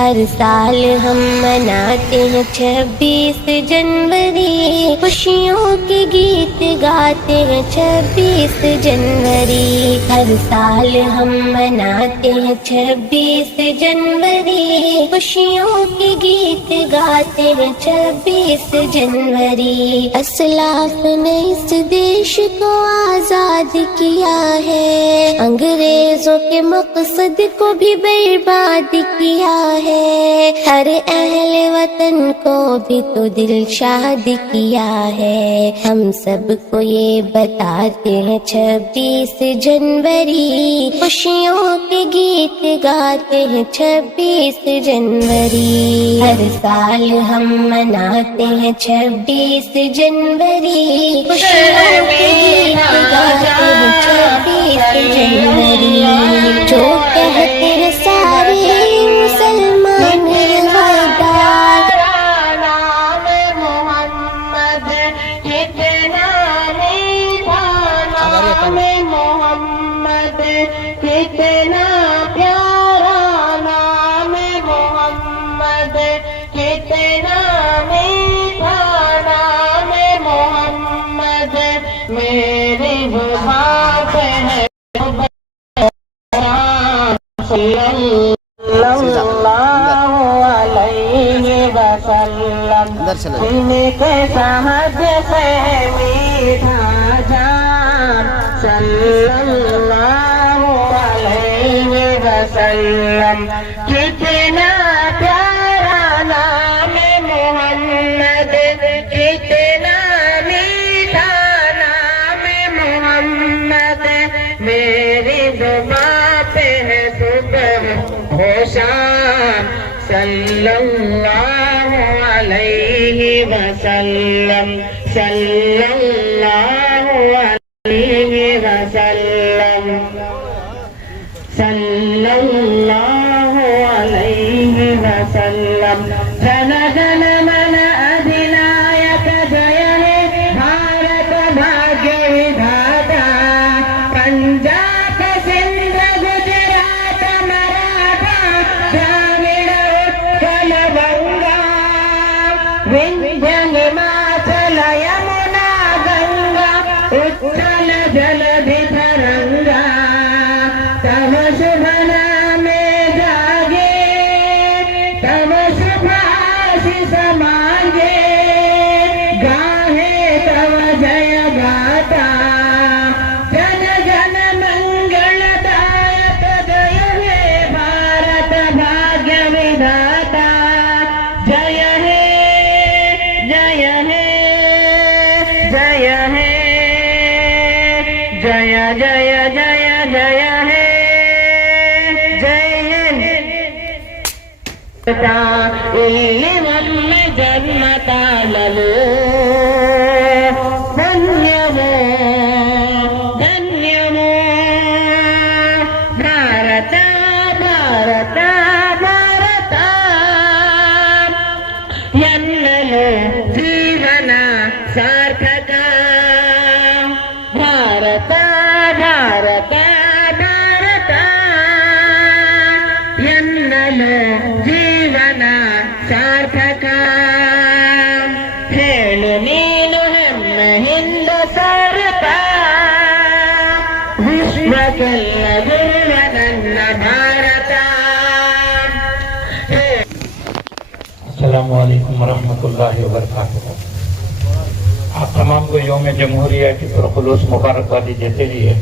ہر سال ہم مناتے ہیں 26 جنوری، خوشیوں کے گیت گاتے ہیں 26 جنوری، ہر سال ہم مناتے ہیں 26 جنوری، خوشیوں کے گیت گاتے ہیں 26 جنوری۔ اسلاف نے اس دیش کو آزاد کیا ہے، انگریزوں کے مقصد کو بھی برباد کیا ہے، ہر اہل وطن کو بھی تو دل شاد کیا ہے۔ ہم سب کو یہ بتاتے ہیں 26 جنوری، خوشیوں کے گیت گاتے ہیں 26 جنوری، ہر سال ہم مناتے ہیں 26 جنوری، خوشیوں کے گیت گاتے ہیں 26 جنوری۔ جو کہتے ہیں سارے مسلمان غدار، نام محمد کتنا میٹھا، نام محمد کتنا پیارا، نام محمد کتنا میٹھا، نام محمد میری زبان پہ ہے صلی اللہ علیہ وسلم، ان کے شہد سے میٹھا جان، صلی اللہ علیہ وسلم، کتنا پیارا نام محمد، کتنا میٹھا نام محمد، میری زبان پہ ہے صبح و شام، صلی اللہ علیہ وسلم، صلی اللہ علیہ وسلم، صلی اللہ علیہ وسلم۔ جن جن من ادھنایک جے ہے بھارت بھاگیہ ودھاتا، پنجاب سندھ گجرات مراٹھا دراوڑ اتکل بنگا، وندھیہ ہماچل یمنا گنگا، اچل جلدھی ترنگا، تب شبھ نام جاگے، تب شبھ آشیش مانگے، گاہے تب جے گاتا، جن جن منگل دایک جے ہے بھارت بھاگیہ ودھاتا، جے ہے جے ہے جے ہے، جے جے جے جے ہے، جے علم جنتا للو ಧನ್ಯವೋ ಧನ್ಯವೋ ಭಾರತ ಭಾರತ ಭಾರತ ಎನ್ನಲು ಜೀವನ ಸಾರ್ಥಕ, ಭಾರತ ಭಾರತ ಭಾರತ ಎನ್ನಲು ಜೀವನ ಸಾರ್ಥಕ, ಹೇಳು ನೀನು ಹೆಮ್ಮೆ ಹಿಂದ ಸಾರತ, ವಿಶ್ವಕ್ಕೆಲ್ಲವಿರುವ ನನ್ನ ಭಾರತ। السلام علیکم ورحمۃ اللہ وبرکاتہ۔ آپ تمام کو یوم جمہوریہ کی پرخلوص مبارکبادی دیتے ہوئے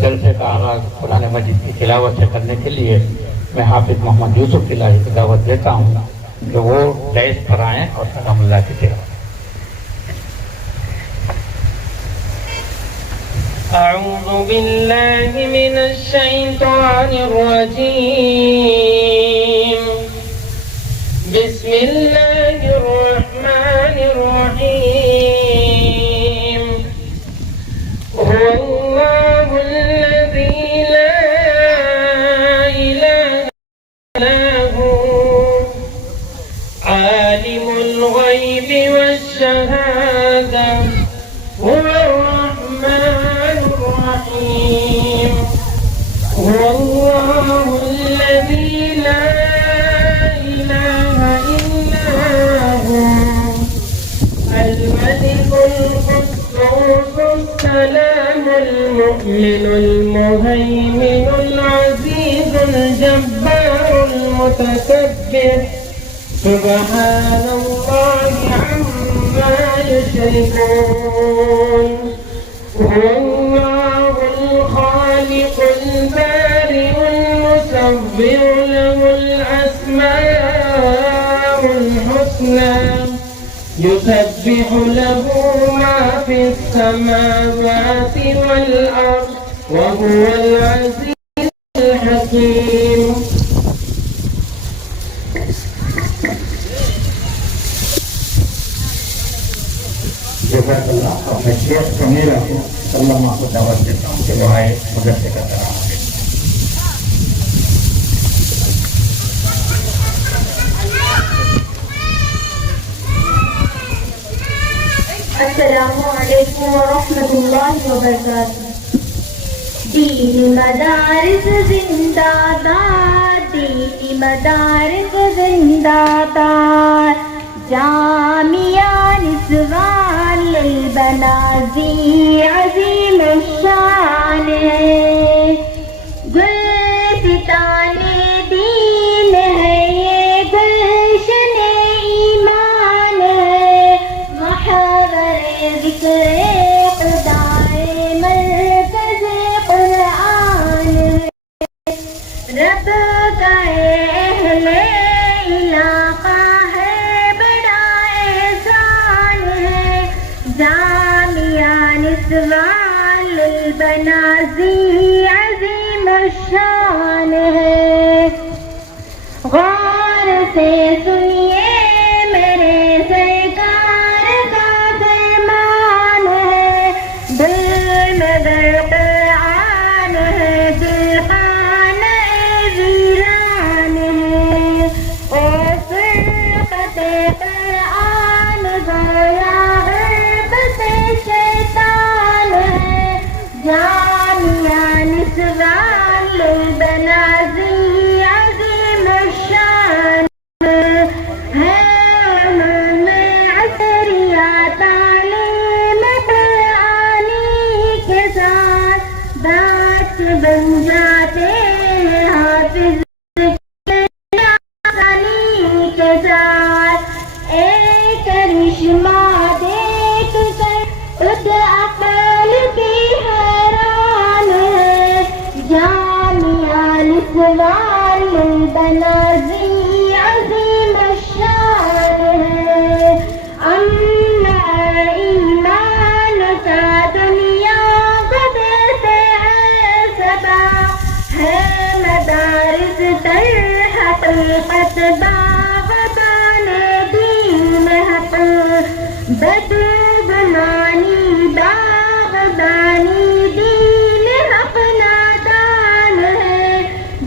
جلسے کا آغاز قرآن مجید کی تلاوت سے کرنے کے لیے میں حافظ محمد یوسف الہی کی دعوت دیتا ہوں کہ وہ ڈائس پر آئیں اور سلام اللہ کی تلاوت۔ اعوذ باللہ من الشیطان الرجیم، بسم اللہ الرحمن الرحیم، هو اللہ الذی لا الہ الا هو، عالم الغیب والشہادہ، هو الرحمن الرحیم، هو اللہ الذی لا القدوس السلام المؤمن المهيمن العزيز الجبار المتكبر سبحان الله عما يشركون هو الله الخالق البارئ المصور له الأسماء الحسنى يسبح له ما في السماوات والأرض وهو العزيز الحكيم. جزاک اللہ. اپنے شیخ سمیرہ کو سلامہ کو دعوت دیتا ہوں کہ وہ آئے مدرسے کا طرح. السلام علیکم ورحمۃ اللہ وبرکاتہ. دین مدارس زندہ باد، دین مدارس زندہ باد. جامعہ نسوان للبنازی عظیم الشان ہے. گلستان دین ہے یہ، گلشن ایمان ہے. محاور ذکر خدائے مرکز قرآن ہے. رب کا اہل علاقہ ہے، بڑا احسان ہے. جامعہ نسوان للبنازی عظیم الشان ہے. غور سے سنیے میرے سرکار کا فرمان ہے. دل میں قرآن ہے، دل خانہ ویران ہے. اور فرقت قرآن گویا غربت شیطان ہے. جامعہ نسوان للبنازی عظیم الشان ہے. عصریہ تعلیم قرآنی کے ساتھ بات بن جاتے ہیں حافظ کے ساتھ. ایک کرشمہ دیکھ کر خود عقل کی حیران ہے. جامعہ نسوان للبنازی عظیم الشان ہے. امن ایمان کا دنیا قدر سے ہے سبا ہے. مدارس در حقیقت باغبان دین حق. بدگمانی باغبانی دین حق نادان ہے.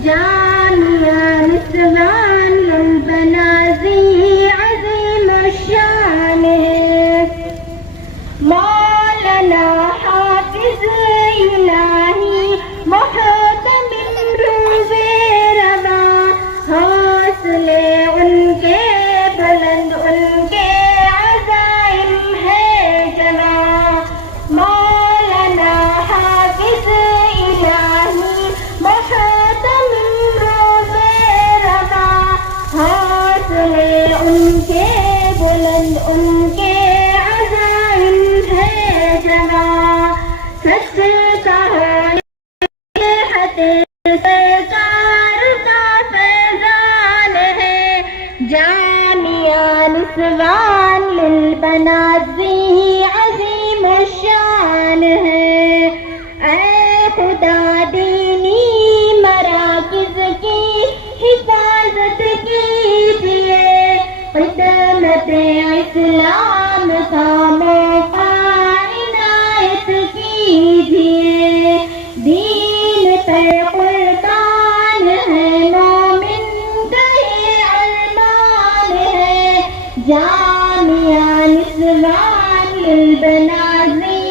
جامعہ نسوان للبنازی عظیم الشان ہے. مولانا حافظ الہی محتم روز رواں، حوصلے ان کے بلند، ان کے عزائم ہے جواں. مولانا حافظ الہی محتم روز رواں، حوصلے ان کے بلند، ان کے عزائم ہے جواں. سچ کہو سرکار کا فیضان ہے. جامعہ نسوان للبنازی عظیم الشان ہے. اے خدا دینی مراکز کی حفاظت کیجیے. خدمت اسلام کا موقع عنایت کیجیے. دین پر قربان ہے مومن کا یہ ارمان ہے. جامعہ نسوان للبنازی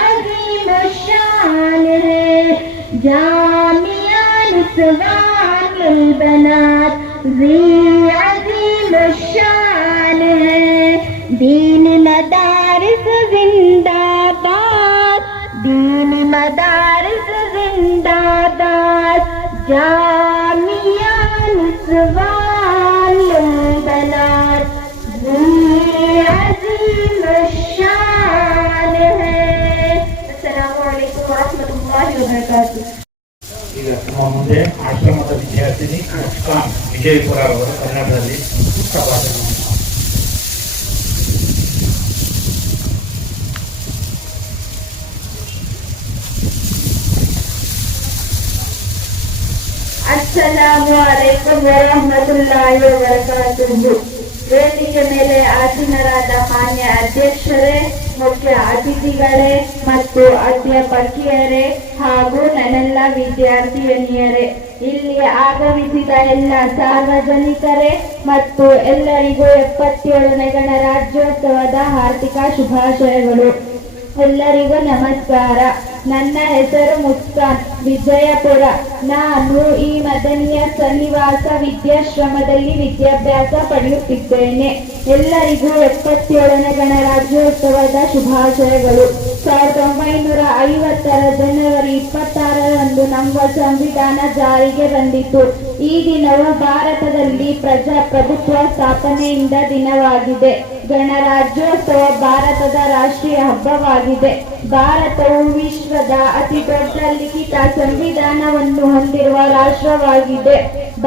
عظیم الشان ہے. جامعہ نسوان للبنازی عظیم الشان ہے. دین مدارس زندہ باد. جامعہ نسوان للبنات عظیم الشان ہے. السلام علیکم ورحمۃ اللہ وبرکاتہ. ಈಗ ನಮ್ಮ ಮುಂದೆ ಆಶ್ರಮದ ವಿದ್ಯಾರ್ಥಿನಿ ಮುಸ್ಕಾನ್ ವಿಜಯಪುರ ಅವರು ಕನ್ನಡದಲ್ಲಿ ಪ್ರಭಾಷಣ. ಅಸ್ಸಲಾಮು ಅಲೈಕುಂ ವರಹಮತುಲ್ಲಾಹಿ ವಬರಕಾತುಹು. ವೇದಿಕೆ ಮೇಲೆ ಆಸೀನರಾದ ಮಾನ್ಯ ಅಧ್ಯಕ್ಷರೇ, ಮುಖ್ಯ ಅತಿಥಿಗಳೇ ಮತ್ತು ಅಧ್ಯಾಪಕಿಯರೇ ಹಾಗೂ ನನ್ನೆಲ್ಲ ವಿದ್ಯಾರ್ಥಿನಿಯರೇ, ಇಲ್ಲಿ ಆಗಮಿಸಿದ ಎಲ್ಲ ಸಾರ್ವಜನಿಕರೇ ಮತ್ತು ಎಲ್ಲರಿಗೂ 77ನೇ ಗಣರಾಜ್ಯೋತ್ಸವದ ಹಾರ್ದಿಕ ಶುಭಾಶಯಗಳು. ಎಲ್ಲರಿಗೂ ನಮಸ್ಕಾರ. ನನ್ನ ಹೆಸರು ಮುಸ್ಕಾನ್, ವಿಜಯಪುರ. ನಾನು ಈ ಮದನಿಯ ಸನ್ನಿವಾಸ ವಿದ್ಯಾಶ್ರಮದಲ್ಲಿ ವಿದ್ಯಾಭ್ಯಾಸ ಪಡೆಯುತ್ತಿದ್ದೇನೆ. ಎಲ್ಲರಿಗೂ 77ನೇ ಗಣರಾಜ್ಯೋತ್ಸವದ ಶುಭಾಶಯಗಳು. 1950 ಜನವರಿ 26ರಂದು ನಮ್ಮ ಸಂವಿಧಾನ ಜಾರಿಗೆ ಬಂದಿತು. ಈ ದಿನವು ಭಾರತದಲ್ಲಿ ಪ್ರಜಾಪ್ರಭುತ್ವ ಸ್ಥಾಪನೆಯಿಂದ ದಿನವಾಗಿದೆ. ಗಣರಾಜ್ಯೋತ್ಸವ ಭಾರತದ ರಾಷ್ಟ್ರೀಯ ಹಬ್ಬವಾಗಿದೆ. ಭಾರತವು ವಿಶ್ವದ ಅತಿ ದೊಡ್ಡ ಲಿಖಿತ ಸಂವಿಧಾನವನ್ನು ಹೊಂದಿರುವ ರಾಷ್ಟ್ರವಾಗಿದೆ.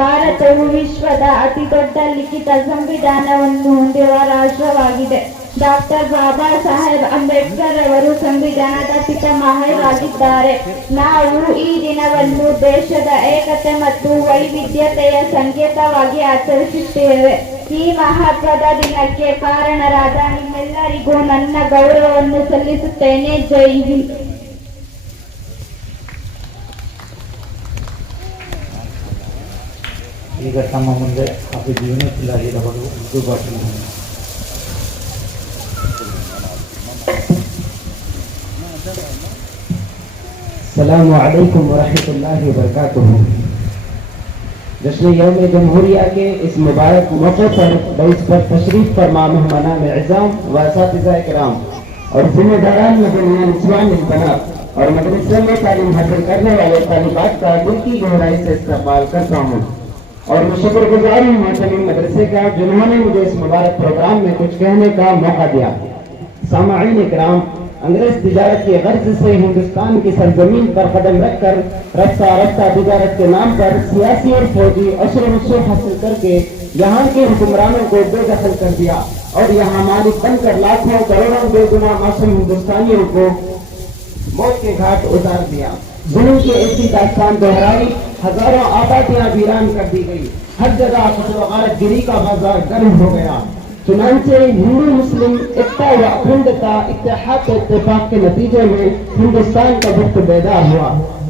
ಭಾರತವು ವಿಶ್ವದ ಅತಿ ದೊಡ್ಡ ಲಿಖಿತ ಸಂವಿಧಾನವನ್ನು ಹೊಂದಿರುವ ರಾಷ್ಟ್ರವಾಗಿದೆ. ಡಾಕ್ಟರ್ ಬಾಬಾ ಸಾಹೇಬ್ ಅಂಬೇಡ್ಕರ್ ಅವರು ಸಂವಿಧಾನದ ಪಿತಾಮಹರಾಗಿದ್ದಾರೆ. ನಾವು ಈ ದಿನವನ್ನು ದೇಶದ ಏಕತೆ ಮತ್ತು ವೈವಿಧ್ಯತೆಯ ಸಂಕೇತವಾಗಿ ಆಚರಿಸುತ್ತೇವೆ. ಈ ಮಹತ್ವದ ದಿನಕ್ಕೆ ಕಾರಣರಾದ ನಿಮ್ಮೆಲ್ಲರಿಗೂ ನನ್ನ ಗೌರವವನ್ನು ಸಲ್ಲಿಸುತ್ತೇನೆ. ಜೈ ಹಿಂದ್. ಈಗ ತಮ್ಮ ಮುಂದೆ ಹಾಫೀಜ್ ಯೂನುಸ್ ಅವರು ಉರ್ದು ಭಾಷಣ. अस्सलामु अलैकुम वरहमतुल्लाहि वबरकातुहू. जश्न यौम जमहूरिया के इस मुबारक मौके पर बैस पर तशरीफ फरमा मेहमानान इज़्ज़ाम व असातिज़ाए किराम और जिम्मेदारान मदनिया निस्वान लिलबनात और मदरसे में तालीम हासिल करने वाले तालिबात का दिल की गहराई से इस्तकबाल करता हूँ और मैं शुक्रगुजार हूँ मोहतरम मदरसे का जिन्होंने मुझे इस मुबारक प्रोग्राम में कुछ कहने का मौका दिया. सामाईन इकराम, अंग्रेज तिजारत के गर्ज से हिंदुस्तान की सरजमीन पर कदम रखकर रफ्ता रफ्ता तिजारत के नाम पर सियासी और फौजी अशर नशर हासिल करके यहाँ के हुक्मरानों को बेदखल कर दिया और यहाँ मालिक बनकर लाखों करोड़ों बेगुनाह मासूम हिंदुस्तानियों को मौत के घाट उतार दिया. जुल्म की ऐसी दास्तान दोहराई, हजारों आबादियां वीरान कर दी गई. हर जगह कत्ल गारत गिरी का बाजार गर्म हो गया. चुनांचे हिंदू मुस्लिम एकता व अखंडता इत्तेहाद इत्तेफाक के नतीजे में हिंदुस्तान का वक्त बेदार हुआ.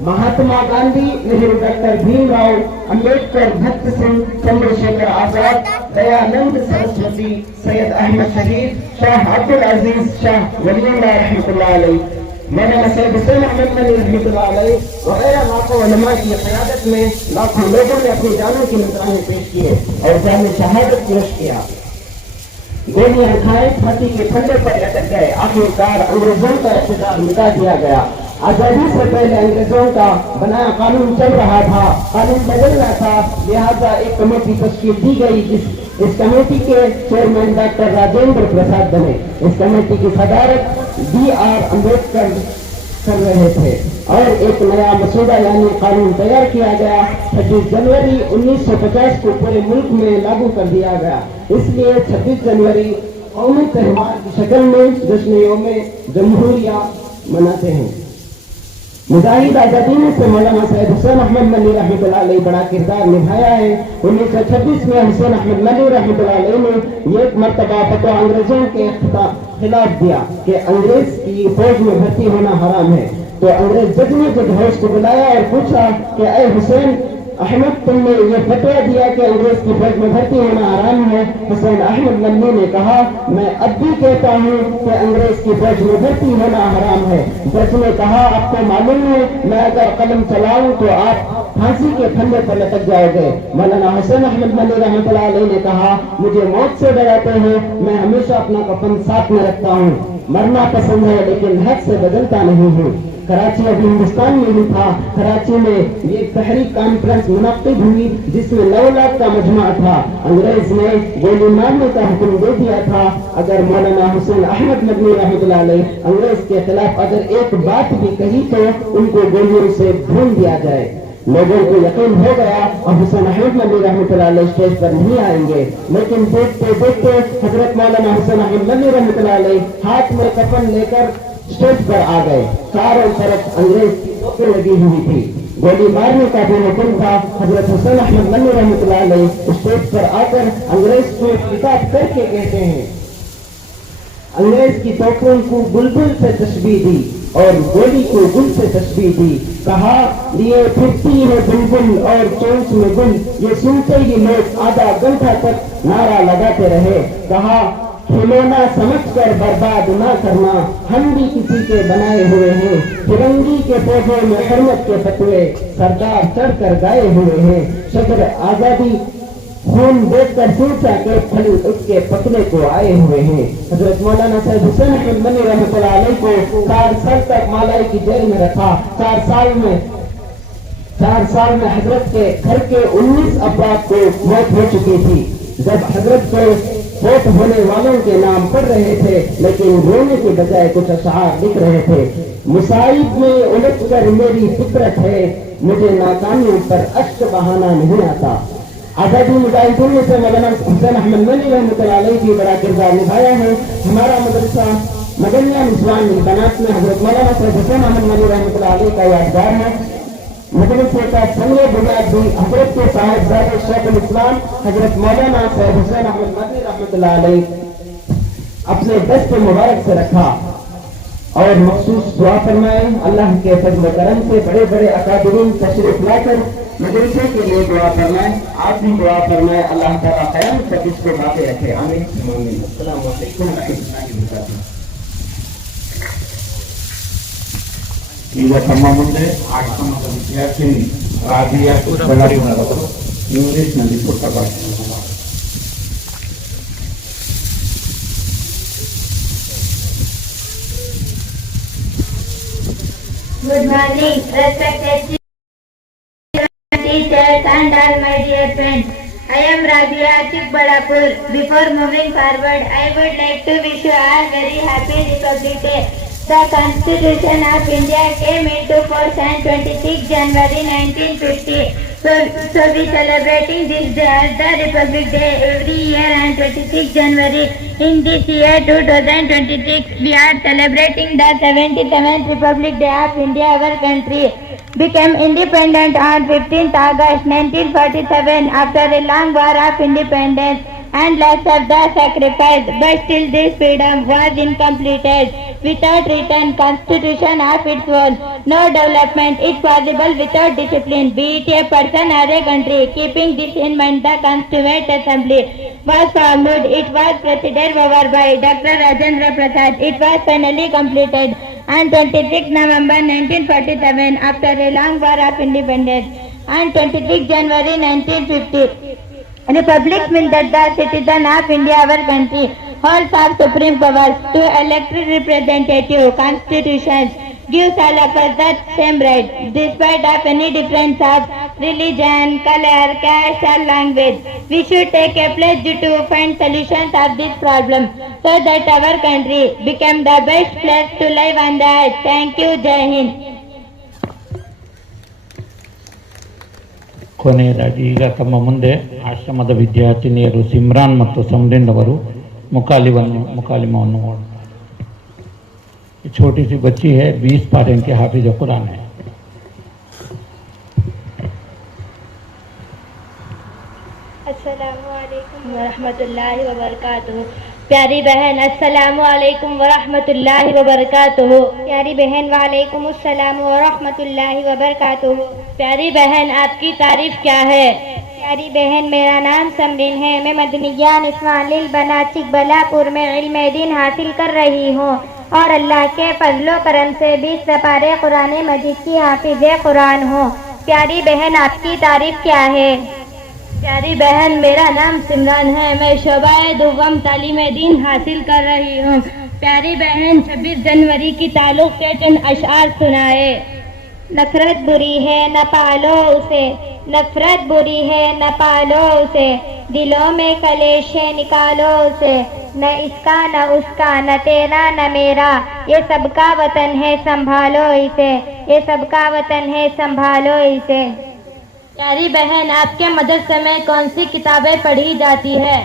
महात्मा गांधी, नेहरू, डॉक्टर भीमराव अंबेडकर, भगत सिंह, चंद्रशेखर आजाद, दयानंद सरस्वती, सैयद अहमद शहीद, शाह अब्दुल अजीज शाह वलीउल्लाह रहमतुल्लाह अलैह, मौलाना सैयद हुसैन अहमद मनी रहमतुल्लाह अलैह वगैरह लाखों उलमा की क़यादत में लाखों लोगों ने अपनी जानों की नजराने पेश किए और जान शहादत पेश किया. गोलियां खाए, फांसी के फंदे पर लटक गए. आखिरकार अंग्रेजों का इक़्तिदार मिटा दिया गया. आजादी से पहले अंग्रेजों का बनाया कानून चल रहा था, कानून बदलना था, लिहाजा एक कमेटी तश्कील दी गई. इस कमेटी के चेयरमैन डॉक्टर राजेंद्र प्रसाद बने. इस कमेटी की सदारत B.R. अम्बेडकर कर रहे थे और एक नया मसूदा यानी कानून तैयार किया गया. 26 जनवरी 1950 को पूरे मुल्क में लागू कर दिया गया. इसलिए 26 जनवरी कौमी त्योहार की शक्ल में जश्न यौम जमहूरिया मनाते हैं. मुजाहिद आजादी से मौलाना सैयद हुसैन अहमद मनी रहमतुल्लाह अलैह बड़ा किरदार निभाया है. 1926 में हुसैन अहमद मनी रहमतुल्लाह अलैह ने एक मर्तबा फतवा अंग्रेजों के खिलाफ दिया कि अंग्रेज की फौज में भर्ती होना हराम है. तो अंग्रेज जज ने जज हाउस को बुलाया और पूछा कि ऐ हुसैन अहमद, तुमने ये फतवा दिया कि अंग्रेज की फौज में भर्ती होना हराम है. हुसैन अहमद मन्नी ने कहा, मैं अब भी कहता हूँ कि अंग्रेज की फौज में भर्ती होना हराम है. जज ने कहा, आपको मालूम है मैं अगर कलम चलाऊं तो आप फांसी के फंदे पर लटक जाओगे. मौलाना हुसैन अहमद मनी रहमतुल्लाह अलैह ने कहा, मुझे मौत से डराते हैं, मैं हमेशा अपना कफन साथ में रखता हूँ. मरना पसंद है लेकिन हक से बदलता नहीं हूँ. कराची अब हिंदुस्तान में ही था। कराची में ये पहली कॉन्फ्रेंस मुनक्किद हुई जिसमें 9 लाख का मजमा था। अंग्रेज ने गोली मारने का हुक्म दे दिया था। अगर मौलाना हुसैन अहमद मदनी रहमतुल्लाह अलैह अंग्रेज के खिलाफ अगर एक बात भी कही तो उनको गोलियों से भून दिया जाए। लोगों को यकीन हो गया और हुसैन अहमद मदनी रहमतुल्लाह अलैह स्टेज पर नहीं आएंगे, लेकिन देखते देखते हजरत मौलाना हुसैन अहमद मदनी रहमतुल्लाह अलैह हाथ में कफन लेकर स्टेज पर आ गए। चारों तरफ अंग्रेज की तोपें लगी हुई थी। गोली मारने का भी हुक्म था। हजरत हुसैन अहमद मदनी रहमतुल्लाह अलैह स्टेज पर आकर अंग्रेज को खिताब करके कहते हैं, अंग्रेज की तोपों को बुलबुल से तशबीह दी और गोली को गुल से तशबीह दी। कहा लिए फिरती है बुलबुल और चोंच में गुल, ये सुनते ही लोग आधा घंटा तक नारा लगाते रहे। कहा खिलौना समझकर बर्बाद ना करना, हम भी किसी के बनाए हुए हैं। फिरंगी के पौधों में हरमत के फतवे सरदार चढ़कर गाए हुए हैं। शजर आजादी खून देखकर सोचा के फल उसके पकने को आए हुए हैं। हजरत मौलाना साहब हुसैन अहमद मदनी रहमतुल्लाह अलैह को 4 साल तक मालाई की जेल में रखा। 4 साल में हजरत के घर के 19 अफराद को मौत हो चुकी थी। जब हजरत को फौत होने वालों के नाम पढ़ रहे थे, लेकिन रोने के बजाय कुछ अशआर लिख रहे थे। मुसाइब में उलझ कर मेरी फितरत है, मुझे नाकामियों पर अश्क बहाना नहीं आता। आजादी मुजाहिदीन में से मौलाना हुसैन अहमद मदनी रहमतुल्लाह अलैह भी बड़ा किरदार निभाया है। हमारा मदरसा मदनिया निस्वान बनात में हजरत मौलाना साहब हुसैन अहमद मदनी रहमतुल्लाह अलैह का यादगार है। मदरसे का संग बुनियाद भी हजरत के साहिबजादे शेखुल इस्लाम हजरत मौलाना साहब हुसैन अहमद मदनी रहमतुल्लाह अलैह अपने दस्त मुबारक से रखा और मखसूस दुआ फरमाए। अल्लाह के फजल करम से बड़े बड़े अकादरीन तशरीफ लाकर मदरसे के लिए दुआ फरमाए। आप भी दुआ फरमाए, अल्लाह ताला क़यामत तक इसको बातें रखे। आमीन आमीन। अस्सलाम वालेकुम व रहमतुल्लाहि व बरकातुहू। ಈಗ ತಮ್ಮ ಮುಂದೆ ಆಶ್ರಮದ ವಿದ್ಯಾರ್ಥಿನಿ ರಾಬಿಯಾ ಬೆಳಗಾವಿಯವರು ಇಂಗ್ಲಿಷ್ನಲ್ಲಿ ಪುಟ್ಟ ಭಾಷಣ. Good morning, respected teachers and all my dear friends. I am Rabia Chikbadapur. Before moving forward, I would like to wish you all very happy Republic Day. The Constitution of India came into force on 26 January 1950. So we celebrating this day as the Republic Day every year on 26 January. In this year 2026, we are celebrating the 77th Republic Day of India. Our country became independent on 15th August 1947 after a long war of independence and lots of the sacrifice, but still this freedom was incompleted without written constitution of its own. No development is possible without discipline, be it a person or a country. Keeping this in mind, the Constituent Assembly was formed. It was presided over by Dr. Rajendra Prasad. It was finally completed on 26 November 1947 after a long war of independence. On 26 January 1950, Republic means that the citizen of India, our country, holds of supreme powers to elect representative constitutions, gives all of us the same rights, despite of any difference of religion, color, caste or language. We should take a pledge to find solutions of this problem so that our country become the best place to live on the earth. Thank you, Jai Hind. ಕೊನೆಯದಾಗಿ ಈಗ ತಮ್ಮ ಮುಂದೆ ಆಶ್ರಮದ ವಿದ್ಯಾರ್ಥಿನಿಯರು ಸಿಮ್ರಾನ್ ಮತ್ತು ಸಮರಿನ್ ಅವರು मुकालिमाವನ್ನು छोटी सी बच्ची है, 20 पारे के हाफिज कुरान है। अस्सलामुअलैकुम वरहमतुल्लाहि वबरकातुहू। प्यारी बहन अस्सलामुअलैकुम वरहमतुल्लाहि वबरकातुहू। प्यारी बहन वालेकुम अस्सलाम वरहमतुल्लाहि वबरकातुहू। प्यारी बहन आपकी तारीफ क्या है? प्यारी बहन मेरा नाम समरीन है, मैं मदनिया निस्वानिल बनात चिकबलापुर में इल्म दीन हासिल कर रही हूँ और अल्लाह के फजलो करम से 20 सपारे कुरान मजीद की हाफिज कुरान हूँ। प्यारी बहन आपकी तारीफ क्या है? प्यारी बहन मेरा नाम सिमरान है, मैं शोबाए दुव्वम तालीम दीन हासिल कर रही हूँ। प्यारी बहन 26 जनवरी की ताल्लुक के चंद अशआर सुनाए। नफरत बुरी है न पालो उसे, नफरत बुरी है न पालो उसे, दिलों में कलेशे निकालो उसे, न इसका न उसका न तेरा न मेरा, ये सबका वतन है संभालो इसे, ये सबका वतन है संभालो इसे। प्यारी बहन, आपके मदरसे में कौन सी किताबें पढ़ी जाती है?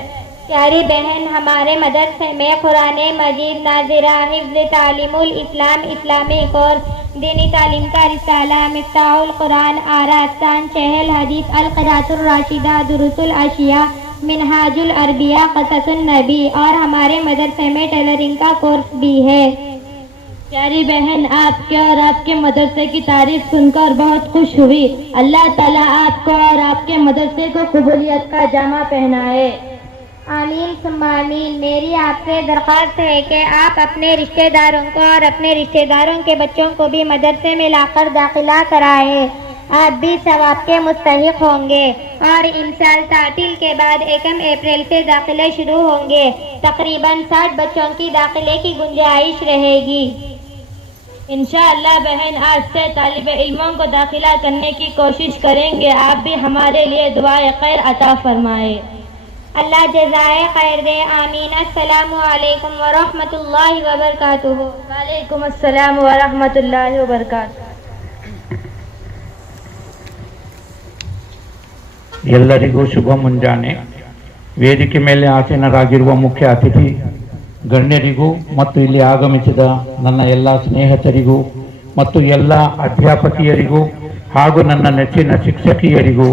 प्यारी बहन, हमारे मदरसे में कुरान मजीद, नाज़िरा, हिफ्ज़ तालीमुल इस्लाम, इस्लामिक और दीनी तालीम का रिसाला, मिफ्ताहुल कुरान, आरास्तान, चहल हदीस, अल क़िराअतुर राशिदा, दुरूसुल अशिया, मिनहाजुल अरबिया, क़ससुन नबी और हमारे मदरसे में टेलरिंग का कोर्स भी है। प्यारी बहन, आपके और आपके मदरसे की तारीफ सुनकर बहुत खुश हुई। अल्लाह ताला आपको और आपके मदरसे को कबूलियत का जामा पहनाए। आमीन सुम्मा आमीन। मेरी आपसे दरख्वास्त है कि आप अपने रिश्तेदारों को और अपने रिश्तेदारों के बच्चों को भी मदरसे में लाकर दाखिला कराएं। आप भी सवाब के मुस्तहिक होंगे और इस साल तातील के बाद 1 अप्रैल से दाखिले शुरू होंगे। तकरीबन 60 बच्चों की दाखिले की गुंजाइश रहेगी। इंशाअल्लाह बहन, आज से तालिब इल्मों को दाखिला करने की कोशिश करेंगे। आप भी हमारे लिए दुआए खैर अता फरमाए। अल्लाह जज़ाए खैर दे। आमीन। अस्सलामु अलैकुम व रहमतुल्लाहि व बरकातुहू। वालेकुम अस्सलाम व रहमतुल्लाहि व बरकातुहू। ಎಲ್ಲರಿಗೂ ಶುಭ ಮುಂಜಾನೆ. ವೇದಿಕೆ ಮೇಲೆ ಆಸೀನರಾಗಿರುವ ಮುಖ್ಯ ಅತಿಥಿ ಗಣ್ಯರಿಗೂ ಮತ್ತು ಇಲ್ಲಿ ಆಗಮಿಸಿದ ನನ್ನ ಎಲ್ಲ ಸ್ನೇಹಿತರಿಗೂ ಮತ್ತು ಎಲ್ಲ ಅಧ್ಯಾಪಕಿಯರಿಗೂ ಹಾಗೂ ನನ್ನ ನೆಚ್ಚಿನ ಶಿಕ್ಷಕಿಯರಿಗೂ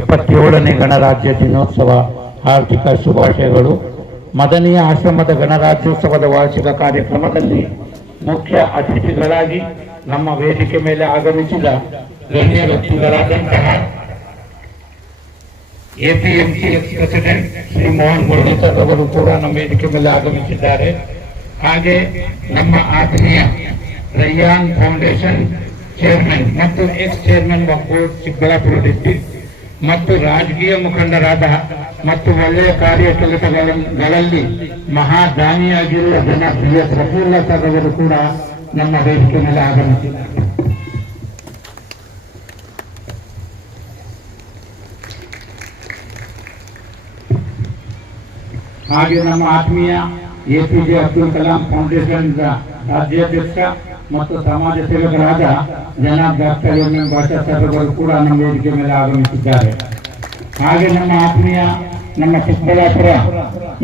77ನೇ ಗಣರಾಜ್ಯ ದಿನೋತ್ಸವ ಹಾರ್ದಿಕ ಶುಭಾಶಯಗಳು. ಮದನಿಯ ಆಶ್ರಮದ ಗಣರಾಜ್ಯೋತ್ಸವದ ವಾರ್ಷಿಕ ಕಾರ್ಯಕ್ರಮದಲ್ಲಿ ಮುಖ್ಯ ಅತಿಥಿಗಳಾಗಿ ನಮ್ಮ ವೇದಿಕೆ ಮೇಲೆ ಆಗಮಿಸಿದ ಗಣ್ಯ ವ್ಯಕ್ತಿಗಳಾದಂತಹ ಎಪಿಎಂಸಿ ಪ್ರೆಸಿಡೆಂಟ್ ಶ್ರೀ ಮೋಹನ್ ಮುರಳೀಧರ್ ಅವರು ಕೂಡ ನಮ್ಮ ವೇದಿಕೆ ಮೇಲೆ ಆಗಮಿಸಿದ್ದಾರೆ. ಹಾಗೆ ನಮ್ಮ ಆತ್ಮೀಯ ರಯ್ಯಾನ್ ಫೌಂಡೇಶನ್ ಚೇರ್ಮನ್ ಮತ್ತು ex chairman of board Chikkaballapur district ಮತ್ತು ರಾಜಕೀಯ ಮುಖಂಡರಾದ ಮತ್ತು ಒಳ್ಳೆಯ ಕಾರ್ಯ ಕೆಲಸಗಳಲ್ಲಿ ಮಹಾದಾನಿಯಾಗಿರುವ ಜನ BS ರಫೀಲ್ಲಾ ಸರ್ ಅವರು ಕೂಡ ನಮ್ಮ ವೇದಿಕೆ ಮೇಲೆ ಆಗಮಿಸಿದ್ದಾರೆ. ಹಾಗೆ ನಮ್ಮ ಆತ್ಮೀಯ APJ ಅಬ್ದುಲ್ ಕಲಾಂ ಫೌಂಡೇಶನ್ ರಾಜ್ಯಾಧ್ಯಕ್ಷ ಮತ್ತು ಸಮಾಜ ಸೇವಕರಾದ ಜನಾಬ್ ಡಾಕ್ಟರ್ MM ಭಾಷಾ ಸರ್ ಅವರು ಕೂಡ ನಮ್ಮ ವೇದಿಕೆ ಮೇಲೆ ಆಗಮಿಸಿದ್ದಾರೆ. ಹಾಗೆ ನಮ್ಮ ಆತ್ಮೀಯ ನಮ್ಮ ಚಿಕ್ಕಬಳ್ಳಾಪುರ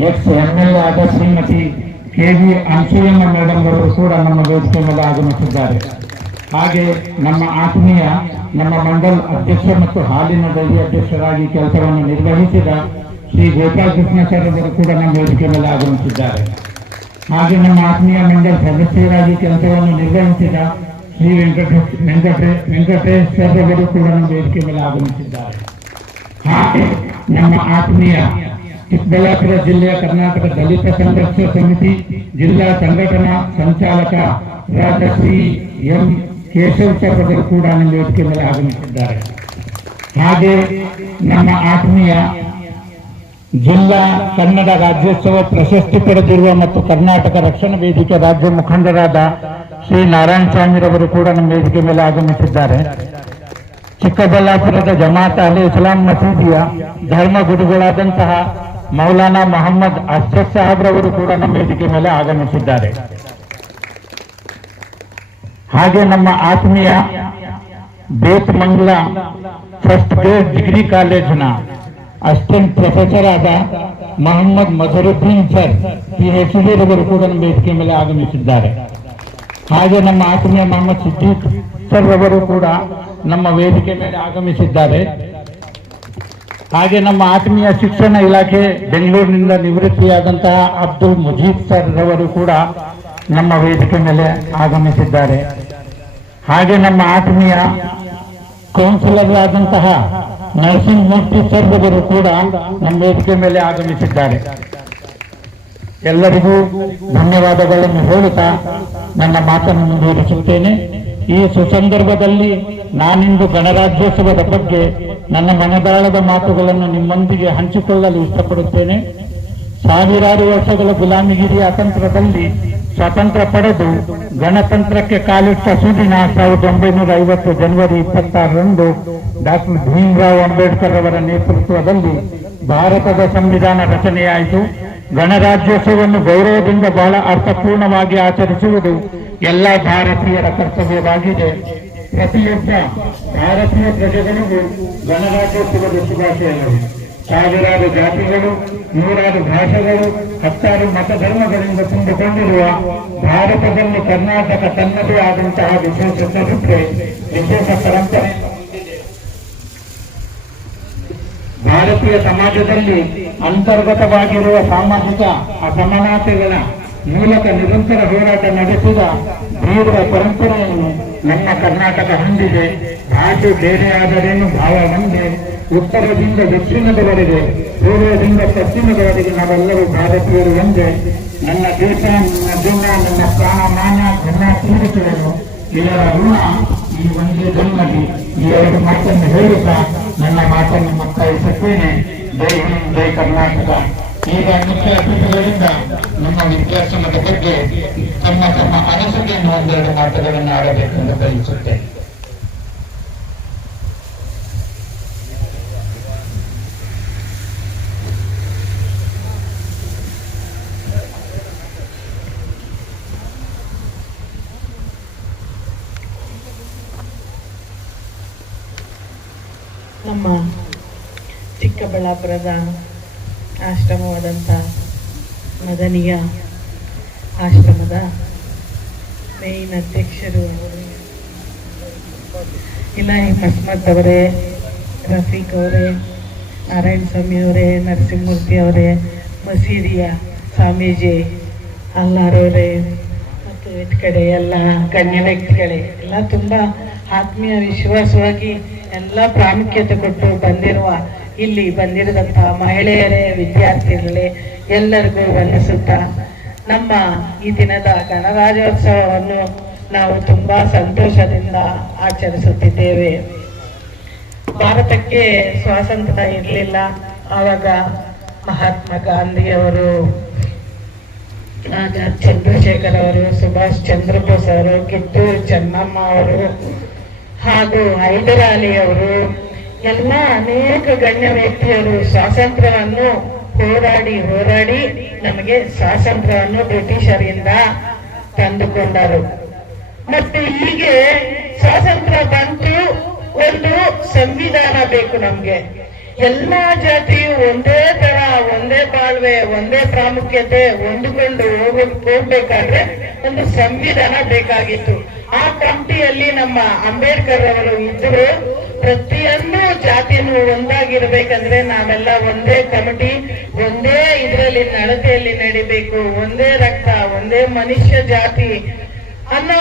ಎಕ್ಸ್ MLA ಆದ ಶ್ರೀಮತಿ KV ಅಂಶುಯಮ್ಮ ಮೇಡಮ್ ಅವರು ಕೂಡ ನಮ್ಮ ವೇದಿಕೆ ಮೇಲೆ ಆಗಮಿಸಿದ್ದಾರೆ. ಹಾಗೆ ನಮ್ಮ ಆತ್ಮೀಯ ನಮ್ಮ ಮಂಡಲ್ ಅಧ್ಯಕ್ಷ ಮತ್ತು ಹಾಲಿನ ಡೈರಿ ಅಧ್ಯಕ್ಷರಾಗಿ ಕೆಲಸವನ್ನು ನಿರ್ವಹಿಸಿದ ಶ್ರೀ ಗೋಪಾಲ್ ಕೃಷ್ಣ ಸರ್ ಅವರು ಕೂಡ ನಮ್ಮ ವೇದಿಕೆ ಮೇಲೆ ಆಗಮಿಸಿದ್ದಾರೆ. ಹಾಗೆ ನಮ್ಮ ಆತ್ಮೀಯ ಮಂಡಲ ಸದಸ್ಯರಾಗಿ ಕೆಲಸವನ್ನು ನಿರ್ವಹಿಸಿದ ಶ್ರೀ ವೆಂಕಟೇಶ್ ಸರ್ ಅವರು ಕೂಡ ನಮ್ಮ ವೇದಿಕೆ ಮೇಲೆ ಆಗಮಿಸಿದ್ದಾರೆ. ಹಾಗೆ ನಮ್ಮ ಆತ್ಮೀಯ ಚಿಕ್ಕಬಳ್ಳಾಪುರ ಜಿಲ್ಲೆಯ ಕರ್ನಾಟಕ ದಲಿತ ಸಂಘರ್ಷ ಸಮಿತಿ ಜಿಲ್ಲಾ ಸಂಘಟನಾ ಸಂಚಾಲಕರಾದ ಶ್ರೀ M ಕೇಶವ್ ಸರ್ ಅವರು ಕೂಡ ನಮ್ಮ ವೇದಿಕೆ ಮೇಲೆ ಆಗಮಿಸಿದ್ದಾರೆ. ಹಾಗೆ ನಮ್ಮ ಆತ್ಮೀಯ ಜಿಲ್ಲಾ ಕನ್ನಡ ರಾಜ್ಯೋತ್ಸವ ಪ್ರಶಸ್ತಿ ಪಡೆದಿರುವ ಮತ್ತು ಕರ್ನಾಟಕ ರಕ್ಷಣಾ ವೇದಿಕೆ ರಾಜ್ಯ ಮುಖಂಡರಾದ ಶ್ರೀ ನಾರಾಯಣ ಸ್ವಾಮಿರವರು ಕೂಡ ನಮ್ಮ ವೇದಿಕೆ ಮೇಲೆ ಆಗಮಿಸಿದ್ದಾರೆ. ಚಿಕ್ಕಬಳ್ಳಾಪುರದ ಜಮಾತ್ ಅಹ್ಲೆ ಇಸ್ಲಾಂ ಮಸೀದಿಯ ಧರ್ಮ ಗುರುಗಳಾದಂತಹ ಮೌಲಾನಾ ಮೊಹಮ್ಮದ್ ಅಶ್ರಫ್ ಸಾಹೇಬ್ರವರು ಕೂಡ ನಮ್ಮ ವೇದಿಕೆ ಮೇಲೆ ಆಗಮಿಸಿದ್ದಾರೆ. ಹಾಗೆ ನಮ್ಮ ಆತ್ಮೀಯ ಬೇತಮಂಗಲ ಫಸ್ಟ್ ಗ್ರೇಡ್ ಡಿಗ್ರಿ ಕಾಲೇಜಿನ ಅಸಿಸ್ಟೆಂಟ್ ಪ್ರೊಫೆಸರ್ ಆದ ಮೊಹಮ್ಮದ್ ಮಜರುದ್ದೀನ್ ಸರ್ PhD ರವರು ಕೂಡ ನಮ್ಮ ವೇದಿಕೆ ಮೇಲೆ ಆಗಮಿಸಿದ್ದಾರೆ. ಹಾಗೆ ನಮ್ಮ ಆತ್ಮೀಯ ಮೊಹಮ್ಮದ್ ಸಿದ್ದೀಕ್ ಸರ್ ಅವರು ಕೂಡ ನಮ್ಮ ವೇದಿಕೆ ಮೇಲೆ ಆಗಮಿಸಿದ್ದಾರೆ. ಹಾಗೆ ನಮ್ಮ ಆತ್ಮೀಯ ಶಿಕ್ಷಣ ಇಲಾಖೆ ಬೆಂಗಳೂರಿನಿಂದ ನಿವೃತ್ತಿಯಾದಂತಹ ಅಬ್ದುಲ್ ಮುಜೀಬ್ ಸರ್ ರವರು ಕೂಡ ನಮ್ಮ ವೇದಿಕೆ ಮೇಲೆ ಆಗಮಿಸಿದ್ದಾರೆ. ಹಾಗೆ ನಮ್ಮ ಆತ್ಮೀಯ ಕೌನ್ಸಿಲರ್ ಆದಂತಹ ನರಸಿಂಹ ಮೂರ್ತಿ ಸರ್ ಅವರು ಕೂಡ ನಮ್ಮ ವೇದಿಕೆ ಮೇಲೆ ಆಗಮಿಸಿದ್ದಾರೆ. ಎಲ್ಲರಿಗೂ ಧನ್ಯವಾದಗಳನ್ನು ಹೇಳುತ್ತಾ ನನ್ನ ಮಾತನ್ನು ಮುಂದುವರಿಸುತ್ತೇನೆ. ಈ ಸುಸಂದರ್ಭದಲ್ಲಿ ನಾನಿಂದು ಗಣರಾಜ್ಯೋತ್ಸವದ ಬಗ್ಗೆ ನನ್ನ ಮನದಾಳದ ಮಾತುಗಳನ್ನು ನಿಮ್ಮೊಂದಿಗೆ ಹಂಚಿಕೊಳ್ಳಲು ಇಷ್ಟಪಡುತ್ತೇನೆ. ಸಾವಿರಾರು ವರ್ಷಗಳ ಗುಲಾಮಿಗಿರಿಯ ಅತಂತ್ರದಲ್ಲಿ ಸ್ವಾತಂತ್ರ್ಯ ಪಡೆದು ಗಣತಂತ್ರಕ್ಕೆ ಕಾಲಿಟ್ಟ ಸುದಿನ 1950 ಜನವರಿ 26ರಂದು ಡಾಕ್ಟರ್ ಭೀಮರಾವ್ ಅಂಬೇಡ್ಕರ್ ಅವರ ನೇತೃತ್ವದಲ್ಲಿ ಭಾರತದ ಸಂವಿಧಾನ ರಚನೆಯಾಯಿತು. ಗಣರಾಜ್ಯೋತ್ಸವವನ್ನು ಗೌರವದಿಂದ ಬಹಳ ಅರ್ಥಪೂರ್ಣವಾಗಿ ಆಚರಿಸುವುದು ಎಲ್ಲ ಭಾರತೀಯರ ಕರ್ತವ್ಯವಾಗಿದೆ. ಪ್ರತಿಯೊಬ್ಬ ಭಾರತೀಯ ಪ್ರಜೆಗಳಿಗೂ ಗಣರಾಜ್ಯೋತ್ಸವದ ಶುಭಾಶಯಗಳು. ಸಾವಿರಾರು ಜಾತಿಗಳು, ನೂರಾರು ಭಾಷೆಗಳು, 10 ಮತಧರ್ಮಗಳಿಂದ ತುಂಬಿಕೊಂಡಿರುವ ಭಾರತದಲ್ಲಿ ಕರ್ನಾಟಕ ತನ್ನದೇ ಆದಂತಹ ವಿಶೇಷ ಚರಿತ್ರೆ, ವಿಶೇಷ ಪರಂಪರೆ ಹೊಂದಿದೆ. ಭಾರತೀಯ ಸಮಾಜದಲ್ಲಿ ಅಂತರ್ಗತವಾಗಿರುವ ಸಾಮಾಜಿಕ ಅಸಮಾನತೆಗಳ ಮೂಲಕ ನಿರಂತರ ಹೋರಾಟ ನಡೆಸಿದ ದೀರ್ಘ ಪರಂಪರೆಯನ್ನು ನಮ್ಮ ಕರ್ನಾಟಕ ಹೊಂದಿದೆ. ಭಾಷೆ ಬೇರೆಯಾದರೇನು, ಭಾವ ಒಂದೇ. ಉತ್ತರದಿಂದ ದಕ್ಷಿಣದವರೆಗೆ, ಪೂರ್ವದಿಂದ ಪಶ್ಚಿಮದವರೆಗೆ ನಾವೆಲ್ಲರೂ ಭಾರತೀಯರು ಒಂದೇ. ನನ್ನ ದೇಶ, ನನ್ನ ಜೀವ, ನನ್ನ ಪ್ರಾಣಮಾನ, ಘನ ತೀರಿಸುವುದು ಇದರ ಋಣ ಈ ಒಂದೇ ಜನ್ಮದಿ. ಈ 2 ಮಾತನ್ನು ಹೇಳುತ್ತಾ ನನ್ನ ಮಾತನ್ನು ಮುಕ್ತಾಯಿಸುತ್ತೇನೆ. ಜೈ ಹಿಂದ್, ಜೈ ಕರ್ನಾಟಕ. ಈಗ ಮುಖ್ಯ ಅತಿಥಿಗಳಿಂದ ನಮ್ಮ ವಿದ್ಯಾಶ್ರಮದ ಬಗ್ಗೆ ತಮ್ಮ ತಮ್ಮ ಅನಿಸಿಕೆಯನ್ನು 1-2 ಮಾತುಗಳನ್ನು ಆಡಬೇಕೆಂದು ಬಯಸುತ್ತೇನೆ. ನಮ್ಮ ಚಿಕ್ಕಬಳ್ಳಾಪುರದ ಆಶ್ರಮವಾದಂಥ ಮದನಿಯ ಆಶ್ರಮದ ಮೇನ್ ಅಧ್ಯಕ್ಷರು ಇಲಾಹಿ ಮಸ್ಮತ್ ಅವರೇ, ರಫೀಕ್ ಅವರೇ, ನಾರಾಯಣ ಸ್ವಾಮಿ ಅವರೇ, ನರಸಿಂಹಮೂರ್ತಿ ಅವರೇ, ಮಸೀದಿಯ ಸ್ವಾಮೀಜಿ ಅಲ್ಲಾರವರೇ ಮತ್ತು ಇಟ್ ಕಡೆ ಎಲ್ಲ ಗಣ್ಯ ವ್ಯಕ್ತಿಗಳೇ, ಎಲ್ಲ ತುಂಬ ಆತ್ಮೀಯ ವಿಶ್ವಾಸವಾಗಿ ಎಲ್ಲ ಪ್ರಾಮುಖ್ಯತೆ ಕೊಟ್ಟು ಇಲ್ಲಿ ಬಂದಿರದಂಥ ಮಹಿಳೆಯರೇ, ವಿದ್ಯಾರ್ಥಿಗಳೇ ಎಲ್ಲರಿಗೂ ವಂದಿಸುತ್ತಾ ನಮ್ಮ ಈ ದಿನದ ಗಣರಾಜ್ಯೋತ್ಸವವನ್ನು ನಾವು ತುಂಬಾ ಸಂತೋಷದಿಂದ ಆಚರಿಸುತ್ತಿದ್ದೇವೆ. ಭಾರತಕ್ಕೆ ಸ್ವಾತಂತ್ರ್ಯ ಇರಲಿಲ್ಲ. ಆವಾಗ ಮಹಾತ್ಮ ಗಾಂಧಿಯವರು, ಚಂದ್ರಶೇಖರ್ ಅವರು, ಸುಭಾಷ್ ಚಂದ್ರ ಬೋಸ್ ಅವರು, ಕಿತ್ತೂರು ಚೆನ್ನಮ್ಮ ಅವರು ಹಾಗೂ ಹೈದರ್ ಅಲಿ ಅವರು ಎಲ್ಲ ಅನೇಕ ಗಣ್ಯ ವ್ಯಕ್ತಿಯರು ಸ್ವಾತಂತ್ರ್ಯವನ್ನು ಹೋರಾಡಿ ನಮಗೆ ಸ್ವಾತಂತ್ರ್ಯವನ್ನು ಬ್ರಿಟಿಷರಿಂದ ತಂದುಕೊಂಡರು. ಮತ್ತೆ ಹೀಗೆ ಸ್ವಾತಂತ್ರ್ಯ ಬಂತು, ಒಂದು ಸಂವಿಧಾನ ಬೇಕು ನಮ್ಗೆ. ಎಲ್ಲಾ ಜಾತಿಯು ಒಂದೇ ತರ, ಒಂದೇ ಬಾಳ್ವೆ, ಒಂದೇ ಪ್ರಾಮುಖ್ಯತೆ ಹೊಂದಿಕೊಂಡು ಹೋಗ್ಬೇಕಾದ್ರೆ ಒಂದು ಸಂವಿಧಾನ ಬೇಕಾಗಿತ್ತು. ಆ ಕಮಿಟಿಯಲ್ಲಿ ನಮ್ಮ ಅಂಬೇಡ್ಕರ್ ಅವರು ಇದ್ರು. ಪ್ರತಿಯೊಂದು ಜಾತಿಯನ್ನು ಒಂದಾಗಿರ್ಬೇಕಂದ್ರೆ ನಾವೆಲ್ಲ ಒಂದೇ ಕಮಿಟಿ, ಒಂದೇ ಇದರಲ್ಲಿ ನಡತೆಯಲ್ಲಿ ನಡಿಬೇಕು, ಒಂದೇ ರಕ್ತ, ಒಂದೇ ಮನುಷ್ಯ ಜಾತಿ ಅನ್ನೋ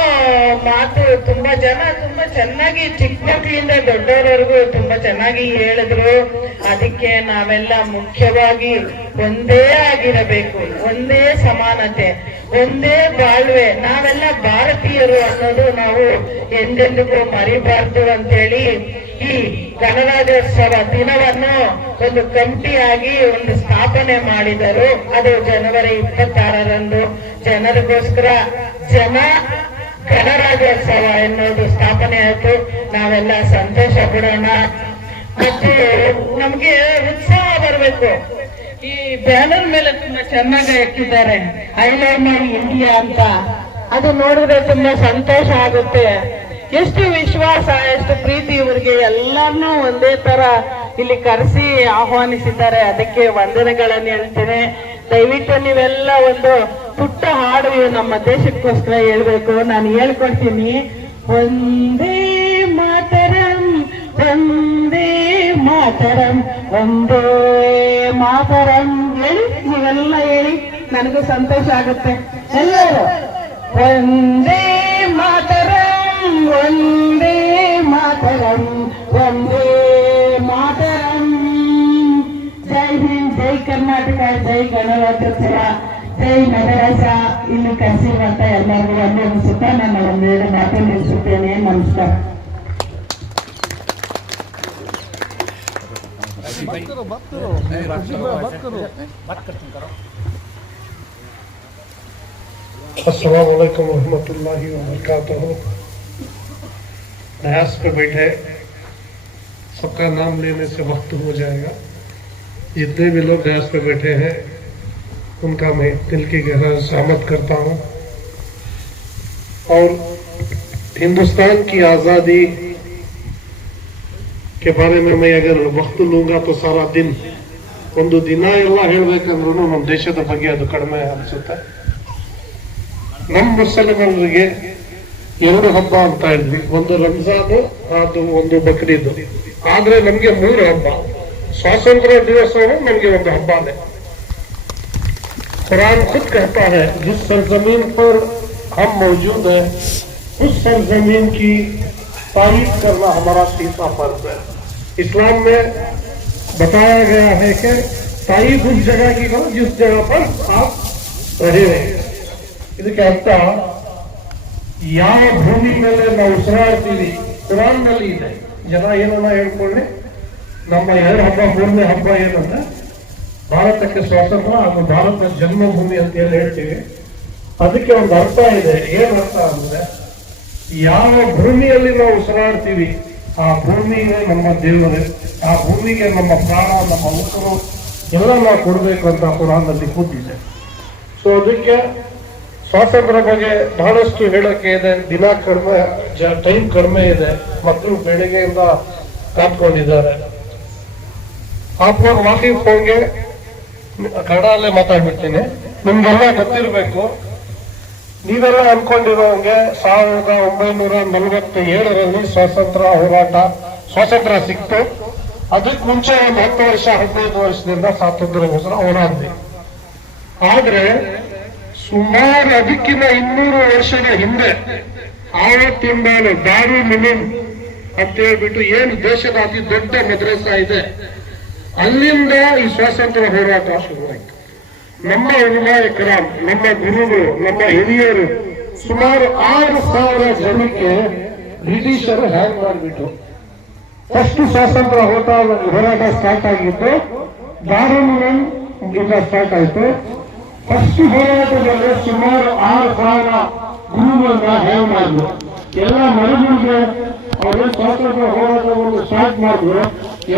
ಮಾತು ತುಂಬಾ ಜನ ತುಂಬಾ ಚೆನ್ನಾಗಿ, ಚಿಕ್ಕ ಮಕ್ಕಳಿಂದ ದೊಡ್ಡವರವರೆಗೂ ತುಂಬಾ ಚೆನ್ನಾಗಿ ಹೇಳಿದ್ರು. ಅದಕ್ಕೆ ನಾವೆಲ್ಲ ಮುಖ್ಯವಾಗಿ ಒಂದೇ ಆಗಿರಬೇಕು, ಒಂದೇ ಸಮಾನತೆ, ಒಂದೇ ಬಾಳ್ವೆ, ನಾವೆಲ್ಲ ಭಾರತೀಯರು ಅನ್ನೋದು ನಾವು ಎಂದೆಂದಿಗೂ ಮರಿಬಾರ್ದು ಅಂತೇಳಿ ಈ ಗಣರಾಜ್ಯೋತ್ಸವ ದಿನವನ್ನು ಒಂದು ಕಮಿಟಿಯಾಗಿ ಒಂದು ಸ್ಥಾಪನೆ ಮಾಡಿದರು. ಅದು ಜನವರಿ 26ರಂದು ಜನರಿಗೋಸ್ಕರ ಗಣರಾಜ್ಯೋತ್ಸವ ಎನ್ನುವುದು ಸ್ಥಾಪನೆ ಆಯಿತು. ನಾವೆಲ್ಲ ಸಂತೋಷ ಪಡೋಣ ಮತ್ತು ನಮ್ಗೆ ಉತ್ಸಾಹ ಬರಬೇಕು. ಈ ಬ್ಯಾನರ್ ಮೇಲೆ ತುಂಬಾ ಚೆನ್ನಾಗಿ ಹಾಕಿದ್ದಾರೆ, ಐ ಲವ್ ಮೈ ಇಂಡಿಯಾ ಅಂತ. ಅದು ನೋಡಿದ್ರೆ ತುಂಬಾ ಸಂತೋಷ ಆಗುತ್ತೆ. ಎಷ್ಟು ವಿಶ್ವಾಸ, ಎಷ್ಟು ಪ್ರೀತಿ ಇವರಿಗೆ. ಎಲ್ಲಾನು ಒಂದೇ ತರ ಇಲ್ಲಿ ಕರೆಸಿ ಆಹ್ವಾನಿಸಿದ್ದಾರೆ. ಅದಕ್ಕೆ ವಂದನೆಗಳನ್ನು ಹೇಳ್ತೇನೆ. ದಯವಿಟ್ಟು ನೀವೆಲ್ಲ ಒಂದು ಪುಟ್ಟ ಹಾಡು ನಮ್ಮ ದೇಶಕ್ಕೋಸ್ಕರ ಹೇಳ್ಬೇಕು. ನಾನು ಹೇಳ್ಕೊಡ್ತೀನಿ. ಒಂದೇ ಮಾತರಂ, ಒಂದೇ ಮಾತರಂ, ಒಂದೇ ಮಾತರಂ ಹೇಳಿ, ನೀವೆಲ್ಲ ಹೇಳಿ, ನನಗೂ ಸಂತೋಷ ಆಗುತ್ತೆ. ಎಲ್ಲರೂ ಒಂದೇ ಮಾತರಂ, ಒಂದೇ ಮಾತರಂ, ಒಂದೇ ಮಾತರಂ. ಜೈ ಹಿಂದ್, ಜೈ ಕರ್ನಾಟಕ, ಜೈ ಗಣರಾಜ್ಯೋತ್ಸವ, ಜೈ ನಗರಾಜ. ಇಲ್ಲಿ ಕರೆಸಿರುವಂತ ಎಲ್ಲರಿಗೂ ವಂದಿಸುತ್ತಾ ನನ್ನ 1-2 ಮಾತು ನಿಲ್ಲಿಸುತ್ತೇನೆ. ನಮಸ್ಕಾರ. अस्सलाम वालेकुम रहमतुल्लाहि व बरकातहू। दयास पे बैठे सबका नाम लेने से वक्त हो जाएगा। जितने भी लोग दयास पे बैठे हैं उनका मैं दिल की गहरा सहमत करता हूँ। और हिंदुस्तान की आज़ादी के बारे में मैं अगर वक्त लूंगा तो सारा दिन ಒಂದು ದಿನ ಎಲ್ಲ ಹೇಳ್ಬೇಕಂದ್ರೂ ನಮ್ಮ ದೇಶದ ಬಗ್ಗೆ ಅದು ಕಡಿಮೆ ಅನ್ಸುತ್ತೆ। ನಮ್ಮ ಮುಸಲ್ಮಾನರಿಗೆ ಎರಡು ಹಬ್ಬ ಅಂತ ಇದ್ವಿ, ಒಂದು ರಂಜಾನ್, ಅದು ಒಂದು ಬಕ್ರೀದ್। ಆದ್ರೆ ನಮ್ಗೆ ಮೂರು ಹಬ್ಬ। स्वातंत्र दिवस नಮಗೆ ಒಂದು ಹಬ್ಬನೇ। कुरान खुद कहता है जिस सरजमीन पर हम मौजूद हैं उस सरजमीन की तारीफ करना हमारा तीसरा फर्ज है। इस्लाम में बताया गया है कि तारीफ उस जगह की करो जिस जगह पर आप रहे हैं। ಇದಕ್ಕೆ ಅರ್ಥ ಯಾವ ಭೂಮಿ ಮೇಲೆ ನಾವು ಉಸಿರಾಡ್ತೀವಿ ಕುರಾನ್ ನಲ್ಲಿ ಇದೆ। ಜನ ಏನನ್ನ ಹೇಳ್ಕೊಳ್ಳಿ, ನಮ್ಮ ಎರಡು ಹಬ್ಬ, ಮೂರನೇ ಹಬ್ಬ ಏನಂದ್ರೆ ಭಾರತಕ್ಕೆ ಸ್ವಾತಂತ್ರ್ಯ ಹಾಗೂ ಭಾರತ ಜನ್ಮಭೂಮಿ ಅಂತ ಹೇಳಿ ಹೇಳ್ತೀವಿ। ಅದಕ್ಕೆ ಒಂದು ಅರ್ಥ ಇದೆ। ಏನ್ ಅರ್ಥ ಅಂದ್ರೆ ಯಾವ ಭೂಮಿಯಲ್ಲಿ ನಾವು ಉಸಿರಾಡ್ತೀವಿ ಆ ಭೂಮಿಗೆ ನಮ್ಮ ದೇವರೇ, ಆ ಭೂಮಿಗೆ ನಮ್ಮ ಪ್ರಾಣ, ನಮ್ಮ ಉಸಿರು ಎಲ್ಲ ನಾವು ಕೊಡಬೇಕು ಅಂತ ಕುರಾನ್ನಲ್ಲಿ ಕೂತಿದೆ। ಸೊ ಅದಕ್ಕೆ ಸ್ವಾತಂತ್ರ್ಯ ಬಗ್ಗೆ ಬಹಳಷ್ಟು ಹೇಳಕ್ಕೆ ಇದೆ। ದಿನ ಕಡಿಮೆ, ಟೈಮ್ ಕಡಿಮೆ ಇದೆ, ಮಕ್ಕಳು ಬೆಳಿಗ್ಗೆಯಿಂದ ಕಾತ್ಕೊಂಡಿದ್ದಾರೆ। आप लोग वाकिफ होंगे, ಕನ್ನಡಲ್ಲೇ ಮಾತಾಡ್ಬಿಡ್ತೀನಿ, ನಿಮ್ಗೆಲ್ಲ ಗೊತ್ತಿರಬೇಕು। ನೀವೆಲ್ಲ ಅನ್ಕೊಂಡಿರೋಂಗೆ 1947ರಲ್ಲಿ ಸ್ವಾತಂತ್ರ್ಯ ಸಿಕ್ತು। ಅದಕ್ಕೆ ಮುಂಚೆ ಒಂದು 10 ವರ್ಷ 15 ವರ್ಷದಿಂದ ಸ್ವಾತಂತ್ರ್ಯಕ್ಕೋಸ್ಕರ ಹೋರಾಡ್ತೀವಿ। ಆದ್ರೆ ಸುಮಾರು ಅದಕ್ಕಿಂತ 200 ವರ್ಷದ ಹಿಂದೆ ಆವತ್ತಿಂದಾನು ದಾರುಲ್ ಉಲೂಮ್ ಅಂತ ಹೇಳ್ಬಿಟ್ಟು ಏನು ದೇಶದ ಅತಿ ದೊಡ್ಡ ಮದ್ರಸಾ ಇದೆ, ಅಲ್ಲಿಂದ ಈ ಸ್ವಾತಂತ್ರ್ಯ ಹೋರಾಟ ಶುರುವಾಯಿತು। ನಮ್ಮ ಉಲಮಾए किराम, ನಮ್ಮ ಗುರುಗಳು, ನಮ್ಮ ಹಿರಿಯರು ಸುಮಾರು 6000 ಜನಕ್ಕೆ ಬ್ರಿಟಿಷರು ಹ್ಯಾಂಗ್ ಮಾಡಿಬಿಟ್ರು। ಫಸ್ಟ್ ಸ್ವಾತಂತ್ರ್ಯ ಹೋರಾಟ ಸ್ಟಾರ್ಟ್ ಆಗಿತ್ತು ದಾರುಲ್ ಉಲೂಮ್ ಇಂದ ಸ್ಟಾರ್ಟ್ ಆಯ್ತು। ಫಸ್ಟ್ ಹೋರಾಟದಲ್ಲಿ ಸುಮಾರು 6000 ಗುರುಗಳನ್ನ ಹ್ಯಾಂಗ್ ಮಾಡಿದ್ರು। ಎಲ್ಲ ಮರುಗಳಿಗೆ ಅವರು ಸ್ವಾತಂತ್ರ್ಯ ಹೋರಾಟವನ್ನು ಸ್ಟಾರ್ಟ್ ಮಾಡಿದ್ರು,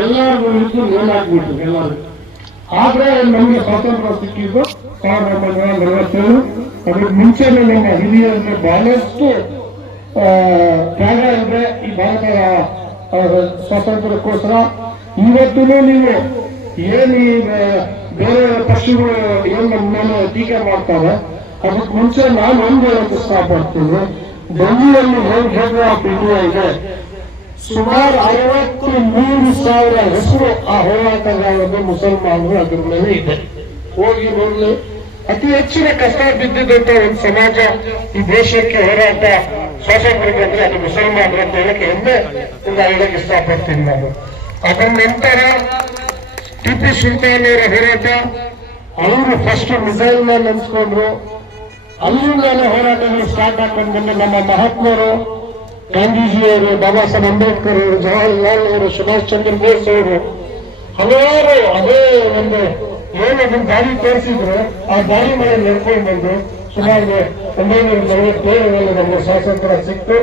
ಎಲ್ಲರಿಗೂ ಇದ್ದು ನೇಲಾಗ್ಬಿಟ್ರು ಎಲ್ಲರೂ। ಆದ್ರೆ ನಮಗೆ ಸ್ವಾತಂತ್ರ್ಯ ಸಿಕ್ಕಿದ್ದು 1947। ಅದ್ರ ಮುಂಚೆನೆ ನಮ್ಮ ಹಿರಿಯರಿಗೆ ಬಹಳಷ್ಟು ತ್ಯಾಗ ಇದೆ ಈ ಭಾರತದ ಸ್ವಾತಂತ್ರ್ಯಕ್ಕೋಸ್ಕರ। ಇವತ್ತೂ ನೀವು ಏನು ಬೇರೆ ಪಕ್ಷಗಳು ಏನು ನಮ್ಮ ಮೇಲೆ ಟೀಕೆ ಮಾಡ್ತಾರೆ, ಅದಕ್ಕೆ ಮುಂಚೆ ನಾನು ಒಂದು ಹೇಳಕ್ಕೆ ಇಷ್ಟಪಡ್ತೀನಿ। ಡೆಲ್ಲಿಯಲ್ಲಿ ಹೇಗೆ ಆಫ್ ಇಂಡಿಯಾ ಇದೆ, ಸುಮಾರು 63,000 ಹೆಸರು ಆ ಹೋರಾಟಗಾರರು ಮುಸಲ್ಮಾನರು ಅದ್ರ ಮೇಲೆ ಇದೆ। ಹೋಗಿ ನೋಡ್ಲಿ, ಅತಿ ಹೆಚ್ಚಿನ ಕಷ್ಟ ಬಿದ್ದಿದ್ದಂತ ಒಂದು ಸಮಾಜ ಈ ದೇಶಕ್ಕೆ ಹೋರಾಟ ಸ್ವಾತಂತ್ರ್ಯ ಬಂದ್ರೆ ಅದು ಮುಸಲ್ಮಾನರು ಅಂತ ಹೇಳಕ್ಕೆ ಹೆಮ್ಮೆ ಹೇಳಕ್ಕೆ ಇಷ್ಟಪಡ್ತೀನಿ ನಾನು। ಅದರ ನಂತರ ಟಿಪ್ಪು ಸುಲ್ತಾನ್ ಅವರ ಹೋರಾಟ, ಅವರು ಫಸ್ಟ್ ಮಿಸೈಲ್ ಮ್ಯಾನ್ ಅನ್ಸ್ಕೊಂಡ್ರು, ಅಲ್ಲಿಂದಾನೆ ಹೋರಾಟಗಳು ಸ್ಟಾರ್ಟ್ ಹಾಕೊಂಡು ಬಂದು ನಮ್ಮ ಮಹಾತ್ಮರು, ಗಾಂಧೀಜಿಯವರು, ಬಾಬಾ ಸಾಹೇಬ್ ಅಂಬೇಡ್ಕರ್ ಅವರು, ಜವಾಹರ್ಲಾಲ್ ಅವರು, ಸುಭಾಷ್ ಚಂದ್ರ ಬೋಸ್ ಅವರು ಹಲವಾರು ಅದೇ ಒಂದು ಏನೊಂದು ದಾರಿ ತೋರಿಸಿದ್ರು, ಆ ದಾರಿ ಮೇಲೆ ನಡ್ಕೊಂಡು ಬಂದು ಸುಮಾರು 1947ರಲ್ಲಿ ನಮಗೆ ಸ್ವಾತಂತ್ರ್ಯ ಸಿಕ್ತು।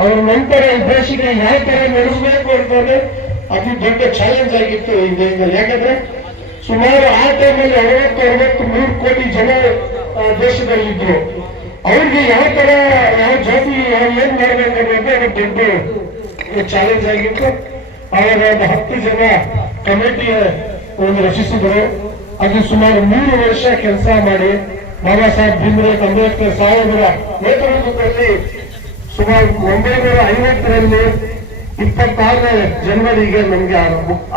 ಅವರ ನಂತರ ಈ ದೇಶಕ್ಕೆ ಯಾವ ತರ ನಡೆಸಬೇಕು ಅಂತಾನೆ ಅತಿ ದೊಡ್ಡ ಚಾಲೆಂಜ್ ಆಗಿತ್ತು ಈ ದೇಶದಲ್ಲಿ। ಯಾಕಂದ್ರೆ ಸುಮಾರು ಆ ಟೈಮಲ್ಲಿ 63 ಕೋಟಿ ಜನ ದೇಶದಲ್ಲಿದ್ರು। ಅವ್ರಿಗೆ ಯಾವ ತರ, ಯಾವ ಜಾತಿ, ಏನ್ ಮಾಡ್ಬೇಕನ್ನೋದು ಅದು ದೊಡ್ಡ ಚಾಲೆಂಜ್ ಆಗಿತ್ತು। ಆವಾಗ ಒಂದು 10 ಜನ ಕಮಿಟಿ ಒಂದು ರಚಿಸಿದ್ರು। ಅದು ಸುಮಾರು 3 ವರ್ಷ ಕೆಲಸ ಮಾಡಿ ಬಾಬಾ ಸಾಹೇಬ್ ಭೀಮ್ರಾವ್ ಅಂಬೇಡ್ಕರ್ ಸಾಹೇಬರ ನೇತೃತ್ವದಲ್ಲಿ ಸುಮಾರು 1950ರಲ್ಲಿ 26 ಜನವರಿಗೆ ನಮ್ಗೆ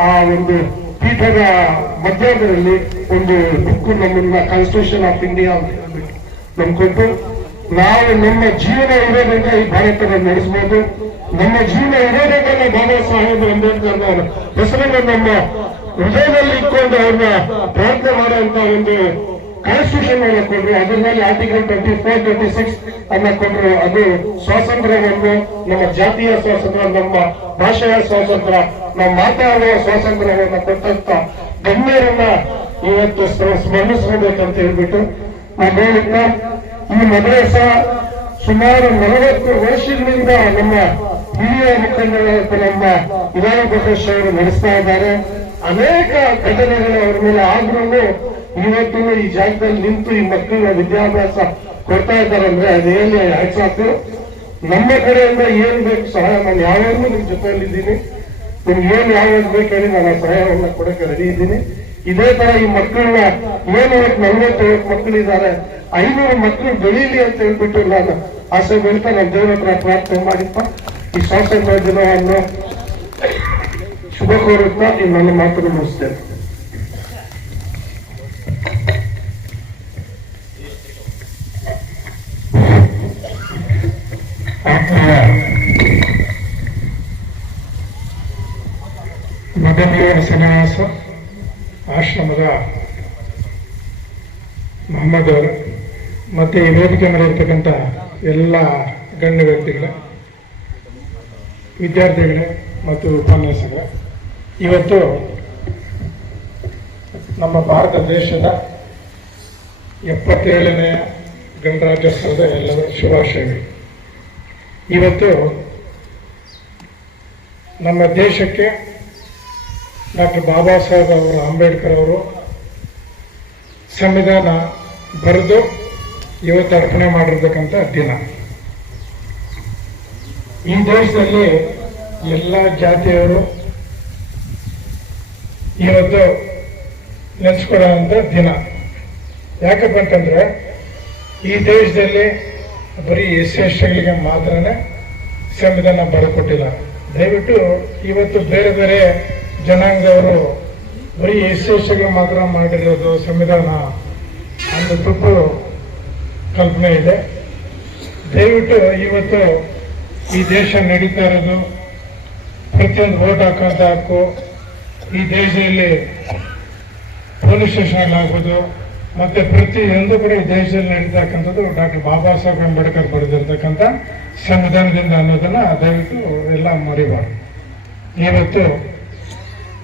ಆ ಒಂದು ಪೀಠದ ಮಧ್ಯದಲ್ಲಿ ಒಂದು ಬುಕ್ ನಮ್ಮನ್ನ ಕಾನ್ಸ್ಟಿಟ್ಯೂಷನ್ ಆಫ್ ಇಂಡಿಯಾ ಅಂತ ಹೇಳ್ಬಿಟ್ಟು ನಮ್ಗೆ ಕೊಟ್ಟು, ನಾವು ನಮ್ಮ ಜೀವನ ಇರೋದ್ರಿಂದ ಈ ಭಾರತನ ನಡೆಸಬಹುದು, ನಮ್ಮ ಜೀವನ ಇರೋದ್ರಿಂದ ಬಾಬಾ ಸಾಹೇಬ್ ಅಂಬೇಡ್ಕರ್ ಅವರ ಹೆಸರನ್ನು ನಮ್ಮ ಹೃದಯದಲ್ಲಿ ಇಟ್ಕೊಂಡು ಅವ್ರನ್ನ ಪ್ರಾರ್ಥನೆ ಮಾಡುವಂತ ಒಂದು ಕಾನ್ಸ್ಟಿಟ್ಯೂಷನ್ ಅನ್ನ ಕೊಟ್ಟರು। ಅದ್ರ ಮೇಲೆ ಆರ್ಟಿಕಲ್ 24, 26 ಅನ್ನ ಕೊಟ್ಟರು। ಅದು ಸ್ವಾತಂತ್ರ್ಯವನ್ನು, ನಮ್ಮ ಜಾತಿಯ ಸ್ವಾತಂತ್ರ್ಯ, ನಮ್ಮ ಭಾಷೆಯ ಸ್ವಾತಂತ್ರ್ಯ, ನಮ್ಮ ಮಾತಾಡುವ ಸ್ವಾತಂತ್ರ್ಯವನ್ನು ಕೊಟ್ಟಂತ ಗಣ್ಯರನ್ನ ಇವತ್ತು ಸ್ಮರಿಸಬೇಕಂತ ಹೇಳ್ಬಿಟ್ಟು ನಾನು ಹೇಳಿದ್ನ ಈ ಮದ್ರಸ ಸುಮಾರು 40 ವರ್ಷಗಳಿಂದ ನಮ್ಮ ಹಿರಿಯ ಮುಖಂಡರಾದ ನಮ್ಮ ಇಮಾಮ್ ಪ್ರಕಾಶ್ ಅವರು ನಡೆಸ್ತಾ ಇದ್ದಾರೆ. ಅನೇಕ ಘಟನೆಗಳು ಅವರ ಮೇಲೆ ಆದ್ರೂ ಇವತ್ತು ಈ ಜಾಗದಲ್ಲಿ ನಿಂತು ಈ ಮಕ್ಕಳಿಗೆ ವಿದ್ಯಾಭ್ಯಾಸ ಕೊಡ್ತಾ ಇದ್ದಾರೆ ಅಂದ್ರೆ ಅದೇನು ಸಾಕು. ನಮ್ಮ ಕಡೆಯಿಂದ ಏನ್ ಬೇಕು ಸಹಾಯ ನಾನು ಯಾವಾಗಲೂ ನಿಮ್ ಜೊತೆಯಲ್ಲಿದ್ದೀನಿ. ನಿಮ್ಗೆ ಏನ್ ಯಾವಾಗ ಬೇಕು ಹೇಳಿ ನಾನು ಸಹಾಯವನ್ನ ಕೊಡಕ್ಕೆ ರೆಡಿ ಇದ್ದೀನಿ. ಇದೇ ತರ ಈ ಮಕ್ಕಳನ್ನ ಏನು 40 ಮಕ್ಕಳಿದ್ದಾರೆ, 500 ಮಕ್ಕಳು ಬೆಳೀಲಿ ಅಂತ ಹೇಳ್ಬಿಟ್ಟು ನಾನು ಆಸೆ ಬೀಳ್ತಾ ನಾನು ದೇವರ ಹತ್ರ ಪ್ರಾರ್ಥನೆ ಮಾಡಿಪ್ಪ ಈ ಸ್ವಾತಂತ್ರ್ಯ ದಿನವನ್ನು ಶುಭ ಕೋರುತ್ತಾ ಈ ನನ್ನ ಮಾತನ್ನು ಮುಗಿಸ್ತೇನೆ. ಮದನೀಯ ಸನ್ಯಾಸ ಆಶ್ರಮದ ಮೊಹಮ್ಮದ್ ಅವರು ಮತ್ತೆ ಈ ವೇದಿಕೆ ಮೇಲೆ ಇರ್ತಕ್ಕಂಥ ಎಲ್ಲ ಗಣ್ಯ ವ್ಯಕ್ತಿಗಳ ವಿದ್ಯಾರ್ಥಿಗಳೇ ಮತ್ತು ಉಪನ್ಯಾಸಕರೇ, ಇವತ್ತು ನಮ್ಮ ಭಾರತ ದೇಶದ 77ನೇ ಗಣರಾಜ್ಯೋತ್ಸವದ ಎಲ್ಲರ ಶುಭಾಶಯಗಳು. ಇವತ್ತು ನಮ್ಮ ದೇಶಕ್ಕೆ ಡಾಕ್ಟರ್ ಬಾಬಾ ಸಾಹೇಬ್ ಅವರು ಅಂಬೇಡ್ಕರ್ ಅವರು ಸಂವಿಧಾನ ಬರೆದು ಇವತ್ತು ಅರ್ಪಣೆ ಮಾಡಿರ್ತಕ್ಕಂಥ ದಿನ. ಈ ದೇಶದಲ್ಲಿ ಎಲ್ಲ ಜಾತಿಯವರು ಇವತ್ತು ನೆನೆಸ್ಕೊಳ್ಳುವಂಥ ದಿನ. ಯಾಕಪ್ಪ ಅಂತಂದ್ರೆ ಈ ದೇಶದಲ್ಲಿ ಬರೀ ಎಸ್ಸಿಗಳಿಗೆ ಮಾತ್ರನೇ ಸಂವಿಧಾನ ಬರೆಕೊಟ್ಟಿಲ್ಲ. ದಯವಿಟ್ಟು ಇವತ್ತು ಬೇರೆ ಬೇರೆ ಜನಾಂಗದವರು ಬರೀ ಎಸ್ಸಿಗೆ ಮಾತ್ರ ಮಾಡಿರೋದು ಸಂವಿಧಾನ ಅನ್ನೋ ತಪ್ಪು ಕಲ್ಪನೆ ಇದೆ. ದಯವಿಟ್ಟು ಇವತ್ತು ಈ ದೇಶ ನಡೀತಾ ಇರೋದು ಪ್ರತಿಯೊಂದು ವೋಟ್ ಹಾಕುವಂತ ಹಕ್ಕು, ಈ ದೇಶದಲ್ಲಿ ಪೊಲೀಸ್ ಸ್ಟೇಷನ್ ಆಗ್ಬೋದು, ಮತ್ತೆ ಪ್ರತಿಯೊಂದು ಕೂಡ ಈ ದೇಶದಲ್ಲಿ ನಡೀತಕ್ಕಂಥದ್ದು ಡಾಕ್ಟರ್ ಬಾಬಾ ಸಾಹೇಬ್ ಅಂಬೇಡ್ಕರ್ ಬರೆದಿರ್ತಕ್ಕಂಥ ಸಂವಿಧಾನದಿಂದ ಅನ್ನೋದನ್ನ ದಯವಿಟ್ಟು ಎಲ್ಲ ಮರಿಬಾರ್ದು. ಇವತ್ತು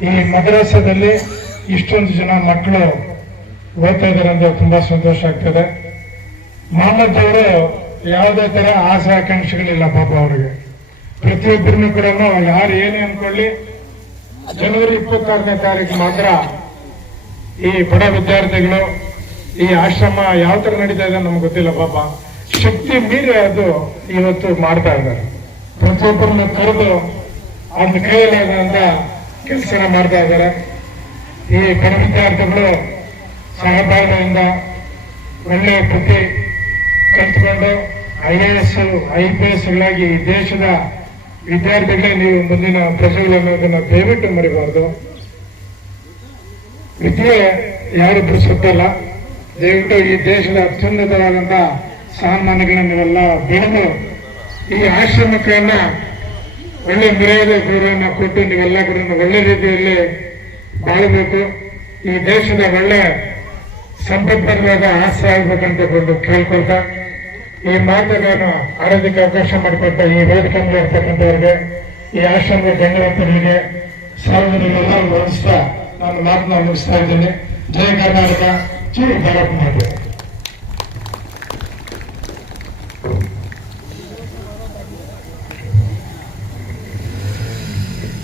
ಈ ಮದ್ರಾಸದಲ್ಲಿ ಇಷ್ಟೊಂದು ಜನ ಮಕ್ಕಳು ಓದ್ತಾ ಇದ್ದಾರೆ ಅಂದ್ರೆ ತುಂಬಾ ಸಂತೋಷ ಆಗ್ತದೆ. ಮೊಹಮ್ಮದ್ ಅವರು ಯಾವುದೇ ತರ ಆಸೆ ಆಕಾಂಕ್ಷೆಗಳಿಲ್ಲ ಪಾಪ ಅವರಿಗೆ. ಪ್ರತಿಯೊಬ್ಬರನ್ನು ಕೂಡ ಯಾರು ಏನೇ ಅನ್ಕೊಳ್ಳಿ, ಜನವರಿ 26ನೇ ತಾರೀಕು ಮಾತ್ರ ಈ ಬಡ ವಿದ್ಯಾರ್ಥಿಗಳು ಈ ಆಶ್ರಮ ಯಾವ ತರ ನಡೀತಾ ಇದೆ ನಮ್ಗೆ ಗೊತ್ತಿಲ್ಲ ಪಾಪ. ಶಕ್ತಿ ಮೀರಿ ಅದು ಇವತ್ತು ಮಾಡ್ತಾ ಇದ್ದಾರೆ. ಪ್ರತಿಯೊಬ್ಬರನ್ನ ಕರೆದು ಅವ್ರ ಕೈಯಲ್ಲಾದಂತ ಕೆಲಸನ ಮಾಡ್ತಾ ಇದ್ದಾರೆ. ಈ ಬಡ ವಿದ್ಯಾರ್ಥಿಗಳು ಸಹಭಾಗಿಯಿಂದ ಒಳ್ಳೆಯ ಬುದ್ಧಿ ಕಲ್ತ್ಕೊಂಡು IAS IPS ಗಳಾಗಿ ಈ ದೇಶದ ವಿದ್ಯಾರ್ಥಿಗಳೇ ನೀವು ಮುಂದಿನ ಪ್ರಜೆಗಳು ಅನ್ನೋದನ್ನ ದಯವಿಟ್ಟು ಮರಿಬಾರ್ದು. ವಿದ್ಯೆ ಯಾರಿಗೂ ಸುತ್ತಲ್ಲ. ದಯವಿಟ್ಟು ಈ ದೇಶದ ಅತ್ಯುನ್ನತವಾದಂತ ಸ್ಥಾನಮಾನಗಳನ್ನ ನೀವೆಲ್ಲ ಬೆಳೆದು ಈ ಆಶ್ರಮಕ್ಕನ್ನ ಒಳ್ಳೆ ಮರ್ಯಾದೆ ಗೌರವನ್ನ ಕೊಟ್ಟು ನೀವೆಲ್ಲ ಕೂಡ ಒಳ್ಳೆ ರೀತಿಯಲ್ಲಿ ಬಾಳಬೇಕು. ಈ ದೇಶದ ಒಳ್ಳೆ ಸಂಪದ್ಭರಿತವಾದ ಆಸೆ ಆಗ್ಬೇಕಂತ ಕೇಳ್ಕೊಳ್ತಾ ಈ ಮಾತುಗಳನ್ನು ಆಡೋದಕ್ಕೆ ಅವಕಾಶ ಮಾಡಿಕೊಟ್ಟ ಈ ವೇದಿಕೆ ಮೇಲೆ ಇರ್ತಕ್ಕಂಥವ್ರಿಗೆ, ಈ ಆಶ್ರಮದ ಗಣ್ಯರಿಗೆ, ಸಾರ್ವಜನಿಕರೆಲ್ಲ ವಂದಿಸ್ತಾ ನಾನು ಮಾತನ್ನ ಮುಗಿಸ್ತಾ ಇದ್ದೀನಿ. ಜಯ ಕರ್ನಾಟಕ, ಜೈ ಭಾರತ್ ಮಾತೆ.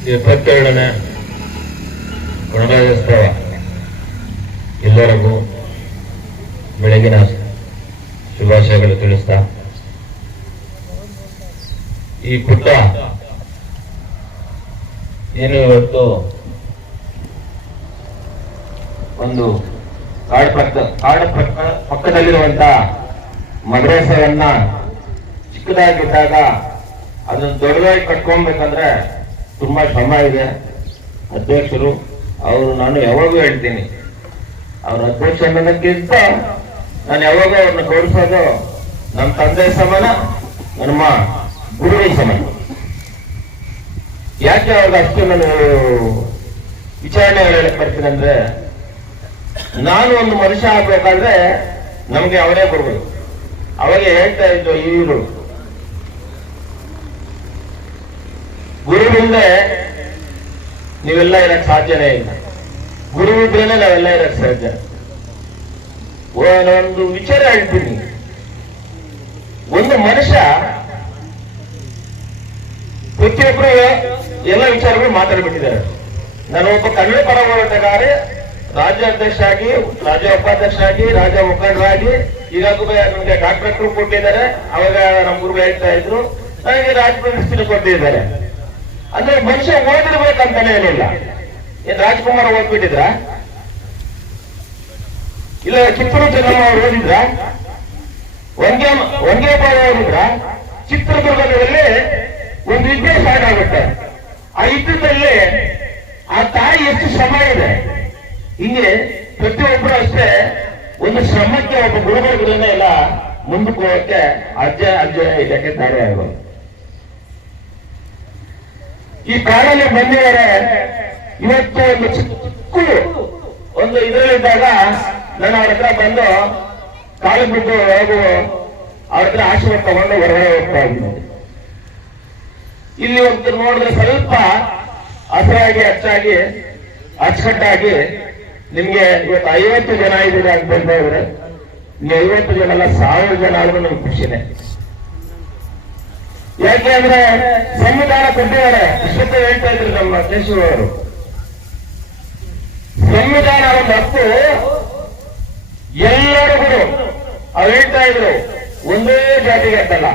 ಈ 72ನೇ ಗಣರಾಜ್ಯೋತ್ಸವ ಎಲ್ಲರಿಗೂ ಬೆಳಗಿನ ಶುಭಾಶಯಗಳು ತಿಳಿಸ್ತಾ, ಈ ಪುಟ್ಟ ಏನು ಇವತ್ತು ಒಂದು ಕಾಡು ಪಕ್ಕದಲ್ಲಿರುವಂತ ಮದ್ರಸವನ್ನ ಚಿಕ್ಕದಾಗಿದ್ದಾಗ ಅದನ್ನು ದೊಡ್ಡದಾಗಿ ಕಟ್ಕೊಳ್ಬೇಕಂದ್ರೆ ತುಂಬಾ ಶ್ರಮ ಇದೆ. ಅಧ್ಯಕ್ಷರು ಅವರು, ನಾನು ಯಾವಾಗೂ ಹೇಳ್ತೀನಿ, ಅವ್ರ ಅಧ್ಯಕ್ಷ ಅನ್ನೋದಕ್ಕಿಂತ ನಾನು ಯಾವಾಗ ಅವ್ರನ್ನ ಗೌರವಿಸೋದು ನಮ್ಮ ತಂದೆ ಸಮಾನ, ನಮ್ಮ ಗುರುಗಳ ಸಮಾನ. ಯಾಕೆ ಅವಾಗ ಅಷ್ಟು ನಾನು ವಿಚಾರಣೆ ಹೇಳಕ್ ಬರ್ತೀನಿ ಅಂದ್ರೆ, ನಾನು ಒಂದು ಮನುಷ್ಯ ಆಗ್ಬೇಕಾದ್ರೆ ನಮ್ಗೆ ಅವರೇ ಗುರುಗಳು. ಅವಾಗ ಹೇಳ್ತಾ ಇದ್ರು ಇವರು, ಗುರುವಿಂದೆ ನೀವೆಲ್ಲ ಇರಕ್ ಸಾಧ್ಯನೇ ಇಲ್ಲ, ಗುರು ಇದ್ರೇನೆ ನಾವೆಲ್ಲ ಇರಕ್ ಸಾಧ್ಯ. ನಾನೊಂದು ವಿಚಾರ ಹೇಳ್ತೀನಿ, ಒಂದು ಮನುಷ್ಯ ಪ್ರತಿಯೊಬ್ಬರು ಎಲ್ಲ ವಿಚಾರಗಳು ಮಾತಾಡ್ಬಿಟ್ಟಿದ್ದಾರೆ. ನಾನು ಒಬ್ಬ ಕನ್ನಡ ಪರ ಹೋರಾಟಗಾರ, ರಾಜ್ಯಾಧ್ಯಕ್ಷ ಆಗಿ, ರಾಜ್ಯ ಉಪಾಧ್ಯಕ್ಷ ಆಗಿ, ರಾಜ್ಯ ಮುಖಂಡರಾಗಿ, ಈಗಾಗೂ ನಮಗೆ ಡಾಕ್ಟರೇಟ್ ಕೊಟ್ಟಿದ್ದಾರೆ. ಅವಾಗ ನಮ್ಮ ಗುರುಗಳು ಹೇಳ್ತಾ ಇದ್ರು ನನಗೆ ರಾಜ್ಯ ಪ್ರಶಸ್ತಿ ಕೊಟ್ಟಿದ್ದಾರೆ. ಅಂದ್ರೆ ಮನುಷ್ಯ ಓದಿರ್ಬೇಕಂತಾನೆ ಏನಿಲ್ಲ. ಏನ್ ರಾಜ್ಕುಮಾರ್ ಓದ್ಬಿಟ್ಟಿದ್ರ, ಇಲ್ಲ ಕಿತ್ತೂರು ಚೆನ್ನಮ್ಮ ಅವ್ರು ಓದಿದ್ರ, ವಂಗೇಪಾಳ ಓದಿದ್ರ? ಚಿತ್ರದುರ್ಗದಲ್ಲಿ ಒಂದು ಯುದ್ಧ ಸ್ಟಾರ್ಟ್ ಆಗುತ್ತೆ. ಆ ಯುದ್ಧದಲ್ಲಿ ಆ ತಾಯಿ ಎಷ್ಟು ಶ್ರಮ ಇದೆ. ಹಿಂಗೆ ಪ್ರತಿಯೊಬ್ಬರು ಅಷ್ಟೇ ಒಂದು ಶ್ರಮಕ್ಕೆ ಒಬ್ಬ ಗುರುಗಳಿಂದ ಎಲ್ಲ ಮುಂದಕ್ಕೆ ಹೋಗಕ್ಕೆ ಅಜ್ಜ ಇದಕ್ಕೆ ದಾರಿ ಆಗೋದು. ಈ ಕಾಲಲ್ಲಿ ಬಂದಿದ್ದಾರೆ. ಇವತ್ತು ಒಂದು ಚಿಕ್ಕ ಒಂದು ಇದರಲ್ಲಿದ್ದಾಗ ನಾನು ಅವ್ರ ಹತ್ರ ಬಂದು ಕಾಲು ಬಿದ್ದು ಹೋಗು ಅವ್ರ ಹತ್ರ ಆಶೀರ್ವಾದ ತಗೊಂಡು ಹೊರಗಡೆ ಹೋಗ್ತಾ ಇದ್ದೀನಿ. ಇಲ್ಲಿ ಒಂದು ನೋಡಿದ್ರೆ ಸ್ವಲ್ಪ ಹಸಿರಾಗಿ ಅಚ್ಚಾಗಿ ಅಚ್ಚುಕಟ್ಟಾಗಿ ನಿಮ್ಗೆ ಇವತ್ತು 50 ಜನ ಇದ್ದೀರಿ ಅಂತ ಹೇಳ್ತಾ ಇದ್ರೆ, ನೀವು 50 ಜನ ಅಲ್ಲ 1000 ಜನ ಆದ್ರೂ ನಮ್ಗೆ ಖುಷಿನೇ. ಯಾಕೆ ಅಂದ್ರೆ ಸಂವಿಧಾನ ಕೊಟ್ಟಿದ್ದಾರೆ. ಇಷ್ಟೊತ್ತು ಹೇಳ್ತಾ ಇದ್ರು ನಮ್ಮ ಕೇಶವ ಅವರು, ಸಂವಿಧಾನ ಒಂದು ಹಕ್ಕು ಎಲ್ಲರಿಗೂ. ಅವ್ರು ಹೇಳ್ತಾ ಇದ್ರು ಒಂದೇ ಜಾತಿಗೆ ಅಂತಲ್ಲ,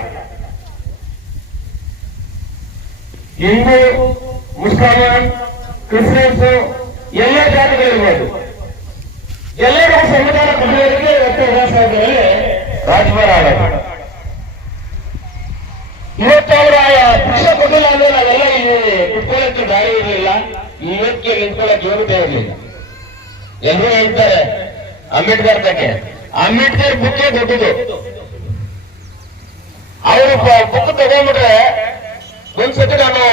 ಹಿಂದೂ, ಮುಸಲ್ಮಾನ್, ಕ್ರಿಶ್ಚಿಯನ್ಸ್ ಎಲ್ಲ ಜಾತಿಗಳಿರ್ಬೋದು, ಎಲ್ಲರಿಗೂ ಸಂವಿಧಾನ ಕೊಟ್ಟಿರೋರಿಗೆ ಇವತ್ತು ವಿಧಾನಸಭೆಯಲ್ಲಿ ರಾಜ್ಯಪಾಲ ಆಡೋದು. ಇವತ್ತು ಅವರ ಪಕ್ಷ ಕೊಟ್ಟಿಲ್ಲ ಅಂದ್ರೆ ನಾವೆಲ್ಲ ಇಲ್ಲಿ ಕುತ್ಕೊಳ್ಳಕ್ಕೆ ದಾರಿ ಇರಲಿಲ್ಲ, ಈ ವೇದಿಕೆಯಲ್ಲಿ ನಿಂತ್ಕೊಳ್ಳಕ್ಕೆ ಯೋಗ್ಯತೆ ಇರಲಿಲ್ಲ. ಎಲ್ಲರೂ ಹೇಳ್ತಾರೆ ಅಂಬೇಡ್ಕರ್ ಬಗ್ಗೆ. ಅಂಬೇಡ್ಕರ್ ಬುಕ್ಕೇ ದೊಡ್ಡದು. ಅವರು ಬುಕ್ ತಗೊಂಡ್ಬಿಟ್ರೆ ಒಂದ್ಸತಿ ನಾನು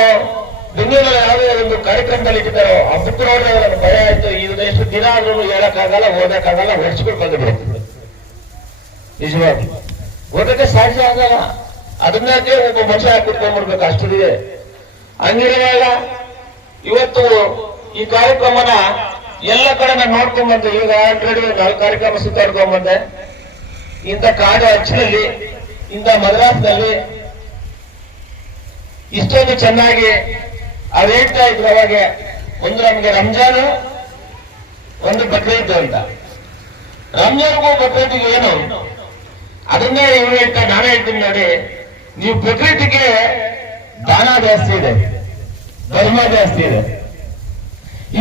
ಬೆಂಗಳೂರಲ್ಲಿ ಯಾವುದೇ ಒಂದು ಕಾರ್ಯಕ್ರಮದಲ್ಲಿ ಇಟ್ಟಿದ್ದಾರೋ ಆ ಬುಕ್ ನೋಡಿದ್ರೆ ನನಗೆ ಭಯ ಆಯ್ತು. ಇದು ಎಷ್ಟು ದಿನ ಆದ್ರೂ ಹೇಳಕ್ಕಾಗಲ್ಲ, ಓದಕ್ಕಾಗಲ್ಲ, ಹೊಡ್ಸ್ಬಿಟ್ಟು ಬಂದು ಬಿಡುತ್ತೆ. ನಿಜವಾಗಿ ಓದಕ್ಕೆ ಸಾಧ್ಯ ಆಗಲ್ಲ. ಅದನ್ನಾಕೆ ಒಬ್ಬ ಮನುಷ್ಯ ಕುತ್ಕೊಂಡ್ಬಿಡ್ಬೇಕು, ಅಷ್ಟಿದೆ. ಹಂಗಿರುವಾಗ ಇವತ್ತು ಈ ಕಾರ್ಯಕ್ರಮನ ಎಲ್ಲ ಕಡೆ ನಾನು ನೋಡ್ಕೊಂಡ್ಬಂದೆ. ಈಗ ಆಲ್ರೆಡಿ 4 ಕಾರ್ಯಕ್ರಮ ಸುತ್ತಾಡ್ಕೊಂಡ್ಬಂದೆ. ಇಂಥ ಕಾಡು ಅಚ್ಚಿನಲ್ಲಿ, ಇಂಥ ಮದ್ರಾಸ್ನಲ್ಲಿ ಇಷ್ಟೊಂದು ಚೆನ್ನಾಗಿ ಅವ್ರು ಹೇಳ್ತಾ ಇದ್ರು. ಅವಾಗ ಒಂದು ನಮ್ಗೆ ರಂಜಾನು, ಒಂದು ಬಕ್ರೀದ್ ಅಂತ. ರಂಜಾನ್ಗೂ ಬಕ್ರೀದ್ಗೂ ಏನು ಅದನ್ನೇ ಇವ್ರು ಹೇಳ್ತಾ, ನಾನೇ ಹೇಳ್ತೀನಿ ನೋಡಿ, ನೀವು ಬಕ್ರೀದ್ಗೆ ದಾನ ಜಾಸ್ತಿ ಇದೆ, ಧರ್ಮ ಜಾಸ್ತಿ ಇದೆ.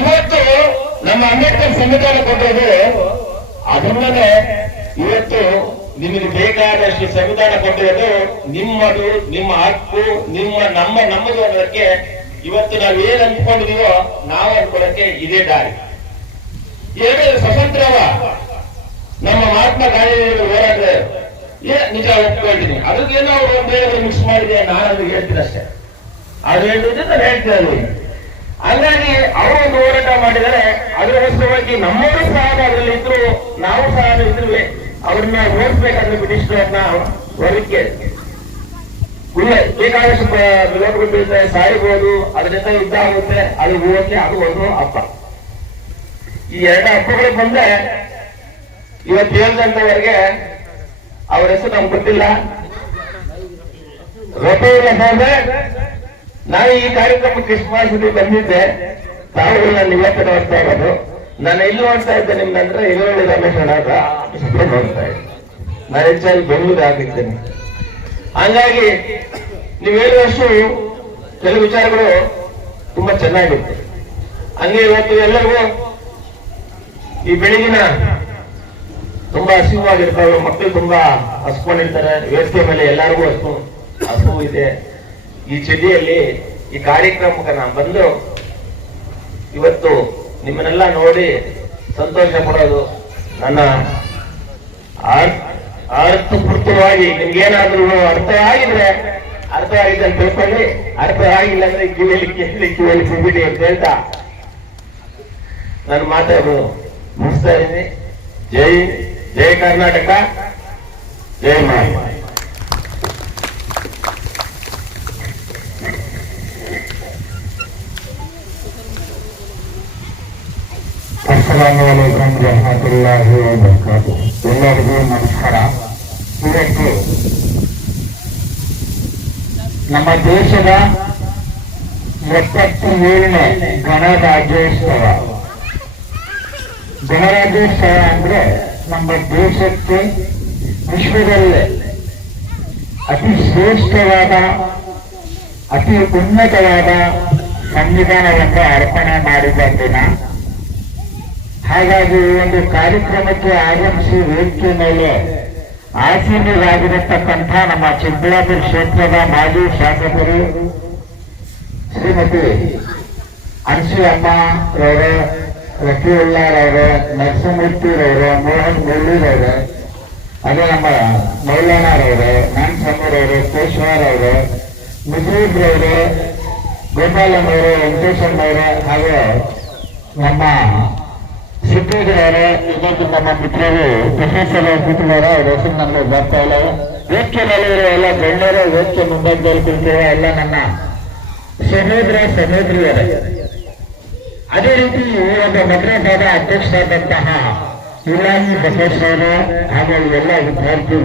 ಇವತ್ತು ನಮ್ಮ ಅಂಬೇಡ್ಕರ್ ಸಂವಿಧಾನ ಕೊಟ್ಟೋದು ಅದನ್ನೇ ಇವತ್ತು ನಿಮಗೆ ಬೇಕಾದಷ್ಟು ಸಂವಿಧಾನ ಕೊಟ್ಟಿರೋದು ನಿಮ್ಮದು, ನಿಮ್ಮ ಹಕ್ಕು, ನಮ್ಮದು ಅನ್ನೋದಕ್ಕೆ ಇವತ್ತು ನಾವು ಏನ್ ಅಂದ್ಕೊಂಡಿದೀವೋ ನಾವು ಅನ್ಕೊಳ್ಳಕ್ಕೆ ಇದೇ ದಾರಿ. ಎರಡು ಸ್ವತಂತ್ರವ ನಮ್ಮ ಮಹಾತ್ಮ ಗಾಂಧೀಜಿಯವರು ಹೋರಾಡಿದ್ರೆ ನಿಜ ಒಪ್ಕೊಳ್ತೀನಿ. ಅದಕ್ಕೇನೋ ಅವರು ಒಂದೇ ಮಿಕ್ಸ್ ಮಾಡಿದೆ, ನಾನು ಅದಕ್ಕೆ ಹೇಳ್ತೀನಿ ಅಷ್ಟೇ. ಅದು ಹೇಳಿದ್ರೆ ನಾನು ಹೇಳ್ತಾ ಇದ್ದೀನಿ. ಹಂಗಾಗಿ ಅವರು ಒಂದು ಹೋರಾಟ ಮಾಡಿದರೆ ಅದಕ್ಕೋಸ್ಕರವಾಗಿ ನಮ್ಮವರು ಸಹ ಅದರಲ್ಲಿ ಇದ್ರು, ನಾವು ಸಹ ಇದ್ರುವೆ ಅವ್ರನ್ನ ಓಡಿಸ್ಬೇಕಂದ್ರೆ ಬ್ರಿಟಿಷರನ್ನ ಹೊರಕ್ಕೆ ಬೇಕಾದಷ್ಟು ವಿರೋಧಗಳು ಬೀಳ್ತಾರೆ, ಸಾಯ್ಬೋದು, ಅದರಿಂದ ಯುದ್ಧ ಆಗುತ್ತೆ, ಅದು ಹೋಗಕ್ಕೆ ಅದು ಒಂದು ಹಬ್ಬ. ಈ 2 ಹಬ್ಬಗಳು ಬಂದ್ರೆ ಇವತ್ತು ಹೇಳ್ದಂತವರೆಗೆ ಅವ್ರ ಹೆಸರು ನಮ್ಗೆ ಗೊತ್ತಿಲ್ಲ. ರಫೀಲ್ ಹೋದ್ರೆ ನಾನು ಈ ಕಾರ್ಯಕ್ರಮಕ್ಕೆ ಕ್ರಿಸ್ಮಸ್ ಬಂದಿದ್ದೆ. ತಾವು ನಾನು ಇವತ್ತು ನೋಡ್ತಾ ಇರೋದು. ನಾನು ಎಲ್ಲಿ ನೋಡ್ತಾ ಇದ್ದೆ ನಿಮ್ದಂದ್ರೆ ಇಲ್ಲೊಳ್ಳಿ ರಮೇಶ್ ಅಣ್ಣ ನೋಡ್ತಾ ಇದ್ದೆ. ನಾನು ಹೆಚ್ಚಾಗಿ ಬೆಂಗಳೂರು ಆಗಿದ್ದೇನೆ. ಹಂಗಾಗಿ ನೀವು ಹೇಳುವಷ್ಟು ಕೆಲವು ವಿಚಾರಗಳು ತುಂಬಾ ಚೆನ್ನಾಗಿರುತ್ತೆ. ಹಂಗೆ ಇವತ್ತು ಎಲ್ಲರಿಗೂ ಈ ಬೆಳಗಿನ ತುಂಬಾ ಹಸಿವಾಗಿರ್ತಾವೆ, ಮಕ್ಕಳು ತುಂಬಾ ಹಸ್ಕೊಂಡಿರ್ತಾರೆ. ವೇದಿಕೆ ಮೇಲೆ ಎಲ್ಲರಿಗೂ ಹಸು ಇದೆ. ಈ ಚಳಿಯಲ್ಲಿ ಈ ಕಾರ್ಯಕ್ರಮಕ್ಕೆ ನಾನು ಬಂದು ಇವತ್ತು ನಿಮ್ಮನ್ನೆಲ್ಲ ನೋಡಿ ಸಂತೋಷ ಪಡೋದು ನನ್ನ ಅರ್ಥಪೂರ್ವವಾಗಿ. ನಿಮ್ಗೇನಾದ್ರೂ ಅರ್ಥವಾಗಿದ್ರೆ ಅರ್ಥವಾಗಿದೆ ಅಂತ ತಿಳ್ಕೊಳ್ಳಿ, ಅರ್ಥವಾಗಿಲ್ಲ ಅಂದ್ರೆ ಕಿವಿಯಲ್ಲಿ ಬಿಟ್ಬಿಡಿ ಅಂತ ಹೇಳ್ತಾ ನಾನು ಮಾತಾಡೋದು ಮುಗಿಸ್ತಾ ಇದ್ದೀನಿ. ಜೈ ಕರ್ನಾಟಕ, ಜೈ ಮಾ. ಅಸ್ಸಲಾಮು ಅಲೈಕುಂ ವರಹಮತುಲ್ಲಾಹಿ ವಬರಕಾತುಹು. ಎಲ್ಲರಿಗೂ ನಮಸ್ಕಾರ. ಇವತ್ತು ನಮ್ಮ ದೇಶದ 77ನೇ ಗಣರಾಜ್ಯೋತ್ಸವ. ಗಣರಾಜ್ಯೋತ್ಸವ ಅಂದ್ರೆ ನಮ್ಮ ದೇಶಕ್ಕೆ ವಿಶ್ವದಲ್ಲೇ ಅತಿ ಶ್ರೇಷ್ಠವಾದ ಅತಿ ಉನ್ನತವಾದ ಸಂವಿಧಾನವನ್ನು ಅರ್ಪಣೆ ಮಾಡಿದ ದಿನ. ಹಾಗಾಗಿ ಈ ಒಂದು ಕಾರ್ಯಕ್ರಮಕ್ಕೆ ಆಗಮಿಸಿ ವೇದಿಕೆ ಮೇಲೆ ಆಸೀನರಾಗಿರತಕ್ಕಂಥ ನಮ್ಮ ಚಿಕ್ಕಬಳ್ಳಾಪುರ ಕ್ಷೇತ್ರದ ಮಾಜಿ ಶಾಸಕರು ಶ್ರೀಮತಿ ಅನ್ಸೂಯಮ್ಮರವರೇ, ರಫೀವುಲ್ಲಾರವರೇ, ನರಸಿಂಹಮೂರ್ತಿರವರೇ, ಮೋಹನ್ ಮುರಳೀರವರೇ, ಅದೇ ನಮ್ಮ ಮೌಲಾನರವರೇ, ನಾನ್ಸಮ್ಮರವರೇ, ಕೇಶವರವರೇ, ಮುಜೀಬ್ರವರೇ, ಗೋಪಾಲಮ್ಮವರೇ, ವೆಂಕಟೇಶಮ್ಮವರೇ, ಹಾಗೆ ನಮ್ಮ ಸಿದ್ದೇಶ್ವರವರೇ, ಇನ್ನೊಂದು ನಮ್ಮ ಮಿತ್ರರು ಪ್ರೊಫೆಸರ್ ಕೂತಿದ್ದಾರೆ. ಅವ್ರ ಹೆಸರು ನನಗೆ ಬರ್ತಾ ಇಲ್ಲ. ವೇದಿಕೆಯಲ್ಲಿರುವ ಎಲ್ಲ ಗಣ್ಯರು, ವೇದಿಕೆ ಮುಂಭಾಗದಲ್ಲಿ ಕುಳಿತಿರುವ ಎಲ್ಲ ನನ್ನ ಸಹೋದರ ಸಹೋದರಿಯರೇ, ಅದೇ ರೀತಿ ಒಂದು ಮದ್ರಸಾದ ಅಧ್ಯಕ್ಷರಾದಂತಹ ಇಲಾಹಿ ಬಸವೇಶ್ವರ ಹಾಗೂ ಎಲ್ಲ ವಿದ್ಯಾರ್ಥಿ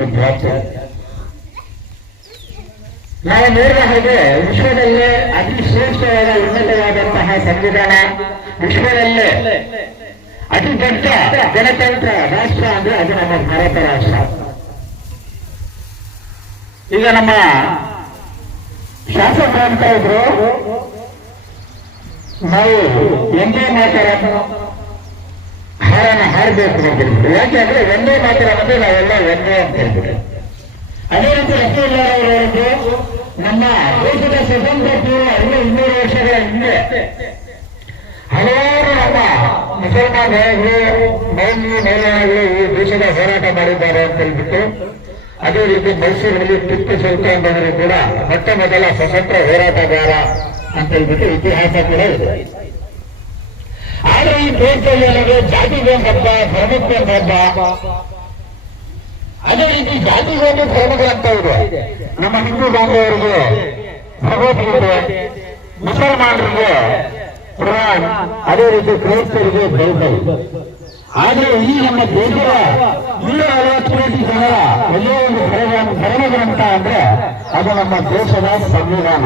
ನಾವು ನೋಡಿದ ಹಾಗೆ ವಿಶ್ವದಲ್ಲೇ ಅತಿ ಶ್ರೇಷ್ಠವಾದ ಉನ್ನತವಾದಂತಹ ಸಂವಿಧಾನ, ವಿಶ್ವದಲ್ಲೇ ಅತಿ ದೊಡ್ಡ ಗಣತಂತ್ರ ರಾಷ್ಟ್ರ ಅಂದ್ರೆ ಅದು ನಮ್ಮ ಭಾರತ ರಾಷ್ಟ್ರ. ಈಗ ನಮ್ಮ ಶಾಸಕ ಅಂತ ಇದ್ರು, ನಾವು ಒಂದೇ ಮಾತಾಡೋದು ಹಾರನ ಹಾರಬೇಕು ಅಂತ ಹೇಳ್ಬಿಟ್ಟು. ಯಾಕೆಂದ್ರೆ ಒಂದೇ ಮಾತಾಡೋದು ನಾವೆಲ್ಲ ಒಂದೇ ಅಂತ ಹೇಳ್ಬಿಟ್ಟು. ಅದೇ ರೀತಿ ರಫೀವುಲ್ಲಾರವರವರಿಗೆ ನಮ್ಮ ದೇಶದ ಸ್ವತಂತ್ರ ಪೂರ್ವ 200 ವರ್ಷಗಳ ಹಿಂದೆ ಹಲವಾರು ನಮ್ಮ ಮುಸಲ್ಮಾನ್ ಮೌಲ್ಯಗಳು ಈ ದೇಶದ ಹೋರಾಟ ಮಾಡಿದ್ದಾರೆ ಅಂತ ಹೇಳ್ಬಿಟ್ಟು. ಅದೇ ರೀತಿ ಮೈಸೂರಿನಲ್ಲಿ ಟಿಪ್ಪು ಸುಲ್ತಾನ್ ಅವರು ಕೂಡ ಮೊಟ್ಟ ಮೊದಲ ಸ್ವತಂತ್ರ ಹೋರಾಟಗಾರ ಅಂತ ಹೇಳ್ಬಿಟ್ಟು ಇತಿಹಾಸ ಕೂಡ ಇದೆ. ಆದ್ರೆ ಈ ದೇಶದಲ್ಲಿ ನನಗೆ ಜಾತಿಗೊಂದು ಹಬ್ಬ, ಧರ್ಮಕ್ಕೊಂದು ಹಬ್ಬ, ಅದೇ ರೀತಿ ಜಾತಿಗೊಂದು ಧರ್ಮಗಳಂತ ಇದೆ. ನಮ್ಮ ಹಿಂದೂ ಬಾಂಧವರಿಗೆ ಭಗವದ್ಗೀತೆ, ಮುಸಲ್ಮಾನರಿಗೆ ಕುರಾನ್, ಅದೇ ರೀತಿ ಕ್ರೈಸ್ತರಿಗೆ ಬೈಬಲ್. ಆದ್ರೆ ಈ ನಮ್ಮ ದೇಶದ 250 ಕೋಟಿ ಜನರ ಎಲ್ಲೋ ಒಂದು ಧರ್ಮಗ್ರಂಥ ಅಂದ್ರೆ ಅದು ನಮ್ಮ ದೇಶದ ಸಂವಿಧಾನ.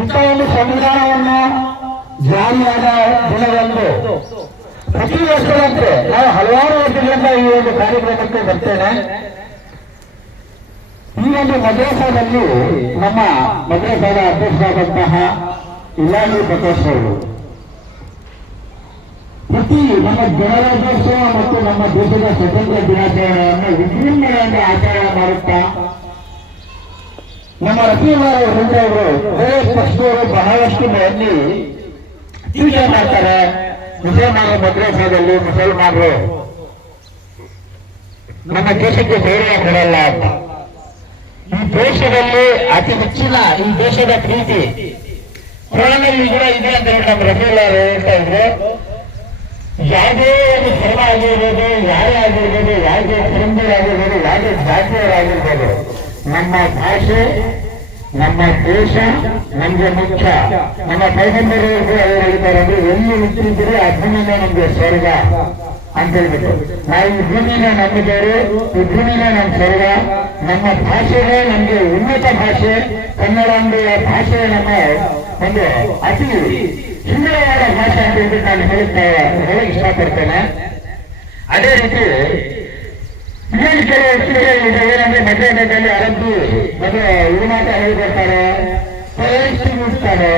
ಇಂಥ ಒಂದು ಸಂವಿಧಾನವನ್ನು ಜಾರಿಯಾದ ದಿನದಂದು ಪ್ರತಿ ವರ್ಷದಂತೆ ನಾವು ಹಲವಾರು ವರ್ಷಗಳಿಂದ ಈ ಒಂದು ಕಾರ್ಯಕ್ರಮಕ್ಕೆ ಬರ್ತೇನೆ. ಈ ಒಂದು ಮದ್ರಸಾದಲ್ಲಿ ನಮ್ಮ ಮದ್ರಸಾದ ಅಧ್ಯಕ್ಷರಾದಂತಹ ಇಲಾಹಿ ಬಸವೇಶ್ವರರು ಪ್ರತಿ ನಮ್ಮ ಗಣರಾಜ್ಯೋತ್ಸವ ಮತ್ತು ನಮ್ಮ ದೇಶದ ಸ್ವತಂತ್ರ ದಿನಾಚರಣೆಯನ್ನು ವಿಜೃಂಭಣೆಯಿಂದ ಆಚರಣೆ ಮಾಡುತ್ತಾ ನಮ್ಮ ರಫೀವುಲ್ಲಾರವರು ಬೇರೆ ಪಕ್ಷದವರು ಬಹಳಷ್ಟು ಮಂದಿ ಟೀಕೆ ಮಾಡ್ತಾರೆ. ಮುಸಲ್ಮಾನರ ಮದ್ರಸಾದಲ್ಲಿ ಮುಸಲ್ಮಾನರು ನಮ್ಮ ದೇಶಕ್ಕೆ ಗೌರವ ಕೊಡಲ್ಲ ಅಂತ. ಈ ದೇಶದಲ್ಲಿ ಅತಿ ಹೆಚ್ಚಿನ ಈ ದೇಶದ ಪ್ರೀತಿ ಪ್ರಾಣದಲ್ಲಿ ಕೂಡ ಇದೆ ಅಂತ ಹೇಳಿ ನಮ್ಮ ರಫೀವುಲ್ಲಾರರು ಹೇಳ್ತಾ ಇದ್ರು. ಯಾವುದೇ ಒಂದು ಧರ್ಮ ಆಗಿರ್ಬೋದು, ಯಾರೇ ಆಗಿರ್ಬೋದು, ಯಾವುದೇ ಧರ್ಮದವರಾಗಿರ್ಬೋದು, ಯಾವುದೇ ಜಾತಿಯವರಾಗಿರ್ಬೋದು, ನಮ್ಮ ಭಾಷೆ, ನಮ್ಮ ದೇಶ ನಮ್ಗೆ ಮುಖ್ಯ. ನಮ್ಮ ಪೈಗಂಬರು ಹೇಳ್ತಾರೆ ಅಂದ್ರೆ ಎಲ್ಲಿ ಹುಟ್ಟಿದ್ರೆ ಆ ಭೂಮಿನೇ ನಮ್ಗೆ ಸ್ವರ್ಗ ಅಂತ ಹೇಳ್ಬಿಟ್ಟು. ನಾವು ಈ ಭೂಮಿನೇ ನಂಬಿದವರು, ಈ ಭೂಮಿನೇ ನಮ್ಮ ಸ್ವರ್ಗ. ನಮ್ಮ ಭಾಷೆನೇ ನಮ್ಗೆ ಉನ್ನತ ಭಾಷೆ. ಕನ್ನಡ ಎಂಬುವ ಭಾಷೆ ನಮ್ಮ ಒಂದು ಅತಿ ಸುಂದರವಾದ ಭಾಷೆ ಅಂತ ಹೇಳ್ಬಿಟ್ಟು ನಾನು ಹೇಳಕ್ ಇಷ್ಟಪಡ್ತೇನೆ. ಅದೇ ರೀತಿ ಇನ್ನೊಂದು ಕೆಲವು ವಿಷಯ ಇದೆ. ಏನಂದ್ರೆ ಮಧ್ಯಾಹ್ನದಲ್ಲಿ ಅರಬ್ಬಿ ಮತ್ತೆ ಮಾತ ಹೇಳಿಕೊಡ್ತಾರೆ, ಮುಗಿಸ್ತಾರೆ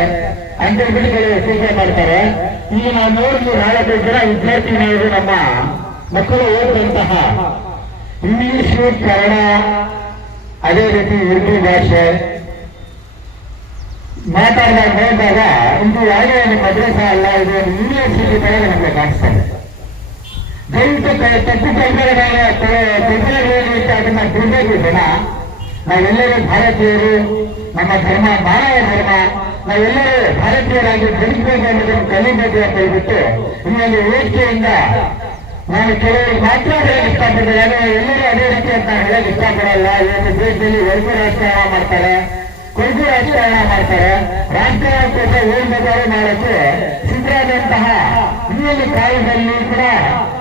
ಅಂತ ಹೇಳ್ಬಿಟ್ಟು ಕೆಲವು ಟೀಕೆ ಮಾಡ್ತಾರೆ. ಈಗ ನಾವು ನೋಡಿದ್ವಿ 4-5 ಜನ ವಿದ್ಯಾರ್ಥಿಗಳು ನಮ್ಮ ಮಕ್ಕಳು ಓದಿದಂತಹ ಇಂಗ್ಲಿಷು, ಕನ್ನಡ, ಅದೇ ರೀತಿ ಉರ್ದು ಭಾಷೆ ಮಾತಾಡಿದಾಗ ನೋಡಿದಾಗ ಇದು ಯಾವುದೇ ಒಂದು ಮದ್ರಸಾ ಅಲ್ಲ, ಇದು ಒಂದು ಯೂನಿವರ್ಸಿಟಿ ತರ ನಮಗೆ ಕಾಣಿಸ್ತದೆ. ದಯವಿಟ್ಟು ತಪ್ಪು ಕಲ್ಪನೆಗಳನ್ನ ಅದನ್ನ ಬಿಡಬೇಕು ಜನ. ನಾವೆಲ್ಲರೂ ಭಾರತೀಯರು, ನಮ್ಮ ಧರ್ಮ ಮಾನವ ಧರ್ಮ, ನಾವೆಲ್ಲರೂ ಭಾರತೀಯರಾಗಿ ಬದುಕಬೇಕು ಅನ್ನೋದನ್ನು ಕಲಿಬೇಕು ಅಂತ ಹೇಳ್ಬಿಟ್ಟು ಈ ಒಂದು ವೇದಿಕೆಯಿಂದ ನಾನು ಕೆಲವರು ಮಾತ್ರ ಹೇಳಕ್ ಇಷ್ಟಪಡ್ತೇನೆ. ಯಾಕಂದ್ರೆ ಎಲ್ಲರೂ ಅದೇ ರೀತಿ ಅಂತ ಹೇಳಕ್ ಇಷ್ಟಪಡಲ್ಲ. ಈ ಒಂದು ದೇಶದಲ್ಲಿ ವರ್ಗ ರಾಜಕಾರಣ ಮಾಡ್ತಾರೆ, ಕೊಡುಗು ರಾಜಕಾರಣ ಮಾಡ್ತಾರೆ. ರಾಜಕಾರಣಕ್ಕೋಸ ಏನ್ ಬೇಕಾದ್ರೂ ಮಾಡೋಕ್ಕೆ ಸಿದ್ಧರಾದಂತಹ ಈ ಒಂದು ಕಾಲದಲ್ಲಿ ಕೂಡ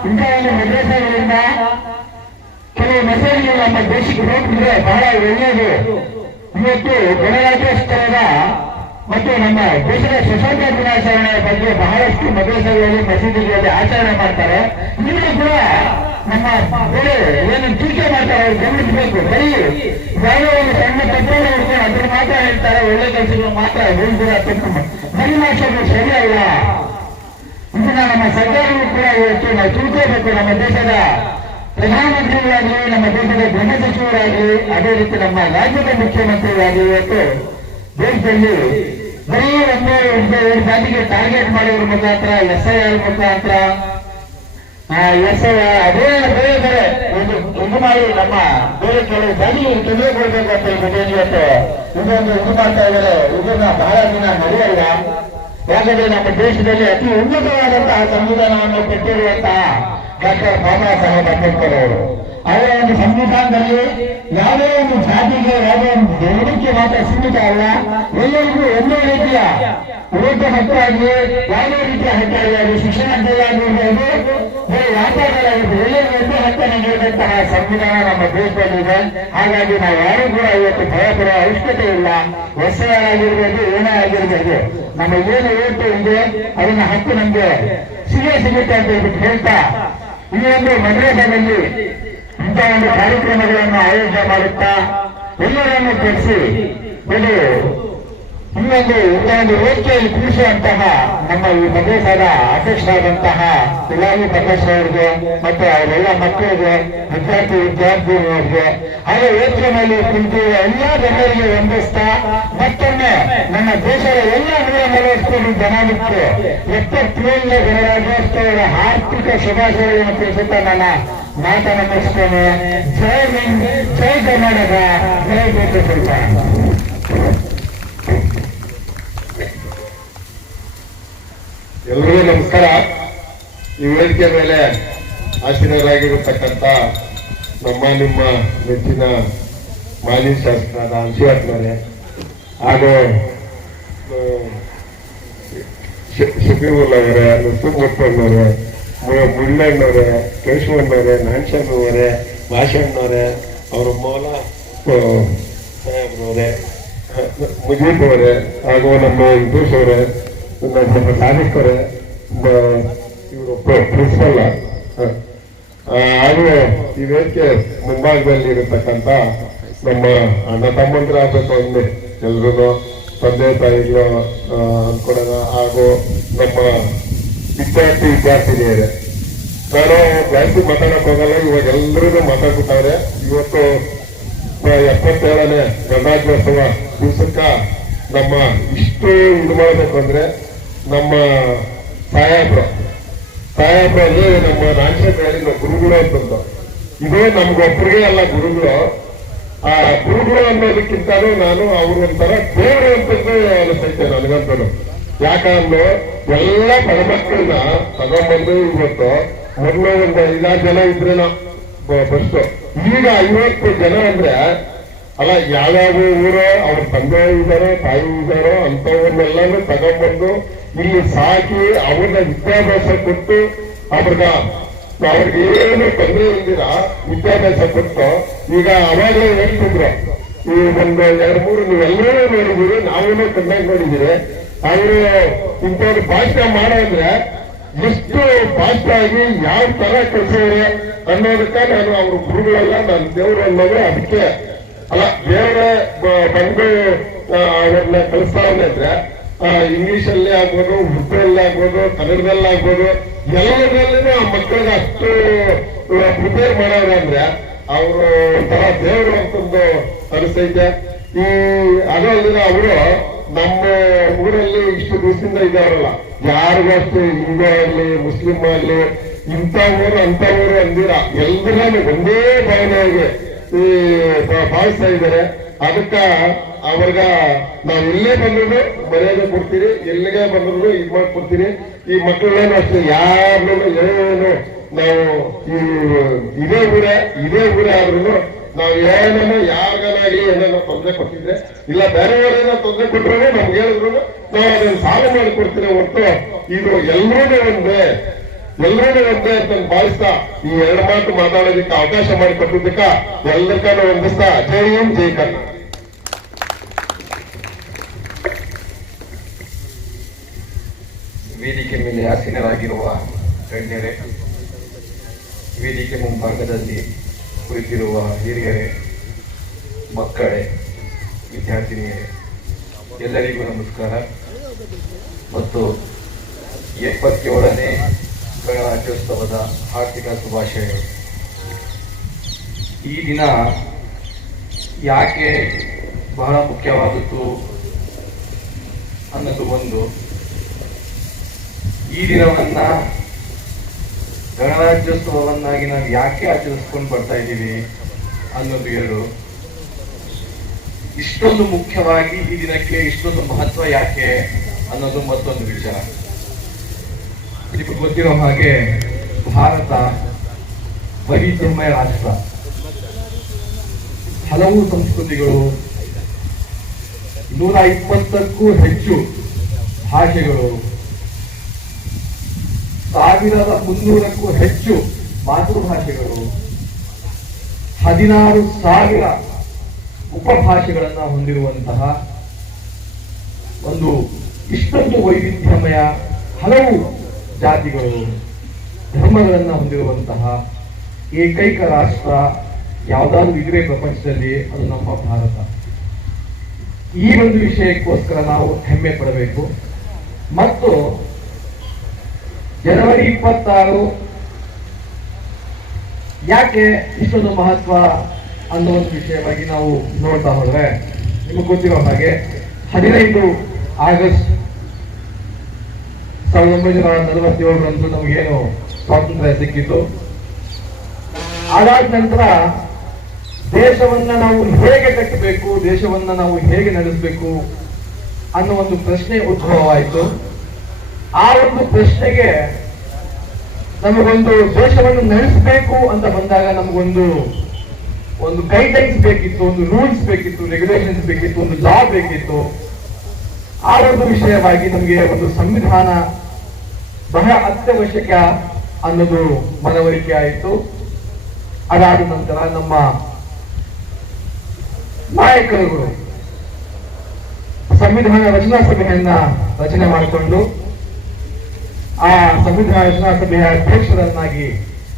ಇಂಥ ಒಂದು ಮದ್ರಸಾಗಳಿಂದ ಕೆಲವು ಮೆಸೇಜ್ಗಳು ನಮ್ಮ ದೇಶಕ್ಕೆ ಹೋಗ್ತಿದ್ರೆ ಬಹಳ ಒಳ್ಳೆಯದು. ಇವತ್ತು ಗಣರಾಜ್ಯೋತ್ಸವದ ಮತ್ತು ನಮ್ಮ ದೇಶದ ಸ್ವತಂತ್ರ ದಿನಾಚರಣೆಯ ಬಗ್ಗೆ ಬಹಳಷ್ಟು ಮದ್ರಸೆಗಳಲ್ಲಿ ಮಸೀದಿಗಳಲ್ಲಿ ಆಚರಣೆ ಮಾಡ್ತಾರೆ. ಇಲ್ಲೂ ಕೂಡ ನಮ್ಮ ಬೇರೆ ಏನು ಟೀಕೆ ಮಾಡ್ತಾರೆ ಅವ್ರು ಗಮನಿಸಬೇಕು. ಬರೀ ಯಾವುದೋ ಒಂದು ಸಣ್ಣ ತಪ್ಪನ್ನು ಹಿಡ್ಕೊಂಡು ಅದ್ರ ಮಾತ್ರ ಹೇಳ್ತಾರೆ, ಒಳ್ಳೆ ಕೆಲಸಗಳು ಮಾತ್ರ ಹೇಳ್ತೀರಾ ತಪ್ಪು ಪರಿಮಾಷೆಗಳು ಸರಿಯಲ್ಲ. ಇದನ್ನ ನಮ್ಮ ಸರ್ಕಾರವೂ ಕೂಡ ಇವತ್ತು ನಾವು ತಿಳ್ಕೋಬೇಕು. ನಮ್ಮ ದೇಶದ ಪ್ರಧಾನಮಂತ್ರಿಗಳಾಗಲಿ, ನಮ್ಮ ದೇಶದ ಗೃಹ ಸಚಿವರಾಗಲಿ, ಅದೇ ರೀತಿ ನಮ್ಮ ರಾಜ್ಯದ ಮುಖ್ಯಮಂತ್ರಿಗಳಾಗಲಿ ಇವತ್ತು ದೇಶದಲ್ಲಿ ಬರೀ ಒಂದು ಜಾತಿಗೆ ಟಾರ್ಗೆಟ್ ಮಾಡೋದ್ರ ಮುಖಾಂತರ SIR ಮುಖಾಂತರ ಅದೇ ಬೇರೆ ಬೇರೆ ಇದು ಮಾಡಿ ನಮ್ಮ ಬೇರೆ ಕೆಲವು ಜಾತಿಗೆ ತೊಂದರೆ ಕೊಡ್ಬೇಕು ಅಂತ ಹೇಳ್ಬಿಟ್ಟು ಇವತ್ತು ಇದೊಂದು ಇದು ಮಾಡ್ತಾ ಇದ್ದಾರೆ. ಇದನ್ನ ಬಹಳ ದಿನ ನಡೆಯಲ್ಲ. ಯಾಕಂದ್ರೆ ನಮ್ಮ ದೇಶದಲ್ಲಿ ಅತಿ ಉನ್ನತವಾದಂತಹ ಸಂವಿಧಾನವನ್ನು ಕೊಟ್ಟಿರುವಂತಹ ಡಾಕ್ಟರ್ ಬಾಬಾ ಸಾಹೇಬ್ ಅಂಬೇಡ್ಕರ್ ಅವರು ಅವರ ಒಂದು ಸಂವಿಧಾನದಲ್ಲಿ ಯಾವುದೇ ಒಂದು ಜಾತಿಗೆ ಯಾವುದೇ ಒಂದು ಧರ್ಮಕ್ಕೆ ಮಾತ್ರ ಸೀಮಿತ ಅಲ್ಲ, ಎಲ್ಲರಿಗೂ ಒಂದೇ ರೀತಿಯ ಓಟ ಹಕ್ಕಾಗಲಿ, ಯಾವುದೇ ರೀತಿಯ ಹಕ್ಕಾಗಲಿ, ಶಿಕ್ಷಣದಲ್ಲಾಗಿರ್ಬೋದು, ಬೇರೆ ವ್ಯಾಪಾರಗಳಾಗಿರ್ಬೋದು, ಎಲ್ಲರಿಗೂ ಒಂದೇ ಹಕ್ಕನ್ನು ನೀಡಿದಂತಹ ಸಂವಿಧಾನ ನಮ್ಮ ದೇಶದಲ್ಲಿದೆ. ಹಾಗಾಗಿ ನಾವು ಯಾರು ಕೂಡ ಇವತ್ತು ಭಯಪಡುವ ಅವಶ್ಯಕತೆ ಇಲ್ಲ. SIR ಆಗಿರ್ಬೋದು, ಏನೇ ಆಗಿರ್ಬೋದು, ನಮ್ಮ ಏನು ಓಟು ಇದೆ ಅದನ್ನ ಹಕ್ಕು ನಮ್ಗೆ ಸಿಗುತ್ತೆ ಅಂತ ಹೇಳ್ಬಿಟ್ಟು ಹೇಳ್ತಾ ಈ ಒಂದು ಮದ್ರಸದಲ್ಲಿ ಇಂಥ ಒಂದು ಕಾರ್ಯಕ್ರಮಗಳನ್ನು ಆಯೋಜನೆ ಮಾಡುತ್ತಾ ಎಲ್ಲರನ್ನು ಕರೆಸಿ ಇನ್ನೊಂದು ವೇದಿಕೆಯಲ್ಲಿ ಕೂರಿಸುವಂತಹ ನಮ್ಮ ಈ ಮದ್ರಸಾದ ಅಧ್ಯಕ್ಷರಾದಂತಹ ಇಲಾಹಿ ಪ್ರಕಾಶ್ ಅವರಿಗೆ ಮತ್ತು ಅವರೆಲ್ಲ ಮಕ್ಕಳಿಗೆ ವಿದ್ಯಾರ್ಥಿನಿಯರಿಗೆ ಹಾಗೆ ವೇದಿಕೆ ಮೇಲೆ ಕುಂತಿರುವ ಎಲ್ಲಾ ಜನರಿಗೆ ವಂದಿಸ್ತಾ ಮತ್ತೊಮ್ಮೆ ನಮ್ಮ ದೇಶದ ಎಲ್ಲ 140 ಕೋಟಿ ಜನಾಂಗಕ್ಕೆ 77ನೇ ಗಣರಾಜ್ಯೋತ್ಸವದ ಆರ್ಥಿಕ ಶುಭಾಶಯಗಳನ್ನು ತಿಳಿಸುತ್ತಾ ನನ್ನ ಮಾತನ್ನು ಮುಗಿಸ್ತೇನೆ. ಜೈ ಹಿಂದ್, ಜೈ ಕರ್ನಾಟಕ, ಜೈ ಟಿಪ್ಪು ಸುಲ್ತಾನ್. ಎಲ್ರಿಗೂ ನಮಸ್ಕಾರ. ಈ ವೇದಿಕೆ ಮೇಲೆ ಆಸೀನರಾಗಿರತಕ್ಕಂಥ ನಮ್ಮ ನಿಮ್ಮ ನೆಚ್ಚಿನ ಮಾಜಿ ಶಾಸಕರಾದ ಹಂಸಿಯಪ್ಪನವರೇ ಹಾಗೂ ಶಫೀವುಲ್ ಅವರೇ, ನಸೀಮುತ್ತಣ್ಣವರೇ, ಮುಳ್ಳಣ್ಣವರೇ, ಕೇಶವಣ್ಣವರೇ, ನಾನ್ಶಣ್ಣವರೇ, ಭಾಷಣ್ಣವರೇ, ಅವರ ಮೌಲ ಸಾಹೇಬ್ರವರೇ, ಮುಜೀಬ್ ಅವರೇ, ಹಾಗೂ ನಮ್ಮ ಇಂದೂಶ್ ಅವರೇ, ನಮ್ಮ ಸಾದಿಕ್ ಅವರೇ, ಇವರು ಪ್ರಿನ್ಸಿಪಲ್ ಹಾಗೂ ಈ ವೇದಿಕೆ ಮುಂಭಾಗದಲ್ಲಿ ಇರತಕ್ಕಂಥ ನಮ್ಮ ಅಣ್ಣ ತಮ್ಮಂದಿರಾಗಬೇಕು ಅಂದೆ ಎಲ್ರೂ ತಂದೆ ತಾಯಿಗಳು ಅನ್ಕೊಡೋಣ, ಹಾಗೂ ನಮ್ಮ ವಿದ್ಯಾರ್ಥಿನಿಯರೇ. ನಾನು ಜಾಸ್ತಿ ಮಾತಾಡಕ್ ಹೋಗಲ್ಲ, ಇವಾಗ ಎಲ್ರಿಗೂ ಮಾತಾಡ್ಬಿಟ್ಟವ್ರೆ. ಇವತ್ತು 77ನೇ ಗಣರಾಜ್ಯೋತ್ಸವ ದಿವಸಕ್ಕ ನಮ್ಮ ಇಷ್ಟು ಇದು ಮಾಡಬೇಕು ಅಂದ್ರೆ ನಮ್ಮ ಸಾಹೇಬ್ರಲ್ಲಿ ನಮ್ಮ ರಾಜ್ಯದಲ್ಲಿ ಗುರುಗಳು ಅಂತಂದು ಇದು ನಮ್ಗೊಬ್ಬರಿಗೆ ಅಲ್ಲ ಗುರುಗಳು. ಆ ಗುರುಗಳು ಅನ್ನೋದಕ್ಕಿಂತಲೂ ನಾನು ಅವ್ರ ಒಂಥರ ದೇವರು ಅಂತಂದು ಅನಿಸ್ತೈತೆ ನನಗಂತೂ. ಯಾಕಂದ್ರೆ ಎಲ್ಲ ಪರಮಕ್ಕಳನ್ನ ತಗೊಂಡ್ಬಂದು ಇವತ್ತು ಮೊದಲು ಒಂದು 5-6 ಜನ ಇದ್ರೇನೋ ಫಸ್ಟ್, ಈಗ 50 ಜನ ಅಂದ್ರೆ ಅಲ್ಲ ಯಾವ್ಯಾವ ಊರೋ ಅವ್ರ ತಂದೆ ಇದ್ದಾರೋ ತಾಯಿ ಇದ್ದಾರೋ ಅಂತವನ್ನೆಲ್ಲಾನು ತಗೊಂಡ್ಬಂದು ಇಲ್ಲಿ ಸಾಕಿ ಅವ್ರನ್ನ ವಿದ್ಯಾಭ್ಯಾಸ ಕೊಟ್ಟು ಅವ್ರಿಗೆ ಏನು ತೊಂದರೆ ಇಲ್ದಿರ ವಿದ್ಯಾಭ್ಯಾಸ ಕೊಟ್ಟು ಈಗ ಅವಾಗಲೇ ಹೇಳ್ತಿದ್ರು. ಈ ಒಂದು 2-3 ನೀವೆಲ್ಲರೂ ನೋಡಿದ್ದೀರಿ, ನಾವೇನೋ ಕಣ್ಣಾಗಿ ನೋಡಿದ್ದೀರಿ. ಅವರು ಇಂಥವ್ರು ಭಾಷಣ ಮಾಡೋ ಅಂದ್ರೆ ಎಷ್ಟು ಫಾಸ್ಟ್ ಆಗಿ ಯಾವ ತರ ಕಲಿಸೋರೆ ಅನ್ನೋದಕ್ಕ ನಾನು ಅವ್ರ ಗುರುಗಳೆಲ್ಲ ನಾನು ದೇವರು ಅನ್ನೋದು. ಅದಕ್ಕೆ ಅಲ್ಲ ದೇವರೇ ಬಂದು ಅವ್ರನ್ನ ಕಲಿಸ್ತಾವನೆ ಅಂದ್ರೆ ಇಂಗ್ಲಿಷ್ ಅಲ್ಲಿ ಆಗ್ಬೋದು, ಉರ್ದುವಲ್ಲಿ ಆಗ್ಬೋದು, ಕನ್ನಡದಲ್ಲಿ ಆಗ್ಬೋದು, ಎಲ್ಲದರಲ್ಲೂ ಆ ಮಕ್ಕಳಿಗೆ ಅಷ್ಟು ಪ್ರಿಪೇರ್ ಮಾಡೋರು ಅಂದ್ರೆ ಅವರು ಒಂಥರ ದೇವರು ಅಂತಂದು ಅನಿಸ್ತೈತೆ. ಅದು ಅಲ್ಲದೆ ಅವರು ನಮ್ಮ ಊರಲ್ಲಿ ಇಷ್ಟು ದಿವಸದಿಂದ ಇದ್ದಾರಲ್ಲ, ಯಾರಿಗೂ ಅಷ್ಟು ಹಿಂದೂ ಆಗ್ಲಿ ಮುಸ್ಲಿಂ ಆಗ್ಲಿ ಇಂಥವ್ರು ಅಂಥವ್ರು ಅಂದಿರ ಎಲ್ಲರೂ ಒಂದೇ ಭಾವನೆಯಾಗಿ ಭಾವಿಸ್ತಾ ಇದ್ದಾರೆ. ಅದಕ್ಕ ಅವ್ರಗ ನಾವ್ ಎಲ್ಲೇ ಬಂದ್ರು ಮರ್ಯಾದೆ ಕೊಡ್ತೀರಿ, ಎಲ್ಲಿಗೆ ಬಂದ್ರು ಇದ್ ಮಾಡ್ಕೊಡ್ತೀರಿ. ಈ ಮಕ್ಕಳೇನು ಅಷ್ಟೇ ಯಾರನ್ನೂ ಏನು ನಾವು ಇದೇ ಊರೇ ಆದ್ರೂ ನಾವು ಏನೇನೋ ಯಾರಿಗನಾಗ್ಲಿ ಏನೇನೋ ತೊಂದರೆ ಕೊಟ್ಟಿದ್ರೆ ಇಲ್ಲ ಬೇರೆಯವರೇನೋ ತೊಂದರೆ ಕೊಟ್ಟರು ನಮ್ಗೆ ಹೇಳಿದ್ರು ನಾವು ಅದನ್ನ ಸಾಲ ಮಾಡಿಕೊಡ್ತೀವಿ. ಹೊರತು ಇದು ಎಲ್ಲರೂ ಒಂದೇ ಅಂತ ಭಾವಿಸ್ತಾ ಈ 2 ಮಾತು ಮಾತಾಡೋದಕ್ಕೆ ಅವಕಾಶ ಮಾಡಿಕೊಟ್ಟಿದ್ದಕ್ಕ ಎಲ್ಲರಿಗೂ ವಂದಿಸ್ತಾ ಜೈ ಹಿಂದ್, ಜೈ ಕರ್ನಾಟಕ. ವೇದಿಕೆ ಮೇಲೆ ಆಸೀನರಾಗಿರುವ ಗಣ್ಯರೇ, ವೇದಿಕೆ ಮುಂಭಾಗದಲ್ಲಿ ಕುಳಿತಿರುವ ಹಿರಿಯರೇ, ಮಕ್ಕಳೇ, ವಿದ್ಯಾರ್ಥಿನಿಯರೇ, ಎಲ್ಲರಿಗೂ ನಮಸ್ಕಾರ ಮತ್ತು 77ನೇ ಗಣರಾಜ್ಯೋತ್ಸವದ ಆರ್ಥಿಕ ಶುಭಾಶಯಗಳು. ಈ ದಿನ ಯಾಕೆ ಬಹಳ ಮುಖ್ಯವಾದದ್ದು ಅನ್ನೋದು ಒಂದು, ಈ ದಿನವನ್ನ ಗಣರಾಜ್ಯೋತ್ಸವವನ್ನಾಗಿ ನಾವು ಯಾಕೆ ಆಚರಿಸ್ಕೊಂಡು ಬರ್ತಾ ಇದ್ದೀವಿ ಅನ್ನೋದು ಎರಡು. ಇಷ್ಟೊಂದು ಮುಖ್ಯವಾಗಿ ಈ ದಿನಕ್ಕೆ ಇಷ್ಟೊಂದು ಮಹತ್ವ ಯಾಕೆ ಅನ್ನೋದು ಮತ್ತೊಂದು ವಿಚಾರ. ನಿಮಗೆ ಗೊತ್ತಿರೋ ಹಾಗೆ ಭಾರತ ವೈವಿಧ್ಯಮಯ ರಾಷ್ಟ್ರ, ಹಲವು ಸಂಸ್ಕೃತಿಗಳು, 120ಕ್ಕೂ ಹೆಚ್ಚು ಭಾಷೆಗಳು, 1300ಕ್ಕೂ ಹೆಚ್ಚು ಮಾತೃಭಾಷೆಗಳು, 16,000 ಉಪಭಾಷೆಗಳನ್ನ ಹೊಂದಿರುವಂತಹ ಒಂದು ಇಷ್ಟೊಂದು ವೈವಿಧ್ಯಮಯ ಹಲವು ಜಾತಿಗಳು, ಧರ್ಮಗಳನ್ನ ಹೊಂದಿರುವಂತಹ ಏಕೈಕ ರಾಷ್ಟ್ರ ಯಾವುದಾದ್ರೂ ಇದ್ರೆ ಪ್ರಪಂಚದಲ್ಲಿ ಅದು ನಮ್ಮ ಭಾರತ. ಈ ಒಂದು ವಿಷಯಕ್ಕೋಸ್ಕರ ನಾವು ಹೆಮ್ಮೆ ಪಡಬೇಕು. ಮತ್ತು ಜನವರಿ 26 ಯಾಕೆ ಇಷ್ಟೊಂದು ಮಹತ್ವ ಅನ್ನೋ ಒಂದು ವಿಷಯವಾಗಿ ನಾವು ನೋಡ್ತಾ ಹೋದ್ರೆ, ನಿಮಗೆ ಗೊತ್ತಿರೋ ಹಾಗೆ 15 ಆಗಸ್ಟ್ 1947ರಂದು ನಮಗೇನು ಸ್ವಾತಂತ್ರ್ಯ ಸಿಕ್ಕಿತ್ತು. ಅದಾದ ನಂತರ ದೇಶವನ್ನ ನಾವು ಹೇಗೆ ಕಟ್ಟಬೇಕು, ದೇಶವನ್ನ ನಾವು ಹೇಗೆ ನಡೆಸಬೇಕು ಅನ್ನೋ ಒಂದು ಪ್ರಶ್ನೆ ಉದ್ಭವವಾಯಿತು. ಆ ಒಂದು ಪ್ರಶ್ನೆಗೆ ನಮಗೊಂದು ದೇಶವನ್ನು ನಡೆಸಬೇಕು ಅಂತ ಬಂದಾಗ ನಮಗೊಂದು ಗೈಡ್ಲೈನ್ಸ್ ಬೇಕಿತ್ತು, ಒಂದು ರೂಲ್ಸ್ ಬೇಕಿತ್ತು, ರೆಗ್ಯುಲೇಷನ್ಸ್ ಬೇಕಿತ್ತು, ಒಂದು ಲಾ ಬೇಕಿತ್ತು. ಆ ಒಂದು ವಿಷಯವಾಗಿ ನಮಗೆ ಒಂದು ಸಂವಿಧಾನ ಬಹಳ ಅತ್ಯವಶ್ಯಕ ಅನ್ನೋದು ಮನವರಿಕೆ ಆಯಿತು. ಅದಾದ ನಂತರ ನಮ್ಮ ನಾಯಕರುಗಳು ಸಂವಿಧಾನ ರಚನಾ ಸಭೆಯನ್ನ ರಚನೆ ಮಾಡಿಕೊಂಡು ಆ ಸಂವಿಧಾನ ರಚನಾ ಸಭೆಯ ಅಧ್ಯಕ್ಷರನ್ನಾಗಿ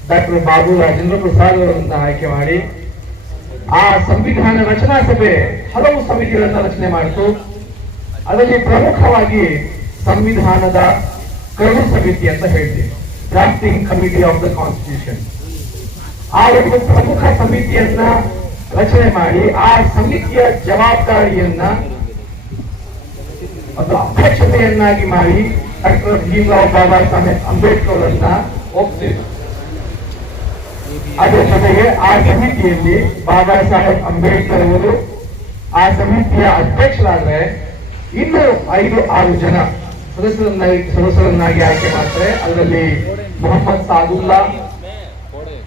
ಡಾಕ್ಟರ್ ಬಾಬು ರಾಜೇಂದ್ರ ಪ್ರಸಾದ್ ಅವರನ್ನ ಆಯ್ಕೆ ಮಾಡಿ ಆ ಸಂವಿಧಾನ ರಚನಾ ಸಭೆ ಹಲವು ಸಮಿತಿಗಳನ್ನ ರಚನೆ ಮಾಡಿತು. ಅದರಲ್ಲಿ ಪ್ರಮುಖವಾಗಿ ಸಂವಿಧಾನದ ಕರಡು ಸಮಿತಿ ಅಂತ ಹೇಳ್ತೀವಿ, drafting committee of the constitution. ಆ ಒಂದು ಪ್ರಮುಖ ಸಮಿತಿಯನ್ನ ರಚನೆ ಮಾಡಿ ಆ ಸಮಿತಿಯ ಜವಾಬ್ದಾರಿಯನ್ನ ಒಂದು ಅಧ್ಯಕ್ಷತೆಯನ್ನಾಗಿ ಮಾಡಿ ಡಾಕ್ಟರ್ ಭೀಮರಾವ್ ಬಾಬಾ ಸಾಹೇಬ್ ಅಂಬೇಡ್ಕರ್ ಅವರನ್ನ ಒಪ್ಪಿಸಿದ್ರು. ಅದರ ಜೊತೆಗೆ ಆ ಸಮಿತಿಯಲ್ಲಿ ಬಾಬಾ ಸಾಹೇಬ್ ಅಂಬೇಡ್ಕರ್ ಅವರು ಆ ಸಮಿತಿಯ ಅಧ್ಯಕ್ಷರಾದ್ರೆ ಇನ್ನು 5-6 ಜನ ಸದಸ್ಯರನ್ನಾಗಿ ಆಯ್ಕೆ ಮಾಡ್ತಾರೆ. ಅದರಲ್ಲಿ ಮೊಹಮ್ಮದ್ ಸಾದುಲ್ಲಾ,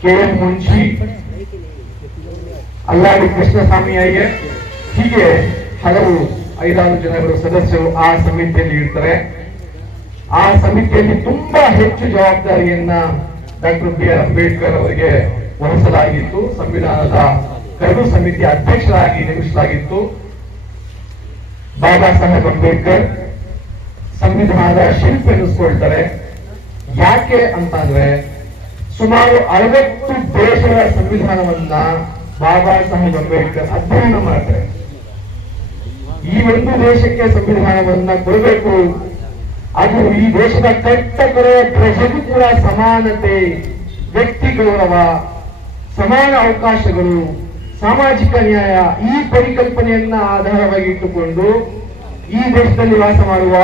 KM ಮುನ್ಷಿ, ಅಲ್ಲಾಡಿ ಕೃಷ್ಣಸ್ವಾಮಿ ಅಯ್ಯರ್, ಹೀಗೆ ಹಲವು 5-6 ಜನಗಳು ಸದಸ್ಯರು ಆ ಸಮಿತಿಯಲ್ಲಿ ಇರ್ತಾರೆ. ಆ ಸಮಿತಿಯಲ್ಲಿ ತುಂಬಾ ಹೆಚ್ಚು ಜವಾಬ್ದಾರಿಯನ್ನ ಡಾಕ್ಟರ್ BR ಅಂಬೇಡ್ಕರ್ ಅವರಿಗೆ ವಹಿಸಲಾಗಿತ್ತು. ಸಂವಿಧಾನದ ಕರಡು ಸಮಿತಿಯ ಅಧ್ಯಕ್ಷರಾಗಿ ನೇಮಿಸಲಾಗಿತ್ತು. ಬಾಬಾ ಸಾಹೇಬ್ ಅಂಬೇಡ್ಕರ್ ಸಂವಿಧಾನದ ಶಿಲ್ಪಿ ಎನಿಸ್ಕೊಳ್ತಾರೆ. ಯಾಕೆ ಅಂತಂದ್ರೆ ಸುಮಾರು 60 ದೇಶಗಳ ಸಂವಿಧಾನವನ್ನ ಬಾಬಾ ಸಾಹೇಬ್ ಅಂಬೇಡ್ಕರ್ ಅಧ್ಯಯನ ಮಾಡ್ತಾರೆ. ಈ ಒಂದು ದೇಶಕ್ಕೆ ಸಂವಿಧಾನವನ್ನ ಕೊಡಬೇಕು, ಅದು ಈ ದೇಶದ ಕಟ್ಟಕರ ಪ್ರಜೆಗೂ ಕೂಡ ಸಮಾನತೆ, ವ್ಯಕ್ತಿ ಗೌರವ, ಸಮಾನ ಅವಕಾಶಗಳು, ಸಾಮಾಜಿಕ ನ್ಯಾಯ, ಈ ಪರಿಕಲ್ಪನೆಯನ್ನ ಆಧಾರವಾಗಿ ಇಟ್ಟುಕೊಂಡು ಈ ದೇಶದಲ್ಲಿ ವಾಸ ಮಾಡುವ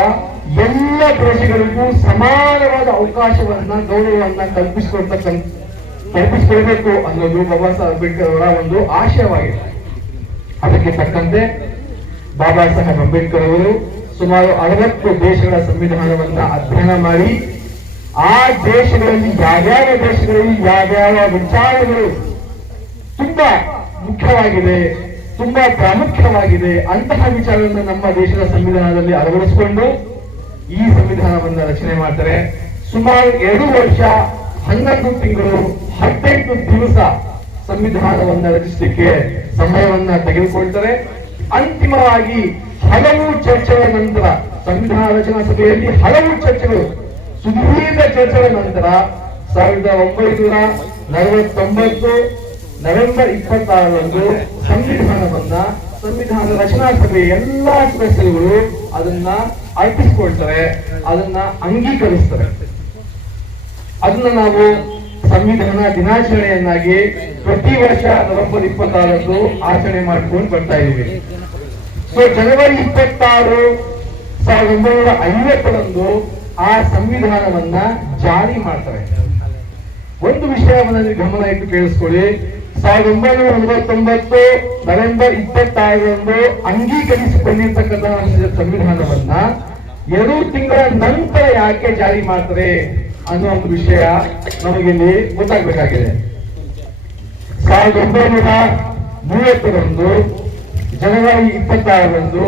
ಎಲ್ಲ ಪ್ರಜೆಗಳಿಗೂ ಸಮಾನವಾದ ಅವಕಾಶವನ್ನ, ಗೌರವವನ್ನ ಕಲ್ಪಿಸಿಕೊಳ್ಬೇಕು ಅನ್ನೋದು ಬಾಬಾ ಸಾಹೇಬ್ ಅಂಬೇಡ್ಕರ್ ಅವರ ಒಂದು ಆಶಯವಾಗಿದೆ. ಅದಕ್ಕೆ ತಕ್ಕಂತೆ ಬಾಬಾ ಸಾಹೇಬ್ ಅಂಬೇಡ್ಕರ್ ಅವರು ಸುಮಾರು 60 ದೇಶಗಳ ಸಂವಿಧಾನವನ್ನ ಅಧ್ಯಯನ ಮಾಡಿ ಆ ದೇಶಗಳಲ್ಲಿ ಯಾವ್ಯಾವ ದೇಶಗಳಲ್ಲಿ ಯಾವ್ಯಾವ ವಿಚಾರಗಳು ತುಂಬಾ ಮುಖ್ಯವಾಗಿದೆ, ತುಂಬಾ ಪ್ರಾಮುಖ್ಯವಾಗಿದೆ ಅಂತಹ ವಿಚಾರವನ್ನು ನಮ್ಮ ದೇಶದ ಸಂವಿಧಾನದಲ್ಲಿ ಅಳವಡಿಸಿಕೊಂಡು ಈ ಸಂವಿಧಾನವನ್ನ ರಚನೆ ಮಾಡ್ತಾರೆ. ಸುಮಾರು 2 ವರ್ಷ 11 ತಿಂಗಳು 18 ದಿವಸ ಸಂವಿಧಾನವನ್ನ ರಚಿಸಲಿಕ್ಕೆ ಸಮಯವನ್ನ ತೆಗೆದುಕೊಳ್ತಾರೆ. ಅಂತಿಮವಾಗಿ ಹಲವು ಚರ್ಚೆಗಳ ನಂತರ ಸಂವಿಧಾನ ರಚನಾ ಸಭೆಯಲ್ಲಿ ಹಲವು ಚರ್ಚೆಗಳು ಸುದೀರ್ಘ ಚರ್ಚೆಗಳ ನಂತರ 1949 ನವೆಂಬರ್ 26ರಂದು ಸಂವಿಧಾನ ರಚನಾ ಸಭೆಯ ಎಲ್ಲಾ ಸದಸ್ಯರುಗಳು ಅದನ್ನ ಅರ್ಪಿಸಿಕೊಳ್ತಾರೆ, ಅದನ್ನ ಅಂಗೀಕರಿಸ್ತಾರೆ. ಅದನ್ನ ನಾವು ಸಂವಿಧಾನ ದಿನಾಚರಣೆಯನ್ನಾಗಿ ಪ್ರತಿ ವರ್ಷ ನವೆಂಬರ್ 26ರಂದು ಆಚರಣೆ ಮಾಡ್ಕೊಂಡು ಬರ್ತಾ ಇದೀವಿ. ಸೊ ಜನವರಿ 26, 1950ರಂದು ಆ ಸಂವಿಧಾನವನ್ನ ಜಾರಿ ಮಾಡ್ತಾರೆ. ಒಂದು ವಿಷಯವನ್ನ ಗಮನ ಇಟ್ಟು ಕೇಳಿಸ್ಕೊಳ್ಳಿ. 1949 ನವೆಂಬರ್ 26ರಂದು ಅಂಗೀಕರಿಸಿಕೊಂಡಿರ್ತಕ್ಕಂತಹ ಸಂವಿಧಾನವನ್ನ 2 ತಿಂಗಳ ನಂತರ ಯಾಕೆ ಜಾರಿ ಮಾಡ್ತಾರೆ ಅನ್ನೋ ಒಂದು ವಿಷಯ ನಮಗಿಲ್ಲಿ ಗೊತ್ತಾಗಬೇಕಾಗಿದೆ. 1930ರಂದು ಜನವರಿ 26ರಂದು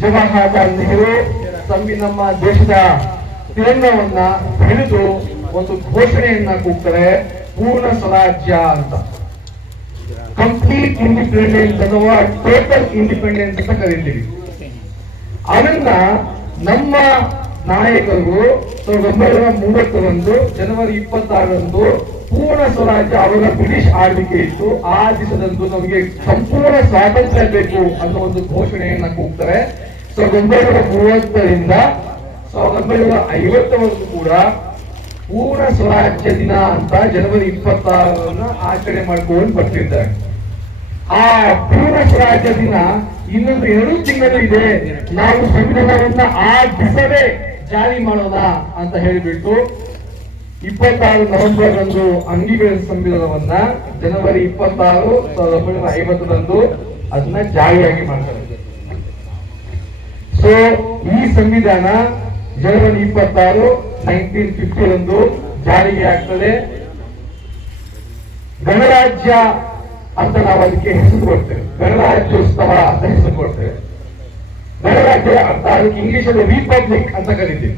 ಜವಾಹರಲಾಲ್ ನೆಹರು ನಮ್ಮ ದೇಶದ ತಿರಂಗವನ್ನ ಹಿಡಿದು ಒಂದು ಘೋಷಣೆಯನ್ನ ಕೂಗ್ತಾರೆ, ಪೂರ್ಣ ಸ್ವರಾಜ್ಯ ಅಂತ. ಕಂಪ್ಲೀಟ್ ಇಂಡಿಪೆಂಡೆನ್ಸ್ ಅಥವಾ ಟೋಟಲ್ ಇಂಡಿಪೆಂಡೆನ್ಸ್ ಅಂತ ಕರೀತೀವಿ. ಅದನ್ನ ನಮ್ಮ ನಾಯಕರು 1930ರಂದು ಜನವರಿ 26ರಂದು ಪೂರ್ಣ ಸ್ವರಾಜ್ಯ, ಅವರ ಬ್ರಿಟಿಷ್ ಆಳ್ವಿಕೆ ಇತ್ತು, ಆ ದಿವಸದಂದು ನಮಗೆ ಸಂಪೂರ್ಣ ಸ್ವಾತಂತ್ರ್ಯ ಬೇಕು ಅನ್ನೋ ಒಂದು ಘೋಷಣೆಯನ್ನ ಕೂಗ್ತಾರೆ. 1930ರಿಂದ 1950ವರೆಗೂ ಕೂಡ ಪೂರ್ಣ ಸ್ವರಾಜ್ಯ ದಿನ ಅಂತ ಜನವರಿ 26ರನ್ನ ಆಚರಣೆ ಮಾಡ್ಕೊಂಡು ಬರ್ತಿದ್ದಾರೆ. ಆ ಪೂರ್ಣ ಸ್ವರಾಜ್ಯ ದಿನ ಇನ್ನೊಂದು 2 ತಿಂಗಳು ಇದೆ, ನಾವು ಸಂವಿಧಾನವನ್ನ ಆ ದಿವಸವೇ ಜಾರಿ ಮಾಡೋಣ ಅಂತ ಹೇಳಿಬಿಟ್ಟು 26 ನವೆಂಬರ್ರಂದು ಅಂಗೀಕರಿಸಿದ ಸಂವಿಧಾನವನ್ನ ಜನವರಿ 26, 1950ರಂದು ಅದನ್ನ ಜಾರಿಯಾಗಿ ಮಾಡ್ತಾರೆ. ಸೊ ಈ ಸಂವಿಧಾನ ಜನವರಿ 26, 1950ರಂದು ಜಾರಿಗೆ ಆಗ್ತದೆ. ಗಣರಾಜ್ಯ ಅಂತ ನಾವು ಅದಕ್ಕೆ ಹೆಸರು ಕೊಡ್ತೇವೆ, ಗಣರಾಜ್ಯೋತ್ಸವ ಅಂತ ಹೆಸರು ಕೊಡ್ತೇವೆ. ಗಣರಾಜ್ಯ ಅಂತ ಅದಕ್ಕೆ ಇಂಗ್ಲಿಷಲ್ಲಿ ರಿಪಬ್ಲಿಕ್ ಅಂತ ಕರಿತೀವಿ.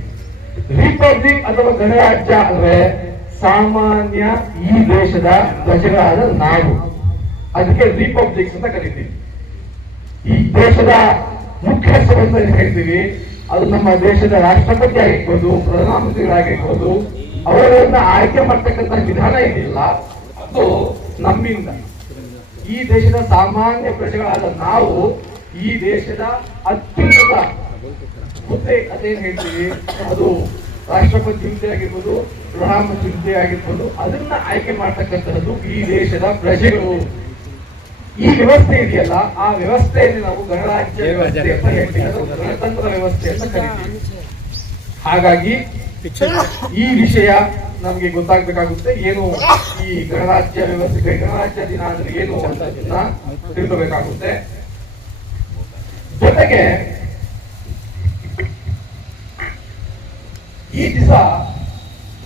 ರಿಪಬ್ಲಿಕ್ ಅಥವಾ ಗಣರಾಜ್ಯ ಅಂದ್ರೆ ಸಾಮಾನ್ಯ ಈ ದೇಶದ ಪ್ರಜೆಗಳಾದ ನಾವು, ಅದಕ್ಕೆ ರಿಪಬ್ಲಿಕ್ಸ್ ಅಂತ ಕರಿತೀವಿ. ಈ ದೇಶದ ಮುಖ್ಯಸ್ಥರನ್ನ ಹೇಳ್ತೀವಿ, ಅದು ನಮ್ಮ ದೇಶದ ರಾಷ್ಟ್ರಪತಿ ಆಗಿರ್ಬೋದು, ಪ್ರಧಾನಮಂತ್ರಿಗಳಾಗಿರ್ಬೋದು, ಅವರನ್ನ ಆಯ್ಕೆ ಮಾಡ್ತಕ್ಕಂಥ ವಿಧಾನ ಇದೆಯಲ್ಲ, ಅದು ನಮ್ಮಿಂದ ಈ ದೇಶದ ಸಾಮಾನ್ಯ ಪ್ರಜೆಗಳಾದ ನಾವು ಈ ದೇಶದ ಅತ್ಯುನ್ನತ ಹುದ್ದೆ ಅದೇನು ಹೇಳ್ತೀವಿ, ಅದು ರಾಷ್ಟ್ರಪತಿ ಹುದ್ದೆ ಆಗಿರ್ಬೋದು, ಪ್ರಧಾನಮಂತ್ರಿ ಹುದ್ದೆ ಆಗಿರ್ಬೋದು, ಅದನ್ನ ಆಯ್ಕೆ ಮಾಡ್ತಕ್ಕಂಥದ್ದು ಈ ದೇಶದ ಪ್ರಜೆಗಳು. ಈ ವ್ಯವಸ್ಥೆ ಇದೆಯಲ್ಲ, ಆ ವ್ಯವಸ್ಥೆಯಲ್ಲಿ ನಾವು ಗಣರಾಜ್ಯ ವ್ಯವಸ್ಥೆ ಅಂತ ಹೇಳ್ತೀವಿ, ಗಣತಂತ್ರ ವ್ಯವಸ್ಥೆ ಅಂತ ಕರಿತೀವಿ. ಹಾಗಾಗಿ ಈ ವಿಷಯ ನಮ್ಗೆ ಗೊತ್ತಾಗ್ಬೇಕಾಗುತ್ತೆ, ಏನು ಈ ಗಣರಾಜ್ಯ ವ್ಯವಸ್ಥೆ, ಗಣರಾಜ್ಯ ದಿನ ಅಂದ್ರೆ ಏನು ಅಂತ ತಿಳ್ಕೋಬೇಕಾಗುತ್ತೆ. ಜೊತೆಗೆ ಈ ದಿವಸ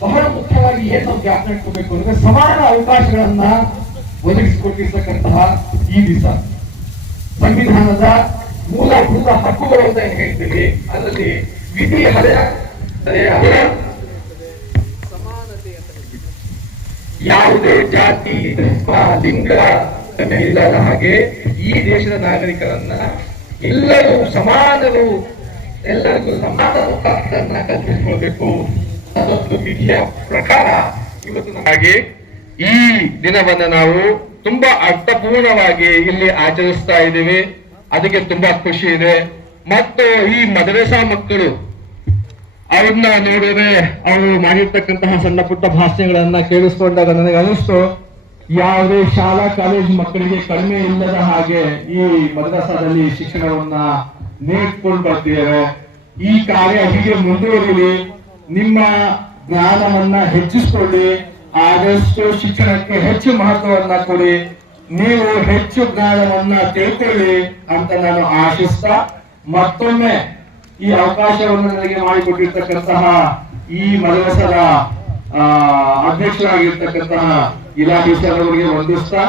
ಬಹಳ ಮುಖ್ಯವಾಗಿ ಏನು ನಾವು ಜ್ಞಾಪನ ಇಟ್ಕೋಬೇಕು ಅಂದ್ರೆ ಸಮಾನ ಅವಕಾಶಗಳನ್ನ ಒದಗಿಸಿಕೊಟ್ಟಿರ್ತಕ್ಕಂತಹ ಈ ದಿವಸ ಸಂವಿಧಾನದ ಮೂಲಭೂತ ಹಕ್ಕುಗಳು ಅಂತ ಏನು ಹೇಳ್ತೀವಿ, ಅದರಲ್ಲಿ ವಿಧಿ ಸಮಾನತೆ ಅಂತ ಹೇಳ್ತೀವಿ. ಯಾವುದೇ ಜಾತಿ, ಲಿಂಗ ಇಲ್ಲದ ಹಾಗೆ ಈ ದೇಶದ ನಾಗರಿಕರನ್ನ ಎಲ್ಲರೂ ಸಮಾನರು, ಎಲ್ಲರಿಗೂ ಸಮಾನ ಅವಕಾಶಗಳನ್ನ ಕಲ್ಪಿಸಿಕೊಳ್ಬೇಕು ಅದೊಂದು ವಿಧಿಯ ಪ್ರಕಾರ ಇವತ್ತು. ಹಾಗೆ ಈ ದಿನವನ್ನ ನಾವು ತುಂಬಾ ಅರ್ಥಪೂರ್ಣವಾಗಿ ಇಲ್ಲಿ ಆಚರಿಸ್ತಾ ಇದ್ದೀವಿ, ಅದಕ್ಕೆ ತುಂಬಾ ಖುಷಿ ಇದೆ. ಮತ್ತು ಈ ಮದರಸಾ ಮಕ್ಕಳು ಅವ್ರನ್ನ ನೋಡಿದ್ರೆ ಅವರು ಮಾಡಿರ್ತಕ್ಕಂತಹ ಸಣ್ಣ ಪುಟ್ಟ ಭಾಷಣಗಳನ್ನ ಕೇಳಿಸ್ಕೊಂಡಾಗ ನನಗೆ ಅನಿಸ್ತು, ಯಾವುದೇ ಶಾಲಾ ಕಾಲೇಜು ಮಕ್ಕಳಿಗೆ ಕಡಿಮೆ ಇಲ್ಲದ ಹಾಗೆ ಈ ಮದರಸಾದಲ್ಲಿ ಶಿಕ್ಷಣವನ್ನ ನೀಡ್ಕೊಂಡು ಬರ್ತಿದ್ದಾರೆ. ಈ ಕಾರ್ಯ ಹೀಗೆ ಮುಂದುವರಿಲಿ, ನಿಮ್ಮ ಜ್ಞಾನವನ್ನ ಹೆಚ್ಚಿಸಿಕೊಳ್ಳಿ, ಆದಷ್ಟು ಶಿಕ್ಷಣಕ್ಕೆ ಹೆಚ್ಚು ಮಹತ್ವವನ್ನ ಕೊಡಿ, ನೀವು ಹೆಚ್ಚು ಜ್ಞಾನವನ್ನ ತಿಳ್ಕೊಳ್ಳಿ ಅಂತ ನಾನು ಆಶಿಸ್ತಾ, ಮತ್ತೊಮ್ಮೆ ಈ ಅವಕಾಶವನ್ನು ನನಗೆ ಮಾಡಿಕೊಟ್ಟಿರ್ತಕ್ಕಂತಹ ಈ ಮದರಸದ ಅಧ್ಯಕ್ಷರಾಗಿರ್ತಕ್ಕಂತಹ ಇಲಾಖೆ ಸರ್ ಅವರಿಗೆ ವಂದಿಸ್ತಾ,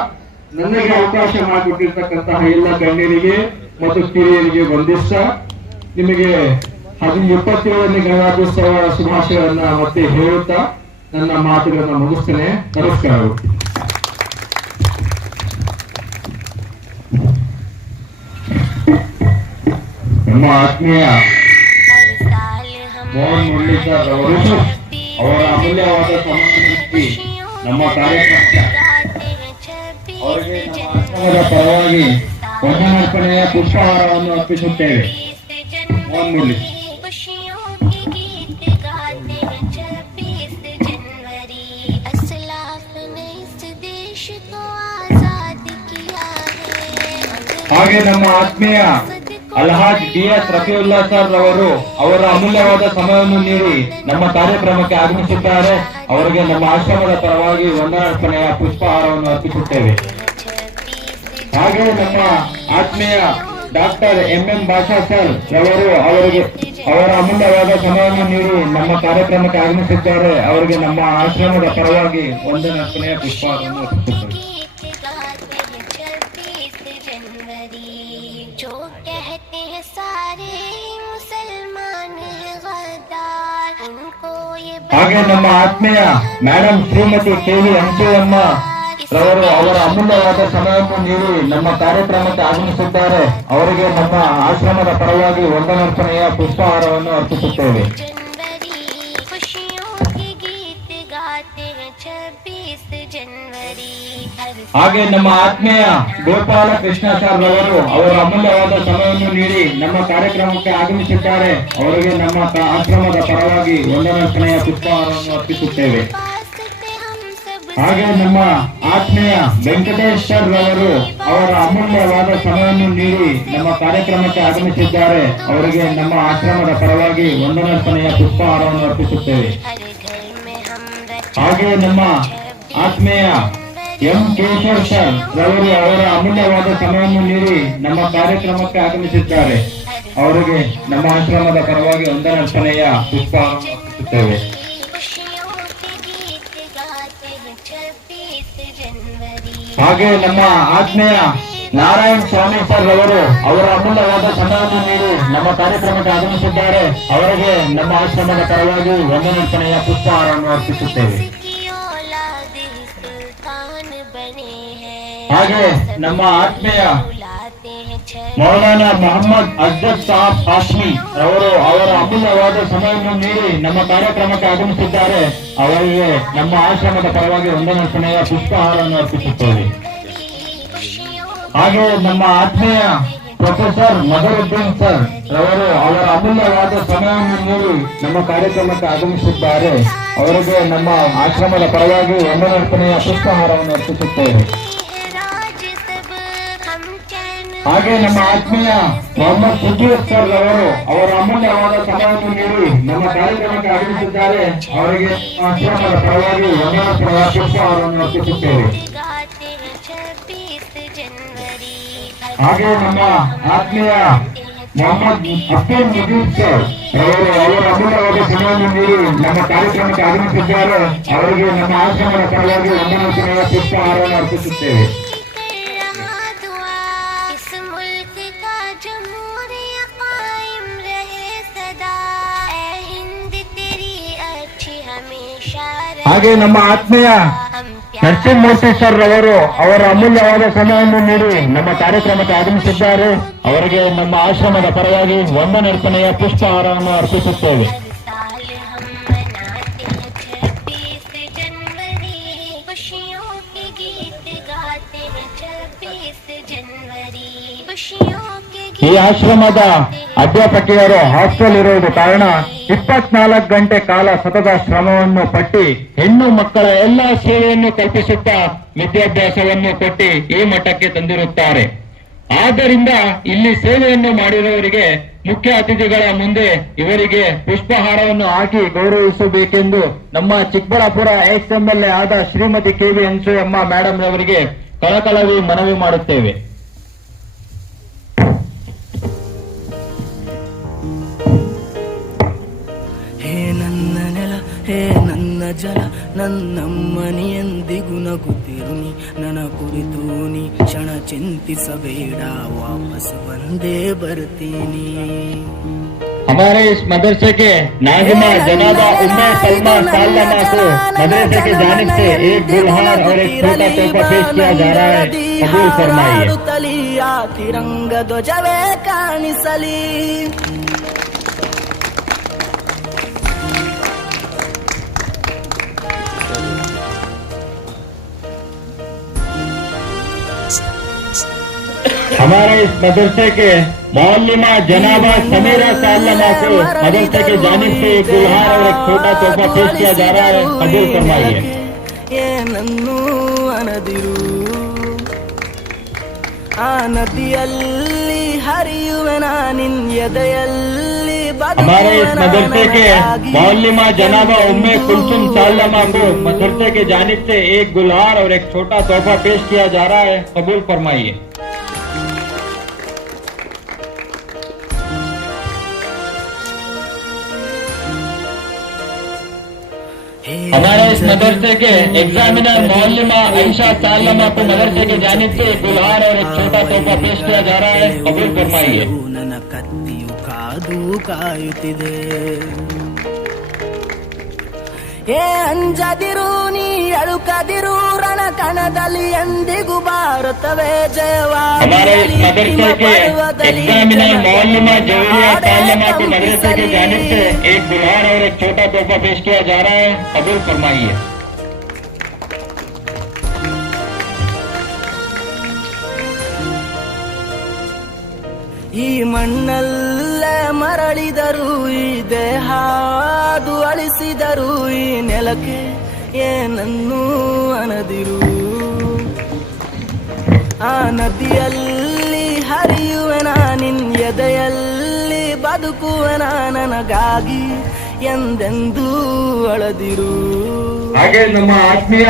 ನನಗೆ ಅವಕಾಶ ಮಾಡಿಕೊಟ್ಟಿರ್ತಕ್ಕಂತಹ ಎಲ್ಲ ಗಣ್ಯರಿಗೆ ಮತ್ತು ಕಿರಿಯರಿಗೆ ವಂದಿಸ್ತಾ, ನಿಮಗೆ 27ನೇ ಗಣರಾಜ್ಯೋತ್ಸವ ಶುಭಾಶಯಗಳನ್ನ ಮತ್ತೆ ಹೇಳುತ್ತಾ ನನ್ನ ಮಾತುಗಳನ್ನ ಮುಗಿಸ್ತೇನೆ. ನಮಸ್ಕಾರಗಳು. ನಮ್ಮ ಆತ್ಮೀಯ ಮೋಹನ್ ಮುರಳೀಧರ್ ಅವರು ಅವರ ಅಮೂಲ್ಯವಾದ ಸಮಯದಲ್ಲಿ ನಮ್ಮ ಕಾರ್ಯಕ್ರಮಕ್ಕೆ ಅವರಿಗೆ ನಮ್ಮ ಆಶ್ರಮದ ಪರವಾಗಿ ವಂದನಾರ್ಪಣೆಯ ಪುಷ್ಪಹಾರವನ್ನು ಅರ್ಪಿಸುತ್ತೇವೆ. ಮುರಳಿ. ಹಾಗೆ ನಮ್ಮ ಆತ್ಮೀಯ ಅಲ್ಹಾಜ್ DS ರಫೀವುಲ್ಲಾ ಸರ್ ರವರು ಅವರ ಅಮೂಲ್ಯವಾದ ಸಮಯವನ್ನು ನೀಡಿ ನಮ್ಮ ಕಾರ್ಯಕ್ರಮಕ್ಕೆ ಆಗಮಿಸಿದ್ದಾರೆ. ಅವರಿಗೆ ನಮ್ಮ ಆಶ್ರಮದ ಪರವಾಗಿ ವಂದನಾರ್ಪಣೆಯ ಪುಷ್ಪಹಾರವನ್ನು ಅರ್ಪಿಸುತ್ತೇವೆ. ಹಾಗೆ ನಮ್ಮ ಆತ್ಮೀಯ ಡಾಕ್ಟರ್ MM ಭಾಷಾ ಸರ್ ರವರು ಅವರ ಅಮೂಲ್ಯವಾದ ಸಮಯವನ್ನು ನೀಡಿ ನಮ್ಮ ಕಾರ್ಯಕ್ರಮಕ್ಕೆ ಆಗಮಿಸಿದ್ದಾರೆ. ಅವರಿಗೆ ನಮ್ಮ ಆಶ್ರಮದ ಪರವಾಗಿ ವಂದನಾರ್ಪಣೆಯ ಪುಷ್ಪಹಾರವನ್ನು ಅರ್ಪಿಸುತ್ತೇವೆ. ಹಾಗೆ ನಮ್ಮ ಆತ್ಮೀಯ ಮೇಡಮ್ ಶ್ರೀಮತಿ KV ಅಂಚೆಯಮ್ಮ ರವರು ಅವರ ಅಮೂಲ್ಯವಾದ ಸಮಯವನ್ನು ನೀಡಿ ನಮ್ಮ ಕಾರ್ಯಕ್ರಮಕ್ಕೆ ಆಗಮಿಸಿದ್ದಾರೆ. ಅವರಿಗೆ ನಮ್ಮ ಆಶ್ರಮದ ಪರವಾಗಿ ವಂದನಾರ್ಪಣೆಯ ಪುಷ್ಪಹಾರವನ್ನು ಅರ್ಪಿಸುತ್ತೇವೆ. ಹಾಗೆ ನಮ್ಮ ಆತ್ಮೀಯ ಗೋಪಾಲ ಕೃಷ್ಣ ಸರ್ ರವರು ಅವರ ಅಮೂಲ್ಯವಾದ ಸಮಯವನ್ನು ನೀಡಿ ನಮ್ಮ ಕಾರ್ಯಕ್ರಮಕ್ಕೆ ಆಗಮಿಸಿದ್ದಾರೆ. ಅವರಿಗೆ ನಮ್ಮ ಆಶ್ರಮದ ಪರವಾಗಿ ವಂದನಾರ್ಪಣೆಯ ಪುಷ್ಪಹಾರವನ್ನು ಅರ್ಪಿಸುತ್ತೇವೆ. ಹಾಗೆ ನಮ್ಮ ಆತ್ಮೀಯ ವೆಂಕಟೇಶ್ ಸರ್ ರವರು ಅವರ ಅಮೂಲ್ಯವಾದ ಸಮಯವನ್ನು ನೀಡಿ ನಮ್ಮ ಕಾರ್ಯಕ್ರಮಕ್ಕೆ ಆಗಮಿಸಿದ್ದಾರೆ. ಅವರಿಗೆ ನಮ್ಮ ಆಶ್ರಮದ ಪರವಾಗಿ ವಂದನಾರ್ಪಣೆಯ ಪುಷ್ಪಹಾರವನ್ನು ಅರ್ಪಿಸುತ್ತೇವೆ. ಹಾಗೆ ನಮ್ಮ ಆತ್ಮೀಯ M ಕೇಶವ್ ಸರ್ ರವರು ಅವರ ಅಮೂಲ್ಯವಾದ ಸಮಯವನ್ನು ನೀಡಿ ನಮ್ಮ ಕಾರ್ಯಕ್ರಮಕ್ಕೆ ಆಗಮಿಸಿದ್ದಾರೆ. ಅವರಿಗೆ ನಮ್ಮ ಆಶ್ರಮದ ಪರವಾಗಿ ವಂದನಾರ್ಪಣೆಯ ಪುಷ್ಪಹಾರವನ್ನು ಅರ್ಪಿಸುತ್ತೇವೆ. ಹಾಗೆ ನಮ್ಮ ಆತ್ಮೀಯ ನಾರಾಯಣ್ ಸ್ವಾಮಿ ಸರ್ ರವರು ಅವರ ಅಮೂಲ್ಯವಾದ ಸಮಯವನ್ನು ನೀಡಿ ನಮ್ಮ ಕಾರ್ಯಕ್ರಮಕ್ಕೆ ಆಗಮಿಸಿದ್ದಾರೆ. ಅವರಿಗೆ ನಮ್ಮ ಆಶ್ರಮದ ಪರವಾಗಿ ವಂದನಾರ್ಪಣೆಯ ಪುಷ್ಪಹಾರವನ್ನು ಅರ್ಪಿಸುತ್ತೇವೆ. ಹಾಗೆ ನಮ್ಮ ಆತ್ಮೀಯ ಮೌಲಾನಾ ಮೊಹಮ್ಮದ್ ಅಜ್ಜದ್ ಸಾಬ್ ಹಾಶ್ಮಿ ರವರು ಅವರ ಅಮೂಲ್ಯವಾದ ಸಮಯವನ್ನು ನೀಡಿ ನಮ್ಮ ಕಾರ್ಯಕ್ರಮಕ್ಕೆ ಆಗಮಿಸಿದ್ದಾರೆ. ಅವರಿಗೆ ನಮ್ಮ ಆಶ್ರಮದ ಪರವಾಗಿ ವಂದನಾರ್ಪಣೆಯ ಪುಷ್ಪಹಾರವನ್ನು ಅರ್ಪಿಸುತ್ತೇವೆ. ಹಾಗೆ ನಮ್ಮ ಆತ್ಮೀಯ ಪ್ರೊಫೆಸರ್ ಮದರುದ್ದೀನ್ ಸರ್ ರವರು ಅವರ ಅಮೂಲ್ಯವಾದ ಸಮಯವನ್ನು ನೀಡಿ ನಮ್ಮ ಕಾರ್ಯಕ್ರಮಕ್ಕೆ ಆಗಮಿಸಿದ್ದಾರೆ. ಅವರಿಗೆ ನಮ್ಮ ಆಶ್ರಮದ ಪರವಾಗಿ ವಂದನಾರ್ಪಣೆಯ ಪುಷ್ಪಹಾರವನ್ನು ಅರ್ಪಿಸುತ್ತೇವೆ. ಹಾಗೆ ನಮ್ಮ ಆತ್ಮೀಯ ಮೊಹಮ್ಮದ್ ಸುಜೀರ್ ಸರ್ ರವರು ಅವರ ಅಮೂಲ್ಯವಾದ ಸಮಯವನ್ನು ನೀಡಿ ನಮ್ಮ ಕಾರ್ಯಕ್ರಮಕ್ಕೆ ಆಗಮಿಸಿದ್ದಾರೆ. ಅವರಿಗೆ ಆಶ್ರಮದ ಪರವಾಗಿ ವಂದನಾರ್ಪಣೆಯ ಪುಷ್ಪಹಾರವನ್ನು ಅರ್ಪಿಸುತ್ತೇವೆ. ಹಾಗೆ ನಮ್ಮ ಆತ್ಮೀಯ ಮೊಹಮ್ಮದ್ ಅಬ್ದುಲ್ ಮಜೀದ್ ಸರ್ ರವರು ಅವರ ಅಮೂಲ್ಯವಾದ ಸಮಯವನ್ನು ನೀಡಿ ನಮ್ಮ ಕಾರ್ಯಕ್ರಮಕ್ಕೆ ಆಗಮಿಸಿದ್ದಾರೆ. ಅವರಿಗೆ ನಮ್ಮ ಆಶ್ರಮದ ಪರವಾಗಿ ವಂದನಾರ್ಪಣೆಯ ಪುಷ್ಪಹಾರವನ್ನು ಅರ್ಪಿಸುತ್ತೇವೆ. ಹಾಗೆ ನಮ್ಮ ಆತ್ಮೀಯ ನರಸಿಂಹಮೂರ್ತಿ ಸರ್ ರವರು ಅವರ ಅಮೂಲ್ಯವಾದ ಸಮಯವನ್ನು ನೀಡಿ ನಮ್ಮ ಕಾರ್ಯಕ್ರಮಕ್ಕೆ ಆಗಮಿಸಿದ್ದಾರೆ. ಅವರಿಗೆ ನಮ್ಮ ಆಶ್ರಮದ ಪರವಾಗಿ ವಂದನಾರ್ಪಣೆಯ ಪುಷ್ಪಹಾರವನ್ನು ಅರ್ಪಿಸುತ್ತೇವೆ. ಈ ಆಶ್ರಮದ ಅಧ್ಯಾಪಕಿಯರು ಹಾಸ್ಟೆಲ್ ಇರುವುದು ಕಾರಣ 24 ಗಂಟೆ ಕಾಲ ಸತತ ಶ್ರಮವನ್ನು ಪಟ್ಟಿ ಹೆಣ್ಣು ಮಕ್ಕಳ ಎಲ್ಲಾ ಸೇವೆಯನ್ನು ಕಲ್ಪಿಸುತ್ತಾ ವಿದ್ಯಾಭ್ಯಾಸವನ್ನು ಕೊಟ್ಟು ಈ ಮಟ್ಟಕ್ಕೆ ತಂದಿರುತ್ತಾರೆ. ಆದ್ದರಿಂದ ಇಲ್ಲಿ ಸೇವೆಯನ್ನು ಮಾಡಿರುವವರಿಗೆ ಮುಖ್ಯ ಅತಿಥಿಗಳ ಮುಂದೆ ಇವರಿಗೆ ಪುಷ್ಪಹಾರವನ್ನು ಹಾಕಿ ಗೌರವಿಸಬೇಕೆಂದು ನಮ್ಮ ಚಿಕ್ಕಬಳ್ಳಾಪುರ XMLA ಆದ ಶ್ರೀಮತಿ KV ಅಂಚೆಯಮ್ಮ ಮೇಡಮ್ ರವರಿಗೆ ಕಳಕಳವಿ ಮನವಿ ಮಾಡುತ್ತೇವೆ. ಹೇ ನನ್ನ ಜಲ ನನ್ನಮ್ಮನಿ ಎಂದಿಗೂ ನಗುತ್ತಿರುನಿ ನನ್ನ ಕುರಿತು ನೀ ಕ್ಷಣ ಚಿಂತಿಸಬೇಡ ವಾಪಸ್ ಬಂದೇ ಬರ್ತೀನಿ. हमारे इस मदरसे के नाज़िमा जनाबा उम्मे सलमा सालमा को मदरसे की जानिब से एक गुलहार और एक छोटा तोहफा पेश किया जा रहा है. कबूल फरमाइए. तिरंग ध्वजवे कानिसली. हमारे इस मदरसे के मौलिमा जनाबा समीरा सालमा को मदरसे की जानिब से एक गुलहार और एक छोटा तोहफा पेश किया जा रहा है, कबूल फरमाइए। ಏನನ್ನೂ ಅನದಿರು ಆ ನದಿಯಲ್ಲಿ ಹರಿಯುವೆ ನಾನಿನ್ ಎದೆಯಲ್ಲಿ हमारे इस मदरसे के मौलिमा जनाबा उम्मे कुलसुम सालमा को मदरसे की जानिब से एक गुलहार और एक छोटा तोहफा पेश किया जा रहा है, कबूल फरमाइए। हमारे इस मदरसे के एग्जामिनर मौलिमा आयशा सालमा को मदरसे की जानिब से एक गुलहार और एक छोटा तोहफा पेश किया जा रहा है, कबूल फरमाइए। ನನ್ನ ಕತ್ತಿಯು ಕಾದು ಕಾಯುತ್ತಿದೆ ಏ ಅಂಜದಿರು ನೀ ಅಳುಕದಿರು ರಣ ಕಣದಲ್ಲಿ ಎಂದಿಗೂ ಭಾರತವೇ हमारे इस मदरसे के एग्जामिनर मौलिमा जौहरिया सालमा को मदरसे की जानिब से एक गुलहार और एक छोटा तोहफा पेश किया जा रहा है, कबूल फरमाइए। ಈ ಮಣ್ಣಲ್ಲೇ ಮರಳಿದರು ಈ ದೇಹಾದು ಅಳಿಸಿದರು ಈ ನೆಲಕ್ಕೆ ಏನನ್ನೂ ಅನದಿರು ಆ ನದಿಯಲ್ಲಿ ಹರಿಯುವೆ ನಾನಿನ್ ಎದೆಯಲ್ಲಿ ಬದುಕುವೆ ನನಗಾಗಿ ಎಂದೆಂದೂ ಅಳದಿರು ಹಾಗೆ ನಮ್ಮ ಆತ್ಮೀಯ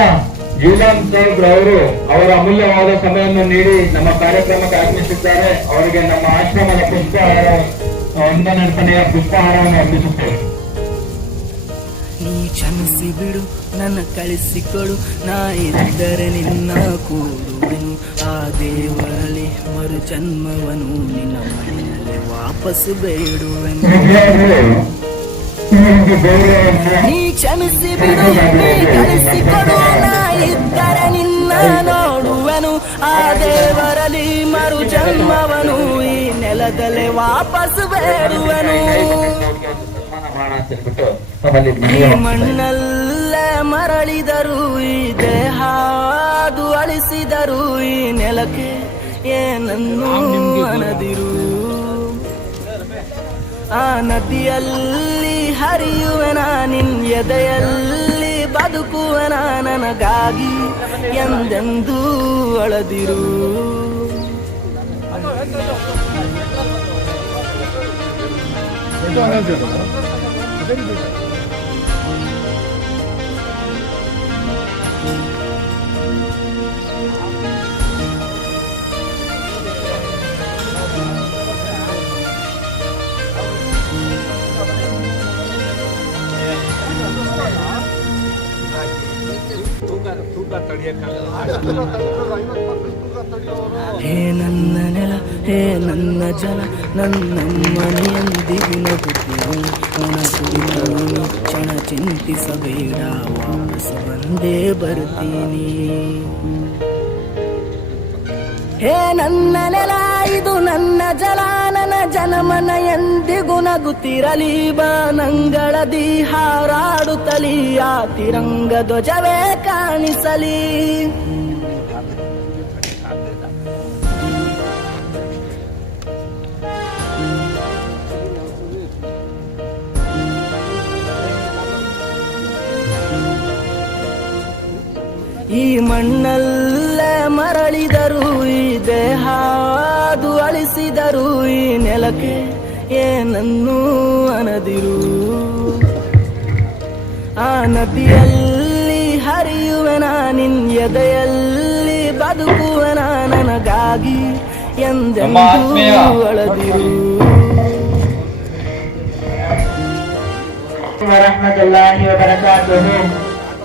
ಜೀವನ್ ಸಾಹೇಬ್ ಅವರು ಅವರ ಅಮೂಲ್ಯವಾದ ಸಮಯವನ್ನು ನೀಡಿ ನಮ್ಮ ಕಾರ್ಯಕ್ರಮಕ್ಕೆ ಆಗಮಿಸಿದ್ದಾರೆ. ಅವರಿಗೆ ನಮ್ಮ ಆಶ್ರಮದ ಪುಷ್ಪಹಾರ ವಂದನೆಯ ಪುಷ್ಪಹಾರವನ್ನು ಅರ್ಪಿಸುತ್ತೇವೆ. ನೀ ಕ್ಷಮಿಸಿ ಬಿಡು ನನ್ನ ಕಳಿಸಿಕೊಡು ನಾ ಇದ್ದರೆ ನಿನ್ನ ಕೂಡುವೆನು ಆ ದೇವರಲ್ಲಿ ಮರು ಜನ್ಮವನು ನಿನ್ನ ಮನೆಯಲ್ಲಿ ವಾಪಸ್ ಬೇಡುವೆನು ನೀ ಕ್ಷಮಿಸಿ ಬಿಡು ನೀ ಕಳಿಸಿಕೊಡು ನಾ ಇದ್ದರೆ ನಿನ್ನ ನೋಡುವೆನು ಆ ದೇವರಲ್ಲಿ ಮರು ಜನ್ಮವನು ಈ ನೆಲದಲ್ಲೇ ವಾಪಸ್ ಬೇಡುವೆನು ಈ ಮಣ್ಣಲ್ಲೇ ಮರಳಿದರು ಈ ದೇಹಾದು ಅಳಿಸಿದರು ಈ ನೆಲಕ್ಕೆ ಏನನ್ನೂ ಅನದಿರು ಆ ನದಿಯಲ್ಲಿ ಹರಿಯುವೆ ನಾನಿನ್ ಎದೆಯಲ್ಲಿ ಬದುಕುವೆ ನನಗಾಗಿ ಎಂದೆಂದೂ ಅಳದಿರು ಹೇ ನನ್ನ ನೆಲ ಹೇ ನನ್ನ ಜಲ ನನ್ನ ಮನೆಯೊಂದಿಗೆ ನಗುತ್ತಿರು ನನ್ನ ಕುರಿತು ಕ್ಷಣ ಚಿಂತಿಸಬೇಡ ವಾಪಸ್ ಬಂದೇ ಬರ್ತೀನಿ ಹೇ ನನ್ನ ನೆಲ ಇದು ನನ್ನ ಜಲ ನನ್ನ ಜನಮನ ಎಂದಿಗೂ ನಗುತ್ತಿರಲಿ ಬಾನಂಗಳದಿ ಹಾರಾಡುತ್ತಲಿ ಆ ತಿರಂಗ ಧ್ವಜವೇ ಕಾಣಿಸಲಿ ಈ ಮಣ್ಣಲ್ಲೇ ಮರಳಿದರು ಈ ದೇಹಾದು ಅಳಿಸಿದರು ಈ ನೆಲಕ್ಕೆ ಏನನ್ನೂ ಅನದಿರು ಆ ನದಿಯಲ್ಲಿ ಹರಿಯುವೆ ನಾನಿನ್ ಎದೆಯಲ್ಲಿ ಬದುಕುವೆ ನನಗಾಗಿ ಎಂದೆಂದೂ ಅಳದಿರು वरहमतुल्लाहि वबरकातुहू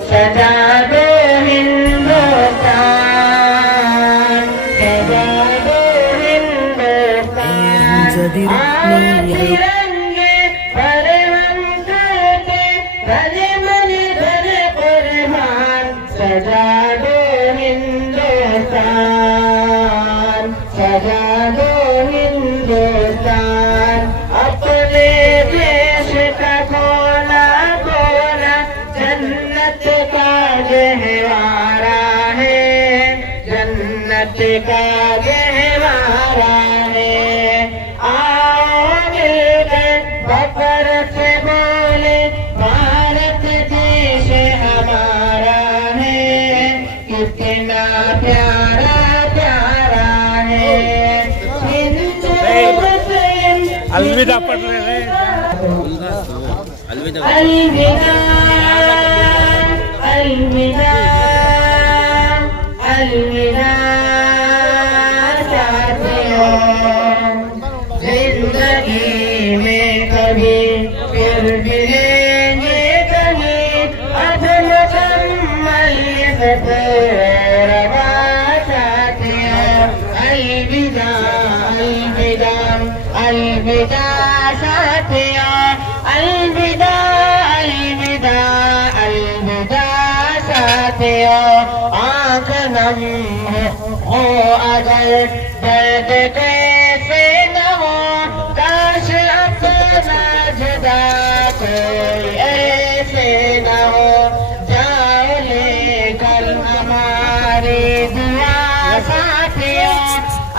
सजा दो हिंदुस्तान सजा दो हिंदुस्तान तिरंगे पर हम करते भले मने भले कुर्बान सजा दो हिंदुस्तान सजा दो हिंदुस्तान अपने देश का कोना कोना जन्नत का गहवारा है जन्नत का गहवारा प्यारा प्यारा है अलविदा पढ़ रहे हैं अलविदा अलविदा अलविदा अलविदा साथियों जिंदगी में कभी फिर मिलेंगे कहीं अब मुकम्मल ये सफर साथियों अलविदा अलविदा अलविदा साथियों अलविदा अलविदा अलविदा साथियों आँख नम हो अगर दर्द कैसे न हो काश अपना जुदा कोई ऐसे न हो जाओ लेकर हमारी दुआ साथियों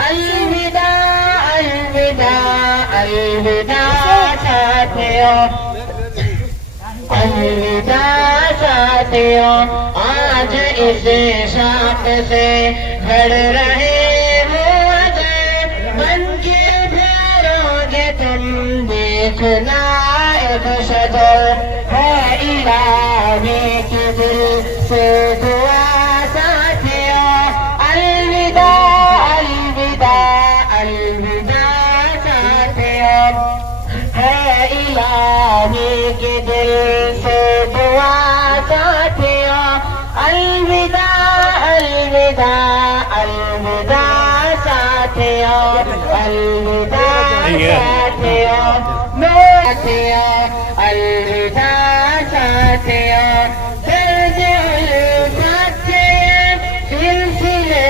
अलविदा अलविदा अलविदा साथियों अलविदा साथियों आज इस शाख से झड़ रहे हो अगर बन के भरोगे तुम देखना एक शजर है इलाही के दिल से दुआ साथियों अलविदा अलविदा अलविदा साथियों है इलाही के दिल से दुआ साथियों अलविदा अलविदा अलविदा साथियों अलविदा साथियों साथियों अलविदा साथियों सिलसिले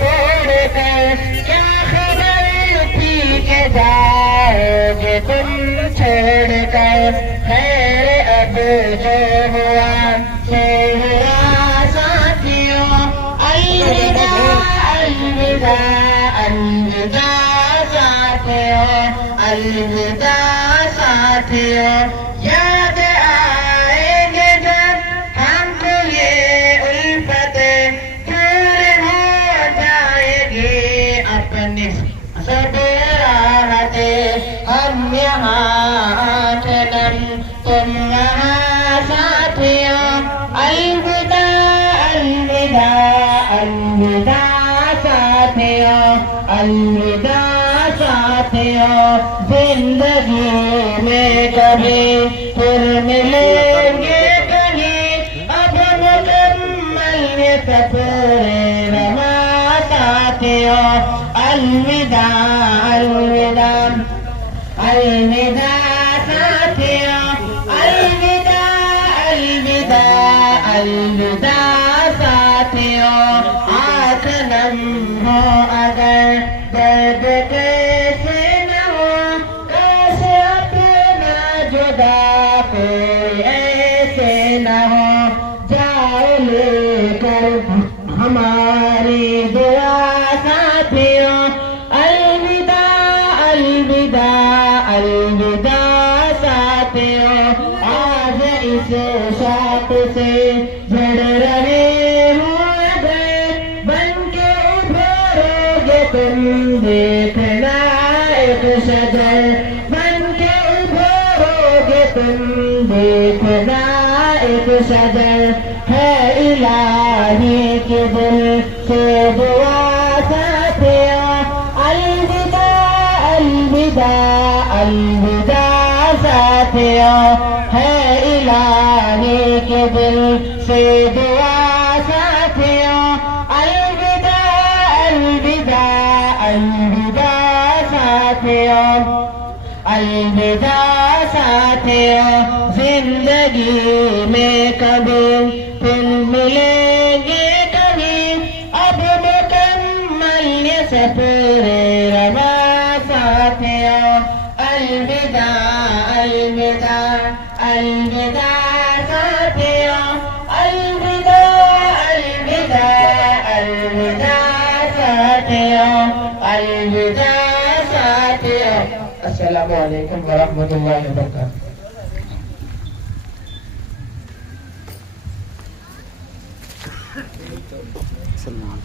तोड़कर क्या खबर थी के जाओगे तुम छोड़कर खैर अब जो हुआ सो हुआ साथियों अलविदा अलविदा अलविदा साथियों अलविदा साथियों याद आएंगे जब हमको ये उल्फतें दूर हो जाएगी अपनी सब राहतें हम यहाँ नम तुम यहाँ साथियों अलविदा अलविदा अलविदा साथियों अलविदा साथियों जिंदगी में कभी फिर मिलेंगे कहीं अब मुकम्मल ये सफर रमा साथियों अलविदा अलविदा अलविदा साथियों अलविदा अलविदा अलविदा साथियों आँख नम हो अगर दर्द कैसे न हो कैसे अपना जुदा कोई ऐसे न हो जाओ लेकर हमारी दुआ साथियों अलविदा अलविदा अलविदा साथियों आज इस शाप से झड़ रहे हो अगर बन के उभरोगे तुम देखना एक शजर बन के उभरोगे तुम देखना एक शजर है इलाही के दिल से दुआ साथियों अलविदा अलविदा अलविदा साथियों है इलाही के दिल से दुआ साथियों अलविदा अलविदा अलविदा साथियों अलविदा साथियों जिंदगी में कभी फिर मिलेंगे कहीं अब मुकम्मल ये सफर रवा साथियों अलविदा अलविदा अलविदा साथियों अलविदा अलविदा अलविदा साथियों अलविदा साथियों अस्सलामु अलैकुम व रहमतुल्लाहि व बरकातहू। ಸಲ್ಮಾನ್